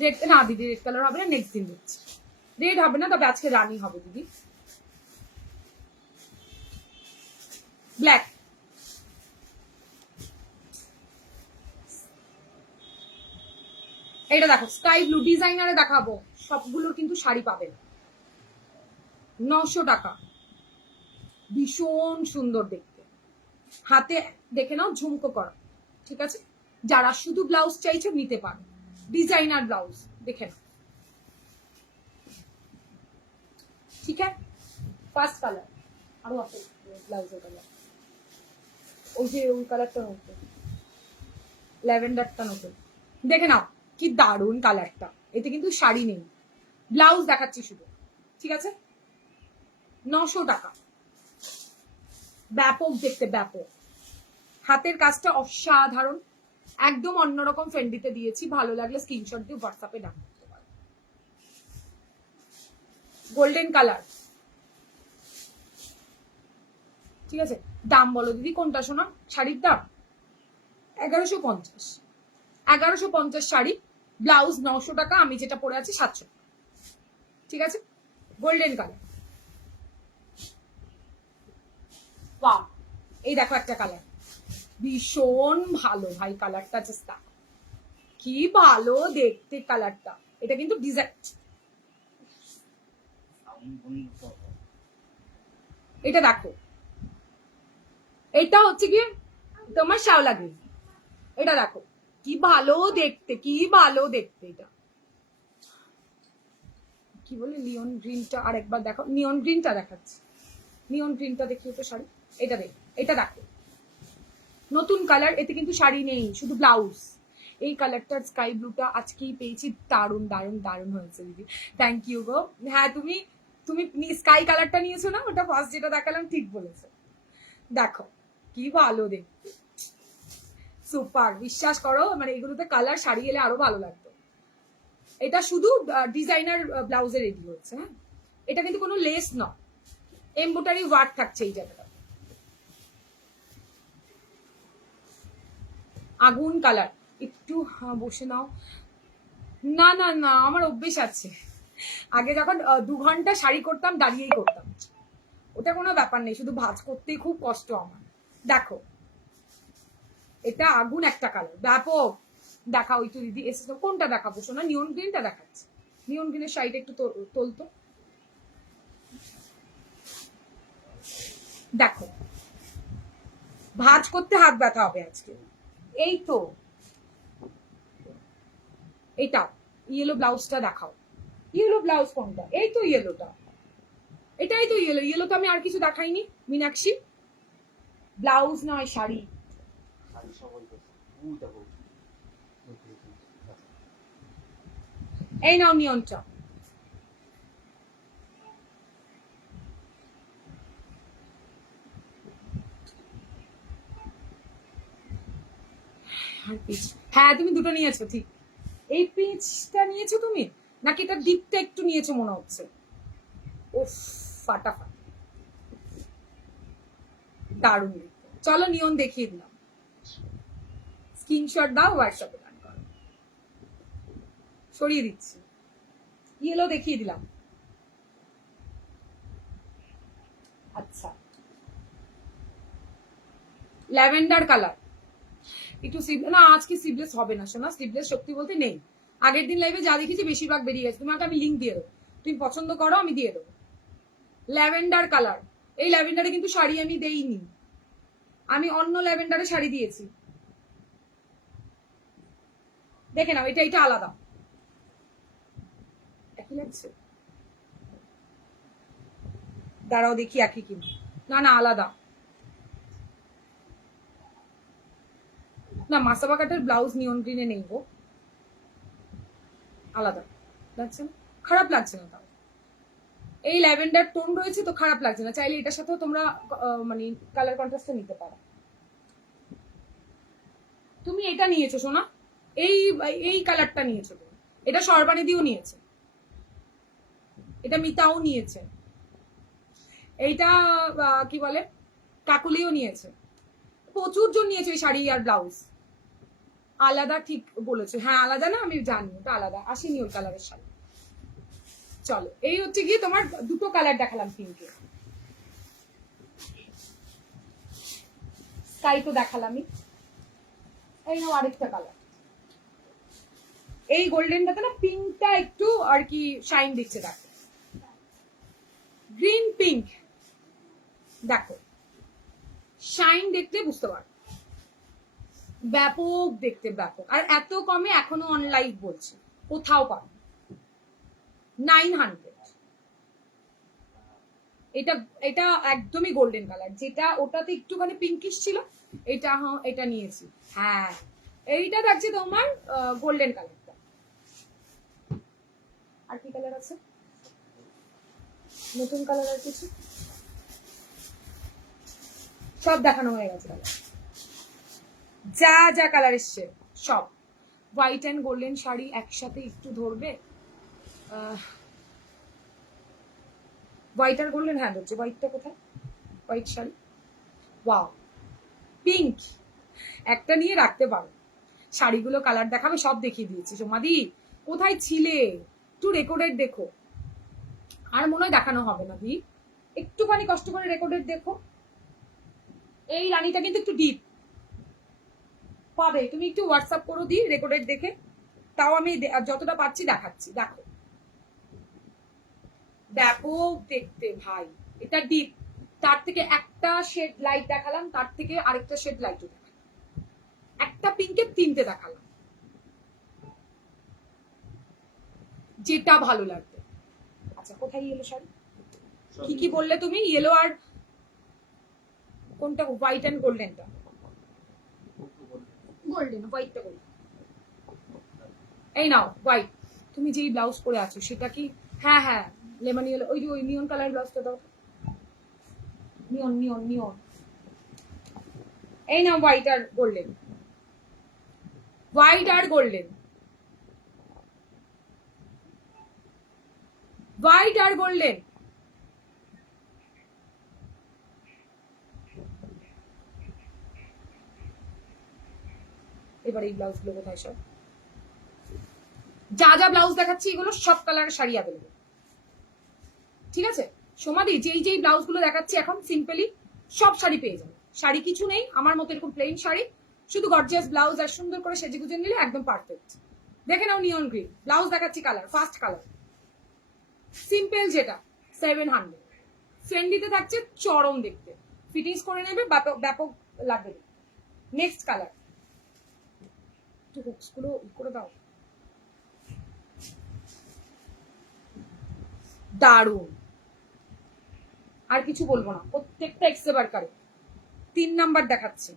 রেড না দিদি, রেড কালার হবে না, নেক্সট দিন দিচ্ছি। রেড হবে না, তবে আজকে রানি হবে দিদি। ব্ল্যাক, এটা দেখো স্কাই ব্লু, ডিজাইনারে দেখাবো, সবগুলোর কিন্তু শাড়ি পাবেন 900 টাকা। ভীষণ সুন্দর দেখতে। হাতে দেখে নাও ঝুমকো করা, ঠিক আছে? যারা শুধু ব্লাউজ চাইছো নিতে পারো, ডিজাইনার ব্লাউজ দেখে নাও, ঠিক আছে? ফার্স্ট কালার আরো আছে ব্লাউজের কালার, ওই যে ওই কালারটা নতুন, ল্যাভেন্ডারটা নতুন, দেখে নাও কি দারুণ কালারটা। এতে কিন্তু শাড়ি নেই, ব্লাউজ দেখাচ্ছি শুধু, ঠিক আছে? 900 টাকা, ব্যাপক দেখতে, ব্যাপক। হাতের কাজটা অসাধারণ, একদম অন্যরকম ফ্রেন্ডিতে দিয়েছি। ভালো লাগলে স্ক্রিনশট দিয়ে হোয়াটসঅ্যাপে ডান করতে পারো। গোল্ডেন কালার, ঠিক আছে? দাম বলো দিদি কোনটা শোনা? শাড়ির দাম 1150, 1150 শাড়ি, ব্লাউজ 900 টাকা, আমি যেটা পরে আছি 700, ঠিক আছে? গোল্ডেন কালার, বাহ, এই দেখো একটা কালার ভীষণ ভালো ভাই, কালারটা জাস্ট কি ভালো দেখতে কালারটা। এটা কিন্তু ডিজাইন, এটা দেখো, এটা হচ্ছে কি তোমার শ্যাওলা গ্রিন, এটা দেখো কি ভালো দেখতে, কি ভালো দেখতে। এটা কি বলে লিওন গ্রিনটা, আরেকবার দেখো, নিয়ন গ্রিনটা দেখাচ্ছি, নিয়ন গ্রিনটা দেখিও তো শাড়ি, এটা দেখো, এটা দেখো নতুন কালার, এতে কিন্তু শাড়ি নেই, শুধু ব্লাউজ। এই কালারটার স্কাই ব্লুটা আজকেই পেয়েছি, দারুণ দারুণ দারুণ হয়েছে দিদি, থ্যাংক ইউ গো। হ্যাঁ তুমি তুমি স্কাই কালারটা নিয়েছো না, ওটা ফার্স্ট যেটা দেখালাম, ঠিক বলেছো। দেখো কি ভালো দেখতে, সুপার, বিশ্বাস করো মানে এগুলোতে কালার শাড়ি এলে আরো ভালো লাগতো। এটা শুধু ডিজাইনার ব্লাউজে রেডি হচ্ছে, হ্যাঁ? এটা কিন্তু কোনো লেস নয়, এমব্রয়ডারি ওয়ার্ক থাকছে এই জায়গাটা। আগুন কালার, একটু বসে নাও। না না না, আমার অভ্যেস আছে, আগে যখন 2 ঘন্টা শাড়ি করতাম দাঁড়িয়েই করতাম, ওটা কোনো ব্যাপার নেই, শুধু ভাঁজ করতেই খুব কষ্ট আমার। দেখো এটা আগুন একটা কালার, ব্যাপক। দেখাও একটু দিদি, এসে কোনটা দেখাবো শোনা? নিয়ন গ্রিনটা দেখাচ্ছে, নিয়ন গ্রিনের শাড়িটা একটু তোলতো, দেখো ভাঁজ করতে হাত ব্যথা হবে আজকে। এই তো এইটা ইয়েলো ব্লাউজটা দেখাও, ইয়েলো ব্লাউজ কোনটা? এই তো ইয়েলোটা, এটাই তো ইয়েলো, ইয়েলো তো আমি আর কিছু দেখাইনি মীনাক্ষী, ব্লাউজ নয় শাড়ি। এই নাও নিয়নটা, হ্যাঁ তুমি দুটো নিয়েছো ঠিক, এই পিচটা নিয়েছো তুমি, নাকি এটা ডিপটা একটু নিয়েছো মনে হচ্ছে? উফ ফাটাফাট, দারুণ। চলো নিয়ন দেখিয়ে দিলাম, স্ক্রিনশট দাও হোয়াটসঅ্যাপে ডান করো, সরিয়ে দিচ্ছি। ইয়েলো দেখিয়ে দিলাম, আচ্ছা ল্যাভেন্ডার কালার, একটু না আজকে স্লিভলেস হবে না শোনা, স্লিভলেস সত্যি বলতে নেই। আগের দিন লাইভে যা দেখেছি বেশিরভাগ বেরিয়ে গেছে, তোমাকে আমি লিঙ্ক দিয়ে দেবো, তুমি পছন্দ করো আমি দিয়ে দেবো। ল্যাভেন্ডার কালার, এই ল্যাভেন্ডারে কিন্তু শাড়ি আমি দেইনি, আমি অন্য ল্যাভেন্ডারে শাড়ি দিয়েছি, দেখে নাও, এটা এটা আলাদা, একই লাগছে, দাঁড়াও দেখি একই কিনা, না না আলাদা, না মাসাবা কাটের ব্লাউজ নিয়ন গ্রিনে নেই গো, আলাদা লাগছে না, খারাপ লাগছে না তাও, এই ল্যাভেন্ডার টোন রয়েছে তো খারাপ লাগছে না, চাইলে এটার সাথেও তোমরা মানে কালার কন্ট্রাস্টে নিতে পারো। তুমি এটা নিয়েছো শোনা, এই এই কালারটা নিয়েছো তুমি, এটা সর্বানিদিও নিয়েছে, এটা মিতাও নিয়েছে, এইটা কি বলে কাকুলিও নিয়েছে, প্রচুর জন নিয়েছে ওই শাড়ি আর ব্লাউজ। আলাদা ঠিক বলেছে, হ্যাঁ আলাদা না, আমি জানি ওটা আলাদা, আসেনি ওই কালারের শাড়ি। চলো এই হচ্ছে গিয়ে তোমার দুটো কালার দেখালাম, পিঙ্কে স্কাই তো দেখালামই, এই নাও আরেকটা কালার, এই গোল্ডেনটাতে না পিঙ্কটা একটু আর কি শাইন দিচ্ছে, দেখো গ্রিন পিঙ্ক, দেখো শাইন দেখতে বুঝতে পারো, ব্যাপক দেখতে, ব্যাপক। আর এত কমে এখনো অনলাইন বলছে, কোথাও পাবো 900। এটা এটা একদমই গোল্ডেন কালার, যেটা ওটাতে একটুখানি পিঙ্কিশ ছিল, এটা এটা নিয়েছি। হ্যাঁ এইটা থাকছে তোমার গোল্ডেন কালারটা। আর কি কালার আছে নতুন কালার? আর কিছু সব দেখানো হয়ে গেছে কালার, যা যা কালার এসছে সব। হোয়াইট অ্যান্ড গোল্ডেন শাড়ি একসাথে একটু ধরবে, হোয়াইট আর গোল্ডেন। হ্যাঁ ধরছে, হোয়াইটটা কোথায়? হোয়াইট শাড়ি, ওয়াও পিঙ্ক, একটা নিয়ে রাখতে পারো। শাড়িগুলো কালার দেখাবে, সব দেখিয়ে দিয়েছি। সোমাদি কোথায় ছিলে? একটু রেকর্ডেড দেখো। আর মনে হয় দেখানো হবে না দি, একটুখানি কষ্ট করে রেকর্ডেড দেখো। এই রানীটা কিন্তু একটু ডিপ পাবে, তুমি একটু হোয়াটসঅ্যাপ করো দি রেকর্ডেড দেখে, তাও আমি যতটা পাচ্ছি দেখাচ্ছি। দেখো ব্যাপক দেখতে ভাই, এটা ডিপ। তার থেকে একটা শেড লাইট দেখালাম, তার থেকে আরেকটা শেড লাইট দেখালাম, একটা পিঙ্কের তিনটে দেখালাম, যেটা ভালো লাগবে। আচ্ছা কোথায় ইয়েলো শাড়ি? কি কি বললে তুমি? ইয়েলো আর কোনটা? হোয়াইট অ্যান্ড গোল্ডেনটা? গোল্ডেন, হোয়াইটটা গোল্ডেন। এই নাও হোয়াইট। তুমি যেই ব্লাউজ পরে আছো সেটা কি? হ্যাঁ হ্যাঁ লেমন ইয়েলো, ওই যে ওই নিয়ন কালার ব্লাউজটা দাও। নিয়ন নিয়ন নিয়ন। এই নাও হোয়াইট আর গোল্ডেন, হোয়াইট আর গোল্ডেন, হোয়াইট আর গোল্ডেন। এবার এই ব্লাউজ গুলো কোথায়? সব যা যা ব্লাউজ দেখাচ্ছি এগুলো সব কালারের শাড়ি অ্যাভেলেবল, ঠিক আছে? সোমাদি যেই যেই ব্লাউজ গুলো দেখাচ্ছি এখন সিম্পলি সব শাড়ি পেয়ে যাবে। শাড়ি কিছু নেই আমার মতো, এরকম প্লেন শাড়ি, শুধু গর্জিয়াস ব্লাউজ আর সুন্দর করে সেজে গুজে নিলে একদম পারফেক্ট। দেখে নাও নিয়ন গ্রিন ব্লাউজ দেখাচ্ছি, কালার ফার্স্ট কালার, সিম্পল যেটা 700। ফ্রেন্ডিতে থাকছে চরম দেখতে, ফিটিংস করে নেবে, ব্যাপক লাগবে। নেক্সট কালার, একটু হুকস গুলো করে দাও, দারুন। আর কিছু বলবো না, প্রত্যেকটা এক্সেবার করে। 3 নাম্বার দেখাচ্ছি,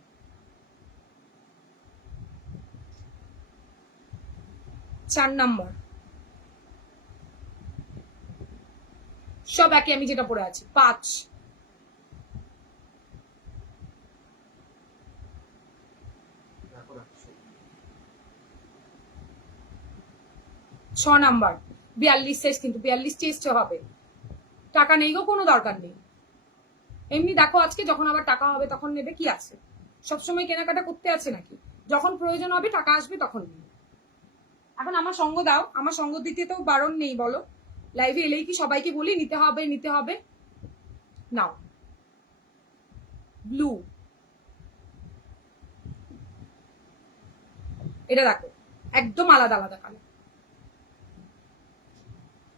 চার নাম্বার, সব একে আমি যেটা পরে আছি। 5, 6 নাম্বার, 42 সাইজ, কিন্তু 42 চেস্ট হবে। টাকা নেই গো, কোনো দরকার নেই। এমনি দেখো আজকে, যখন আবার টাকা হবে তখন নেবে, কি আছে? সবসময় কেনাকাটা করতে আছে নাকি? যখন প্রয়োজন হবে টাকা আসবে তখন নেবে। এখন আমার সঙ্গ দাও, আমার সঙ্গ দিতে তো বারণ নেই বলো। লাইভে এলেই কি সবাইকে বলি নিতে হবে নিতে হবে? নাও ব্লু, এটা দেখো একদম আলাদা আলাদা কালার।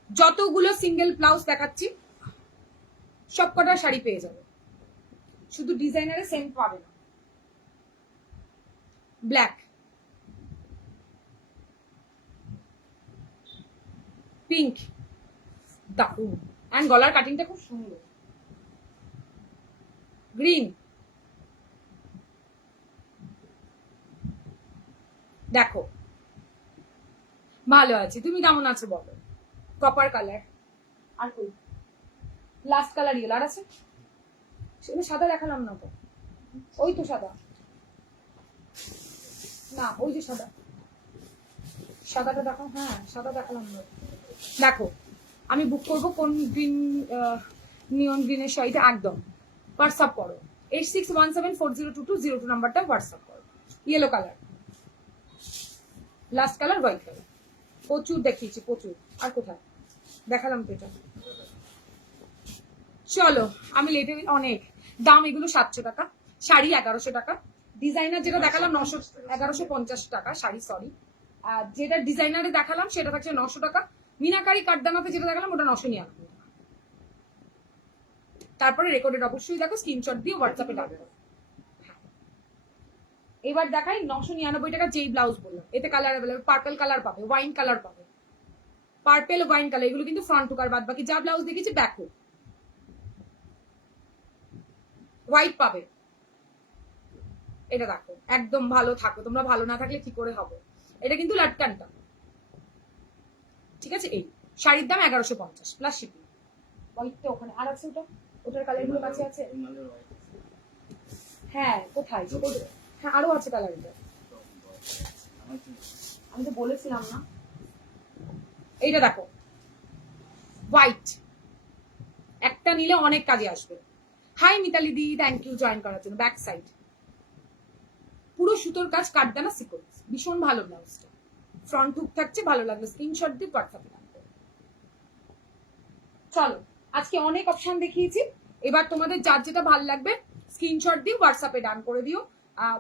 যতগুলো সিঙ্গেল ব্লাউজ দেখাচ্ছি সব কটা শাড়ি পেয়ে যাবে, শুধু ডিজাইনারে সেম পাবে না। ব্ল্যাক, পিঙ্ক, দারুন, এন্ড গলার কাটিংটা খুব সুন্দর। গ্রিন, দেখো ভালো আছে। তুমি কেমন আছো বলো? কপার কালার, আর কই লাস্ট কালার ইয়েলো আর আছে? সেটা সাদা দেখালাম না তো, ওই তো সাদা না, ওই যে সাদা, সাদাটা দেখো। হ্যাঁ সাদা দেখালাম না। দেখো আমি বুক করবো কোন গ্রিন, নিয়ন গ্রিনের শাড়িটা, একদম হোয়াটসঅ্যাপ করো। 8617402202 নাম্বারটা হোয়াটসঅ্যাপ করো। Yellow colour, last colour white colour, প্রচুর দেখিয়েছি প্রচুর। আর কোথায় দেখালাম তো? এটা চলো আমি লেটে, অনেক দাম এগুলো। 700 টাকা শাড়ি, 1100 টাকা। ডিজাইনার যেটা দেখালাম 1150 টাকা শাড়ি, সরি। আর যেটা ডিজাইনারে দেখালাম সেটা থাকছে 900 টাকা। মিনাকারি কাঠদানাতে যেটা দেখালাম ওটা 999 টাকা। তারপরে রেকর্ডেড অবশ্যই দেখো, স্ক্রিনশট দিয়ে হোয়াটসঅ্যাপে ডাকো। এবার দেখাই 999 টাকা যেই ব্লাউজ বললাম, এতে কালার অ্যাভেলেবল, পার্পল কালার পাবে, ওয়াইন কালার পাবে, পার্পল ওয়াইন কালার, এগুলো কিন্তু ফ্রন্ট হুক, আর বাদ বাকি যা ব্লাউজ দেখেছি ব্যাক হুক। হোয়াইট পাবে, এটা দেখো একদম ভালো থাকো তোমরা, ভালো না থাকলে কি করে হবে। এটা কিন্তু লাটকানটা, ঠিক আছে। এই শাড়ির দাম 1150 প্লাস শিপিং। হোয়াইটটা ওখানে আর আছে, ওটার কালার গুলো কাছে আছে। হ্যাঁ কোথায়, হ্যাঁ আরো আছে কালার, এটা আমি তো বলেছিলাম না। এইটা দেখো হোয়াইট, একটা নিলে অনেক কাজে আসবে। হাই মিতালি দি, থ্যাংক ইউ জয়েন করার জন্য। ব্যাক সাইড পুরো সুতোর কাজ, কাটদানা সিকোয়েন্স, ভীষণ ভালো ব্লাউজটা, ফ্রন্ট হুক থাকছে, ভালো লাগলো স্ক্রিনশট দিয়ে হোয়াটসঅ্যাপে রাখবে। চলো আজকে অনেক অপশন দেখিয়েছি, এবার তোমাদের যার যেটা ভালো লাগবে স্ক্রিনশট দিয়ে হোয়াটসঅ্যাপে ডান করে দিও।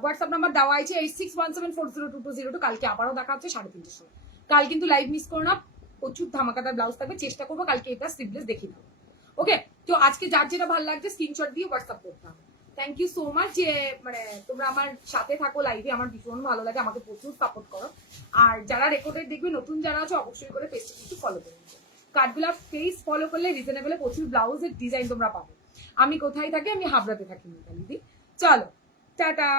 হোয়াটসঅ্যাপ নাম্বার দেওয়া আছে 8617402202। কালকে আবারও দেখা হচ্ছে 3:30 সময়। কাল কিন্তু লাইভ মিস করো না, প্রচুর ধামাকাদার ব্লাউজ থাকবে, চেষ্টা করবো কালকে এটা স্লিভলেস দেখিয়ে দেবো। ওকে, তো আজকে যার যেটা ভালো লাগছে স্ক্রিনশট দিয়ে হোয়াটসঅ্যাপ করতে হবে। থ্যাংক ইউ সো মাচ যে মানে তোমরা আমার সাথে থাকো লাইভে, আমার ভীষণ ভালো লাগে, আমাকে প্রচুর সাপোর্ট করো। আর যারা রেকর্ডেড দেখবে, নতুন যারা আছে অবশ্যই করে পেজটা একটু ফলো করে নিও। কাঠগোলাপ পেজ ফলো করলে রিজনেবলে প্রচুর ব্লাউজের ডিজাইন তোমরা পাবে। আমি কোথায় থাকি, আমি হাবড়াতে থাকি মিতালি দি। চলো টাটা।